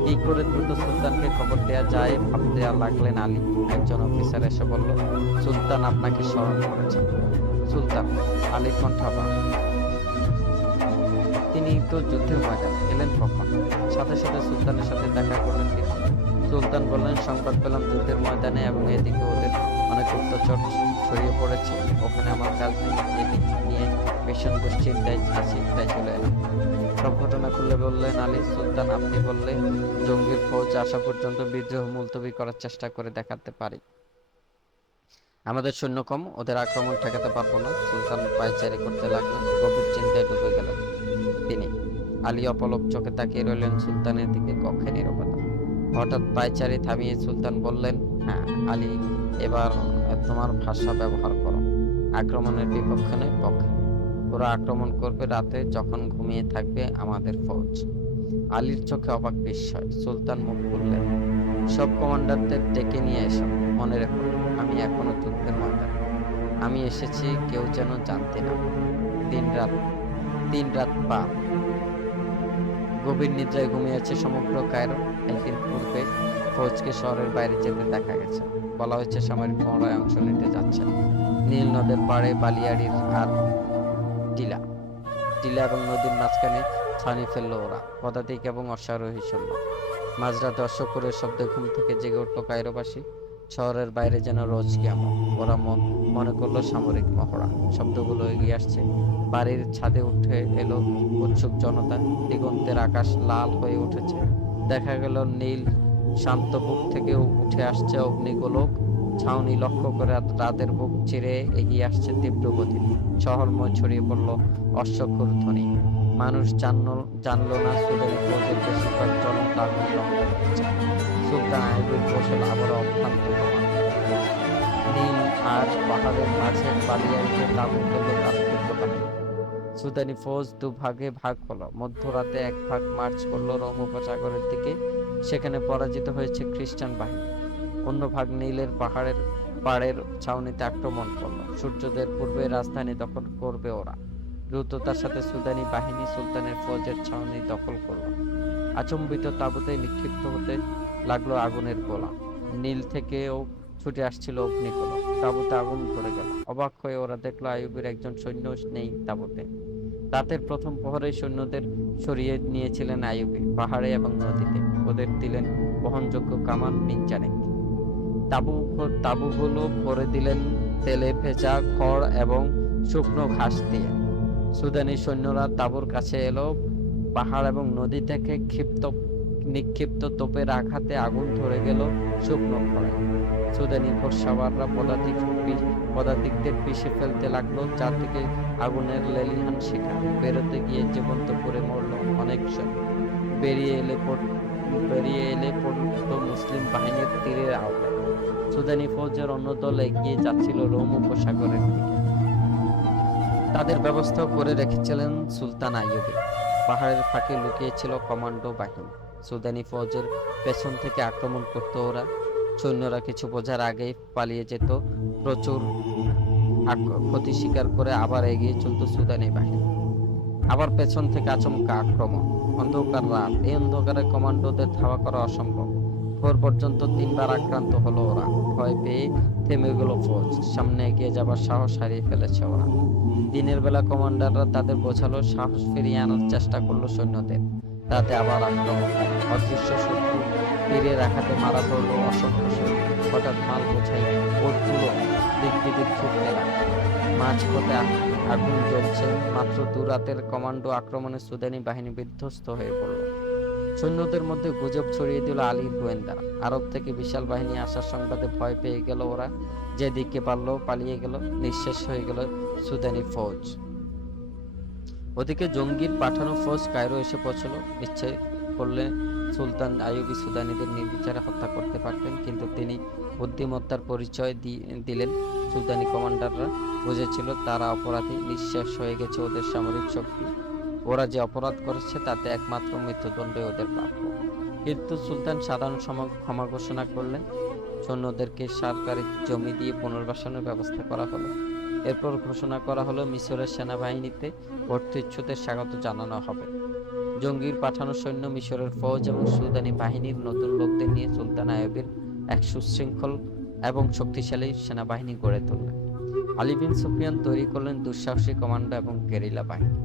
কি করে দ্রুত সুলতানকে খবর দেওয়া যায় ভাবতে লাগলেন আলী। একজন অফিসার এসে বলল, সুলতান আপনাকে স্মরণ করেছেন। সুলতান? আলীর কণ্ঠ আবার। তিনি তো যুদ্ধের ময়দানে এলেন কখন? সাথে সাথে সুলতানের সাথে দেখা করলেন তিনি। সুলতান বললেন, সংবাদ পেলাম যুদ্ধের ময়দানে, এবং এদিকে ওদের অনেক গুপ্তচর ছড়িয়ে পড়েছে। ওখানে আমার কাজ নেই, এদিক নিয়ে ভীষণ দুশ্চিন্তায় আছি, তাই চলে এলাম। সব ঘটনা খুলে বললেন আলী। সুলতান, আপনি বললে জঙ্গির ফৌজ আসা পর্যন্ত বিদ্রোহ মুলতবি করার চেষ্টা করে দেখাতে পারি। আমাদের সৈন্য কম, ওদের আক্রমণ ঠেকাতে পারবো না। সুলতান পায়চারি করতে লাগলেন। গভীর চিন্তায় ডুবে গেলেন তিনি। আলী অপলক চোখে তাকিয়ে রইলেন সুলতানের দিকে। কক্ষে নীরবতা। হঠাৎ পায়চারি থামিয়ে সুলতান বললেন, হ্যাঁ আলী, এবার তোমার ভাষা ব্যবহার করো। আক্রমণের বিপক্ষে নয়, পক্ষে। ওরা আক্রমণ করবে রাতে, যখন ঘুমিয়ে থাকবে আমাদের ফৌজ। আলীর চোখে অবাক বিস্ময়। সুলতান মুখ খুললেন, সব কমান্ডারদের ডেকে নিয়ে এসো। মনে রেখো, আমি এখনো যুদ্ধের ময়দানে। আমি এসেছি, কেউ যেন জানতে না। দিন রাত পার। গভীর নিদ্রায় ঘুমিয়েছে সমগ্র কায়রো। একদিন পূর্বে ফৌজকে শহরের বাইরে যেতে দেখা গেছে। বলা হয়েছে সামরিক মহড়ায় অংশ নিতে যাচ্ছেন। নীল নদের পাড়ে বালিয়াড়ির আর টিলা টিলা এবং নদীর মাঝখানে ছানি ফেললো ওরা। পদাতিক এবং অশ্বারোহী সৈন্য। মাঝরাতে অশ্বকুরের শব্দে ঘুম থেকে জেগে উঠল কায়রোবাসী। শহরের বাইরে যেন রোজ কিয়ামত। ওরা মনে করলো সামরিক মহড়া। শব্দগুলো এগিয়ে আসছে। বাড়ির ছাদে উঠে এলো উৎসুক জনতা। দিগন্তের আকাশ লাল হয়ে উঠেছে। দেখা গেল নীল শান্ত বুক থেকে উঠে আসছে অগ্নিগোলক। ছাউনি লক্ষ্য করে রাতের বুক চিরে এগিয়ে আসছে তীব্র গতি। শহরময় ছড়িয়ে পড়ল অশ্বক্ষুর ধ্বনি। মানুষ জানলো না সুদানি ফৌজের বেশিরভাগ জ্বলন্ত আগুন লক্ষ্য করছে। সুলতান আইয়ুবের কৌশল আবারও অভ্রান্ত প্রমাণ। নীল আর পাহাড়ের মাঝে বালিয়াড়িতে তাঁবু ফেলল তার ক্ষুদ্র বাহিনী। সুদানি ফৌজ দুভাগে ভাগ হলো। মধ্যরাতে এক ভাগ মার্চ করলো রোম উপসাগরের দিকে। সেখানে পরাজিত হয়েছে খ্রিস্টান বাহিনী। অন্য ভাগ নীলের পাড়ের ছাউনিতে আক্রমণ করলো। সূর্যোদয়ের পূর্বে রাজধানী দখল করবে ওরা। দ্রুততার সাথে সুদানি বাহিনী সুলতানের ফৌজের ছাউনি দখল করলো। আচম্বিত তাঁবুতে নিক্ষিপ্ত হতে লাগলো আগুনের গোলা। নীল থেকেও ছুটে আসছিল অগ্নিগোলক। তাঁবুতে আগুন ধরে গেল। অবাক হয়ে ওরা দেখলো আইয়ুবের একজন সৈন্য নেই তাঁবুতে। রাতের প্রথম প্রহরে সৈন্যদের সরিয়ে নিয়েছিলেন আইয়ুবে, পাহাড়ে এবং নদীতে। ওদের দিলেন বহনযোগ্য কামান, মিনজানিক। তাঁবুগুলো ভরে দিলেন তেলে ভেজা খড় এবং শুকনো ঘাস দিয়ে। সুদানি সৈন্যরা তাঁবুর কাছে এলো। পাহাড় এবং নদী থেকে নিক্ষিপ্ত তোপের আঘাতে আগুন ধরে গেল শুকনো খড়ে। সুদানি ঘোড়সওয়াররা পদাতিকদের পিষে ফেলতে লাগলো। চারদিকে আগুনের লেলিহান শিখা। বেরোতে গিয়ে জীবন্ত পুড়ে মরল অনেক সৈন্য। বেরিয়ে এলে পড়ল মুসলিম বাহিনীর তীরের আওতায়। সুদানি ফৌজের অন্য দল এগিয়ে যাচ্ছিল রোম উপসাগরের দিকে। তাদের ব্যবস্থা করে রেখেছিলেন সুলতান আইয়ুবে। পাহাড়ের ফাঁকে লুকিয়েছিল কমান্ডো বাহিনী। সুদানি ফৌজের পেছন থেকে আক্রমণ করত ওরা। সৈন্যরা কিছু বোঝার আগেই পালিয়ে যেত। প্রচুর ক্ষতি স্বীকার করে আবার এগিয়ে চলত সুদানি বাহিনী। আবার পেছন থেকে আচমকা আক্রমণ। অন্ধকার রাত, এই অন্ধকারে কমান্ডোদের ধাওয়া করা অসম্ভব। ভোর পর্যন্ত 3বার আক্রান্ত হলো ওরা। ভয় পেয়ে থেমে গেল ফৌজ। সামনে এগিয়ে যাবার সাহস হারিয়ে ফেলেছে ওরা। দিনের বেলা কমান্ডাররা তাদের বোঝালো, সাহস ফিরিয়ে আনার চেষ্টা করলো সৈন্যদের। রাতে আবার আক্রমণ। অদৃশ্য শত্রু তীরের আঘাতে মারা পড়লো অসংখ্য সৈন্য। হঠাৎ মাল বোঝাই ওটগুলো দিক বিদিক ছুটতে লাগলো। মাঝপথে আগুন জ্বলছে। মাত্র 2 রাতের কমান্ডো আক্রমণে সুদানি বাহিনী বিধ্বস্ত হয়ে পড়ল। সৈন্যদের মধ্যে গুজব ছড়িয়ে দিল আলীর গোয়েন্দারা। আরব থেকে বিশাল বাহিনী আসার সংবাদে ভয় পেয়ে গেল ওরা। যেদিকে পারল পালিয়ে গেল। নিঃশেষ হয়ে গেল সুদানি ফৌজ। ওদিকে জঙ্গির পাঠানো ফৌজ কায়রো এসে পৌঁছলো। ইচ্ছে করলে সুলতান আইয়ুবী সুদানিদের নির্বিচারে হত্যা করতে পারতেন, কিন্তু তিনি বুদ্ধিমত্তার পরিচয় দিলেন। সুদানি কমান্ডাররা বুঝেছিল তারা অপরাধী, নিঃশেষ হয়ে গেছে ওদের সামরিক শক্তি। ওরা যে অপরাধ করেছে তাতে একমাত্র মৃত্যুদণ্ডই ওদের প্রাপ্য। কিন্তু সুলতান সাধারণ ক্ষমা ঘোষণা করলেন। সৈন্যদেরকে সরকারি জমি দিয়ে পুনর্বাসনের ব্যবস্থা করা হলো। এরপর ঘোষণা করা হলো মিশরের সেনাবাহিনীতে ভর্তিচ্ছুদের স্বাগত জানানো হবে। জঙ্গির পাঠানো সৈন্য মিশরের ফৌজ এবং সুদানি বাহিনীর নতুন লোকদের নিয়ে সুলতান আইয়ুবের এক সুশৃঙ্খল এবং শক্তিশালী সেনাবাহিনী গড়ে তুললেন। আলী বিন সুফিয়ান তৈরি করলেন দুঃসাহসী কমান্ডো এবং গেরিলা বাহিনী।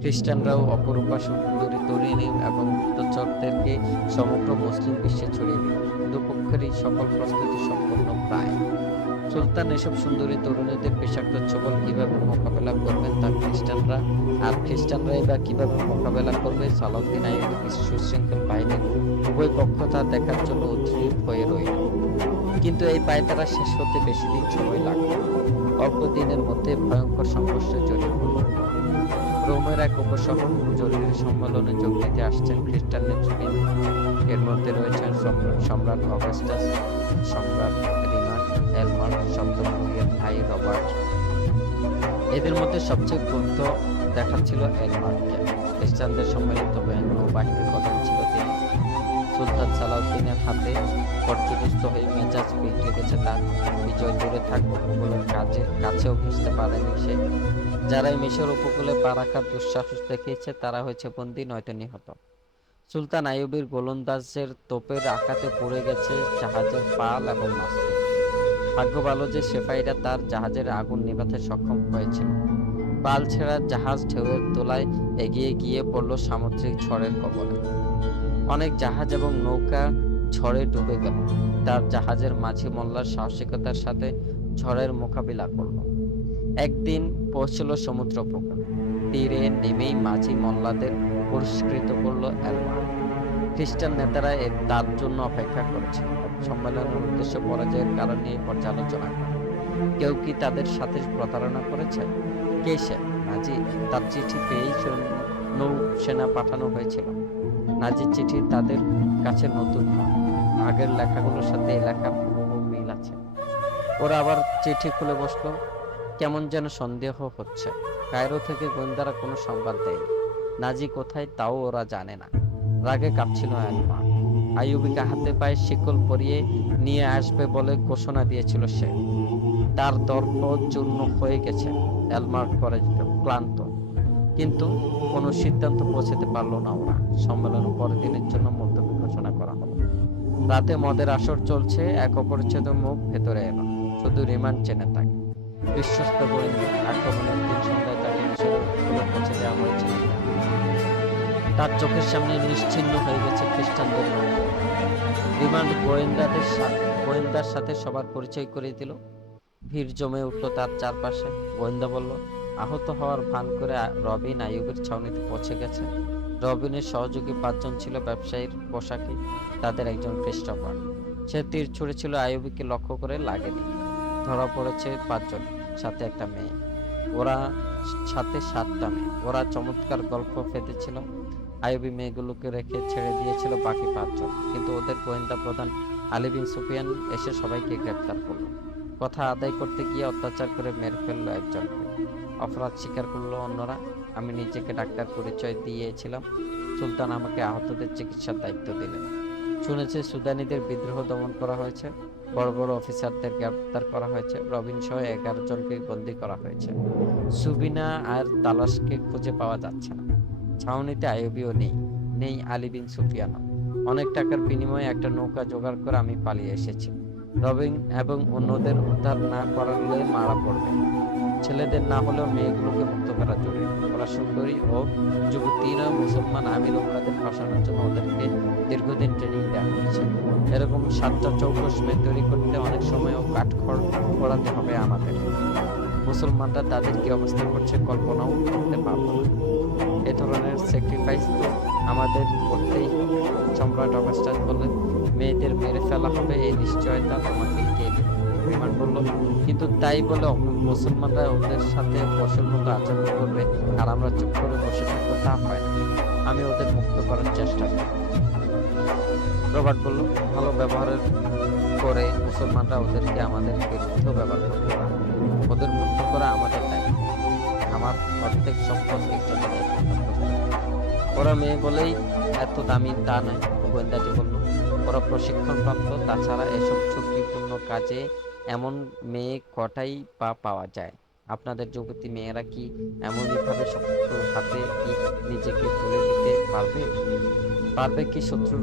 খ্রিস্টানরাও অপরূপা সুন্দরী তরুণী এবং গুপ্তচরদেরকে সমগ্র মুসলিম বিশ্বে ছড়িয়ে দিল। দুপক্ষেরই সকল প্রস্তুতি সম্পন্ন প্রায়। সুলতান এসব সুন্দরী তরুণীদের পেশাগত ছবল কিভাবে মোকাবেলা করবেন তা খ্রিস্টানরাই বা কিভাবে মোকাবেলা করবে সালাউদ্দিন আইয়ুবীর সুশৃঙ্খল বাহিনীর উভয় পক্ষ তা দেখার জন্য উদ্গ্রীব হয়ে রইল। কিন্তু এই পায়তারা শেষ হতে বেশি দিন সময় লাগবে। অল্প দিনের মধ্যে ভয়ঙ্কর সংঘর্ষে জড়িয়ে পড়ল। রোমের এক উপশহর জরুরি সম্মেলনে যোগ দিতে আসছেন খ্রিস্টান নেতৃবৃন্দ। এর মধ্যে রয়েছেন সম্রাট অগাস্টাস, সম্রাট রিমান, এলমার, সপ্তমের ভাই রবার্ট। এদের মধ্যে সবচেয়ে ক্রুদ্ধ দেখাচ্ছিল এলমারকে। খ্রিস্টানদের সম্মিলিত বাহিনীর প্রধান ছিল তিনি। সুলতান সালাউদ্দিনের হাতে পর্যদস্ত হয়ে মেজাজ বিগড়ে গেছে তার। বিজয় দূরে থাকবে, উপকূলের কাছেও ঘেঁষতে পারেনি সে। যারাই মিশর উপকূলে পা রাখার দুঃসাহস দেখিয়েছে তারা হয়েছে বন্দী, নয়তো নিহত। সুলতান আইয়ুবীর গোলন্দাজের তোপের আঘাতে পড়ে গেছে জাহাজের পাল এবং মাস্তুল। ভাগ্য ভালো যে সেপাইরা তার জাহাজের আগুন নেভাতে সক্ষম হয়েছিল। পাল ছেঁড়া জাহাজ ঢেউয়ের দোলায় এগিয়ে গিয়ে পড়ল সামুদ্রিক ঝড়ের কবলে। অনেক জাহাজ এবং নৌকা ঝড়ে ডুবে গেল। তার জাহাজের মাঝি মোল্লার সাহসিকতার সাথে ঝড়ের মোকাবিলা করল। একদিন পৌঁছল সমুদ্র উপকূল। তীরে নেমেই মাঝি মোল্লাদের পুরস্কৃত করল এলমার। খ্রিস্টান নেতারা তার জন্য অপেক্ষা করেছিল। সম্মেলনের উদ্দেশ্য পরাজয়ের কারণ নিয়ে পর্যালোচনা করে। কেউ কি তাদের সাথে প্রতারণা করেছে? কে সে? নাজি। তার চিঠি পেয়েই নৌ সেনা পাঠানো হয়েছিল। নাজির চিঠি তাদের কাছে নতুন নয়। আগের লেখাগুলোর সাথে এই লেখার হুবহু মিল আছে। ওরা আবার চিঠি খুলে বসলো। কেমন যেন সন্দেহ হচ্ছে। কায়রো থেকে গোয়েন্দারা কোনো সংবাদ দেয়নি। নাজি কোথায় তাও ওরা জানে না। রাগে কাঁপছিল এলমার। আইয়ুবীকে হাতে পায়ে শিকল পরিয়ে নিয়ে আসবে বলে ঘোষণা দিয়েছিল সে। তার দর্প চূর্ণ হয়ে গেছে। এলমার করে ক্লান্ত, কিন্তু কোনো সিদ্ধান্ত পৌঁছাতে পারলো না ওরা। সম্মেলন পরের দিনের জন্য মুলতবি ঘোষণা করা হলো। রাতে মদের আসর চলছে। এক অপরিচিত মুখ ভেতরে এলো। শুধু রিমান্ড চেনে তাকে। বিশ্বস্ত গোয়েন্দা। আক্রমণের দিন সন্ধ্যায় তাকে মিশরের উপকূলে পৌঁছে দেওয়া হয়েছিল। তার চোখের সামনে নিশ্চিহ্ন হয়ে গেছে খ্রিস্টানদের নৌকা। রিমান্ড গোয়েন্দার সাথে সবার পরিচয় করিয়ে দিল। ভিড় জমে উঠল তার চারপাশে। গোয়েন্দা বলল, আহত হওয়ার ভান করে রবিন আইয়ুবের ছাউনিতে পৌঁছে গেছে। রবিনের সহযোগী 5 জন ছিল ব্যবসায়ীর পোশাকে। তাদের একজন খ্রিস্টফার। সে তীর ছুঁড়েছিল, আইয়ুবীকে লক্ষ্য করে লাগেনি। ধরা পড়েছে 5 জন, সাথে একটা মেয়ে। ওরা সাথে 7টা মেয়ে। ওরা চমৎকার গল্প ফেঁদেছিল। আইয়ুবী মেয়েগুলোকে রেখে ছেড়ে দিয়েছিল বাকি 5 জন। কিন্তু ওদের গোয়েন্দা প্রধান আলী বিন সুফিয়ান এসে সবাইকে গ্রেপ্তার করলো। কথা আদায় করতে গিয়ে অত্যাচার করে মেরে ফেললো একজনকে। অপরাধ স্বীকার করলো অন্যরা। আমি নিজেকে ডাক্তার পরিচয় দিয়েছিলাম। সুলতান আমাকে আহতদের চিকিৎসার দায়িত্ব দিলেন। শুনেছে সুদানিদের বিদ্রোহ দমন করা হয়েছে, বড় বড় অফিসারদের গ্রেপ্তার করা হয়েছে, রবিন সহ 11 জনকে বন্দী করা হয়েছে। সুবিনা আর তালাশকে খুঁজে পাওয়া যাচ্ছে না। ছাউনিতে আইয়ুবীও নেই, নেই আলী বিন সুফিয়ানও। অনেক টাকার বিনিময়ে একটা নৌকা জোগাড় করে আমি পালিয়ে এসেছি। রবিন এবং অন্যদের উদ্ধার না করালে মারা পড়বে। ছেলেদের না হলেও মেয়েগুলোকে মুক্ত করা জরুরি। ওরা সুন্দরী ও যুবতী নয়। মুসলমান আমির ওমরাদের ফাঁসানোর জন্য ওদেরকে দীর্ঘদিন ট্রেনিং দেওয়া হয়েছে। এরকম 7টা চৌকস মেয়ে তৈরি করতে অনেক সময় ও কাঠখড় পোড়াতে হবে আমাদের। মুসলমানরা তাদের কি অবস্থা করছে কল্পনাও করতে পারবো না। এ ধরনের স্যাক্রিফাইস তো আমাদের করতেই। সম্রাট অগাস্টাস বললেন, মেয়েদের মেরে ফেলা হবে এই নিশ্চয়তা তোমাকে কে দিল? রিমান্ড বলল, কিন্তু তাই বলে মুসলমানরা ওদের সাথে পশুর মতো আচরণ করবে আর আমরা চুপ করে বসে থাকবো তা হয় না। আমি ওদের মুক্ত করার চেষ্টা করব। রবার্ট বলল, ভালো ব্যবহারের করে মুসলমানরা ওদেরকে আমাদের বিরুদ্ধেও ব্যবহার করতে পারে। ওদের মুক্ত করা আমাদের দায়িত্ব। আমার অর্ধেক সম্পদ একজন ওরা মেয়ে বলেই এত দামি তা নয়, গোয়েন্দাটি বলল। ওরা প্রশিক্ষণপ্রাপ্ত, তাছাড়া এসব ঝুঁকিপূর্ণ কাজে এমন মেয়ে কটাই বা পাওয়া যায়। আপনাদের যুবতী মেয়েরা কি এমনইভাবে শত্রুর হাতে কি নিজেকে তুলে দিতে পারবে? পারবে কি শত্রুর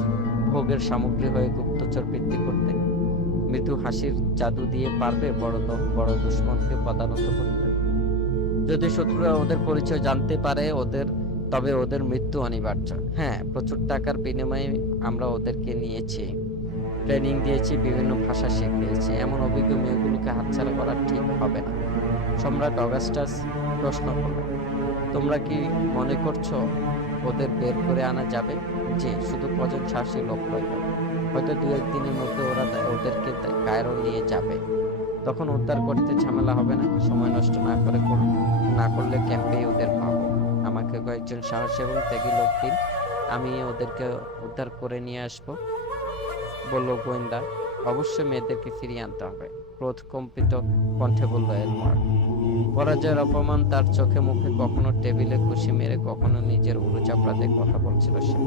ভোগের সামগ্রী হয়ে গুপ্তচর বৃত্তি করতে? মৃদু হাসির জাদু দিয়ে পারবে বড় দুশ্মনকে পদানত করতে? যদি শত্রুরা ওদের পরিচয় জানতে পারে তবে ওদের মৃত্যু অনিবার্য। হ্যাঁ, প্রচুর টাকার বিনিময়ে আমরা ওদেরকে নিয়েছি, ট্রেনিং দিয়েছি, বিভিন্ন ভাষা শিখিয়েছি। এমন অভিজ্ঞ মেয়েগুলোকে হাতছাড়া করা ঠিক হবে না। সম্রাট অগাস্টাস প্রশ্ন করলেন, তোমরা কি মনে করছো ওদের বের করে আনা যাবে? যে শুধু কজন সাহসী লোক প্রয়োজন। হয়তো 2-1 দিনের মধ্যে ওদেরকে কায়রো নিয়ে যাবে। তখন উদ্ধার করতে ঝামেলা হবে না। সময় নষ্ট না করলে ক্যাম্পেই ওদের পাবো। আমাকে কয়েকজন সাহসী এবং ত্যাগী লোক দিন, আমি ওদেরকে উদ্ধার করে নিয়ে আসব, বলল গোয়েন্দা। অবশ্যই মেয়েদেরকে ফিরিয়ে আনতে হবে, ক্রোধ কম্পিত কণ্ঠে বলল এলমার। পরাজয়ের অপমান তার চোখে মুখে, কখনো টেবিলে খুশি মেরে, কখনো নিজের উড়ো চাপড়াতে কথা বলছিল সে।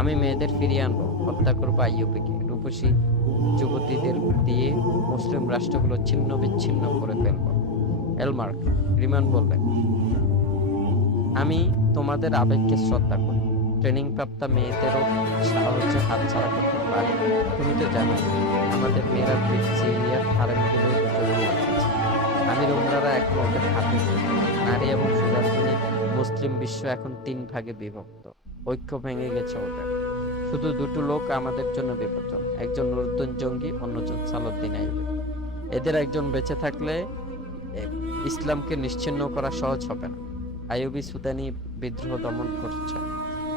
আমি মেয়েদের ফিরিয়ে আনবো, হত্যা করবো আইয়ুবীকে, রূপসী যুবতীদের দিয়ে মুসলিম রাষ্ট্রগুলো ছিন্ন বিচ্ছিন্ন করে ফেলবো। এলমার্ক, রিমান বললেন, আমি তোমাদের আবেগকে শ্রদ্ধা করি। ট্রেনিং প্রাপ্ত মেয়েদেরও সাহসে হাতছাড়া করতে পারি। তুমি তো জানো আমাদের মেয়েরা সিরিয়ার হারেমগুলো জড়িয়ে রেখেছে। আমির উমরারা এখন ওদের হাতে। নারী এবং সুদানে মুসলিম বিশ্ব এখন 3 ভাগে বিভক্ত। ঐক্য ভেঙে গেছে ওদের। শুধু 2টো লোক আমাদের জন্য বিপজ্জনক, একজন নুরুদ্দিন জঙ্গি, অন্যজন সালাউদ্দিন আইয়ুবী। এদের একজন বেঁচে থাকলে ইসলামকে নিশ্চিহ্ন করা সহজ হবে না। আইয়ুবী সুদানি বিদ্রোহ দমন করছে,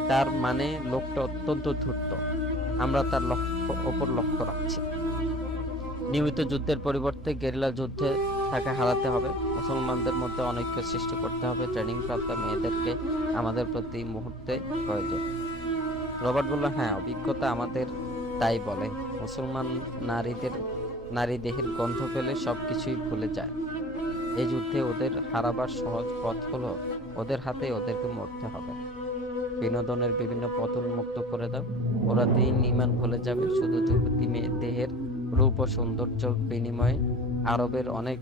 তার মানে লোকটা অত্যন্ত ধূর্ত। আমরা তার ওপর লক্ষ্য রাখছি। নিয়মিত যুদ্ধের পরিবর্তে গেরিলা যুদ্ধে তাকে হারাতে হবে। মুসলমানদের মধ্যে অনৈক্য সৃষ্টি করতে হবে। ট্রেনিং প্রাপ্ত মেয়েদেরকে আমাদের প্রতি মুহূর্তে প্রয়োজন। রবার্ট বলল, হ্যাঁ, অভিজ্ঞতা আমাদের তাই বলে। মুসলমান নারী দেহের গন্ধ পেলে সবকিছুই ভুলে যায়। এই যুদ্ধে ওদের হারাবার সহজ পথ হলো ওদের হাতে ওদেরকে মরতে হবে। বিনোদনের বিভিন্ন পথ উন্মুক্ত করে দাও, ওরা দিন ঈমান ভুলে যাবে। শুধু যুবতী মেয়ে দেহের রূপ ও সৌন্দর্য বিনিময়ে আরবের অনেক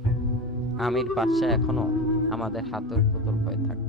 আমির বাদশা এখনো আমাদের হাতের পুতুল হয়ে থাকে।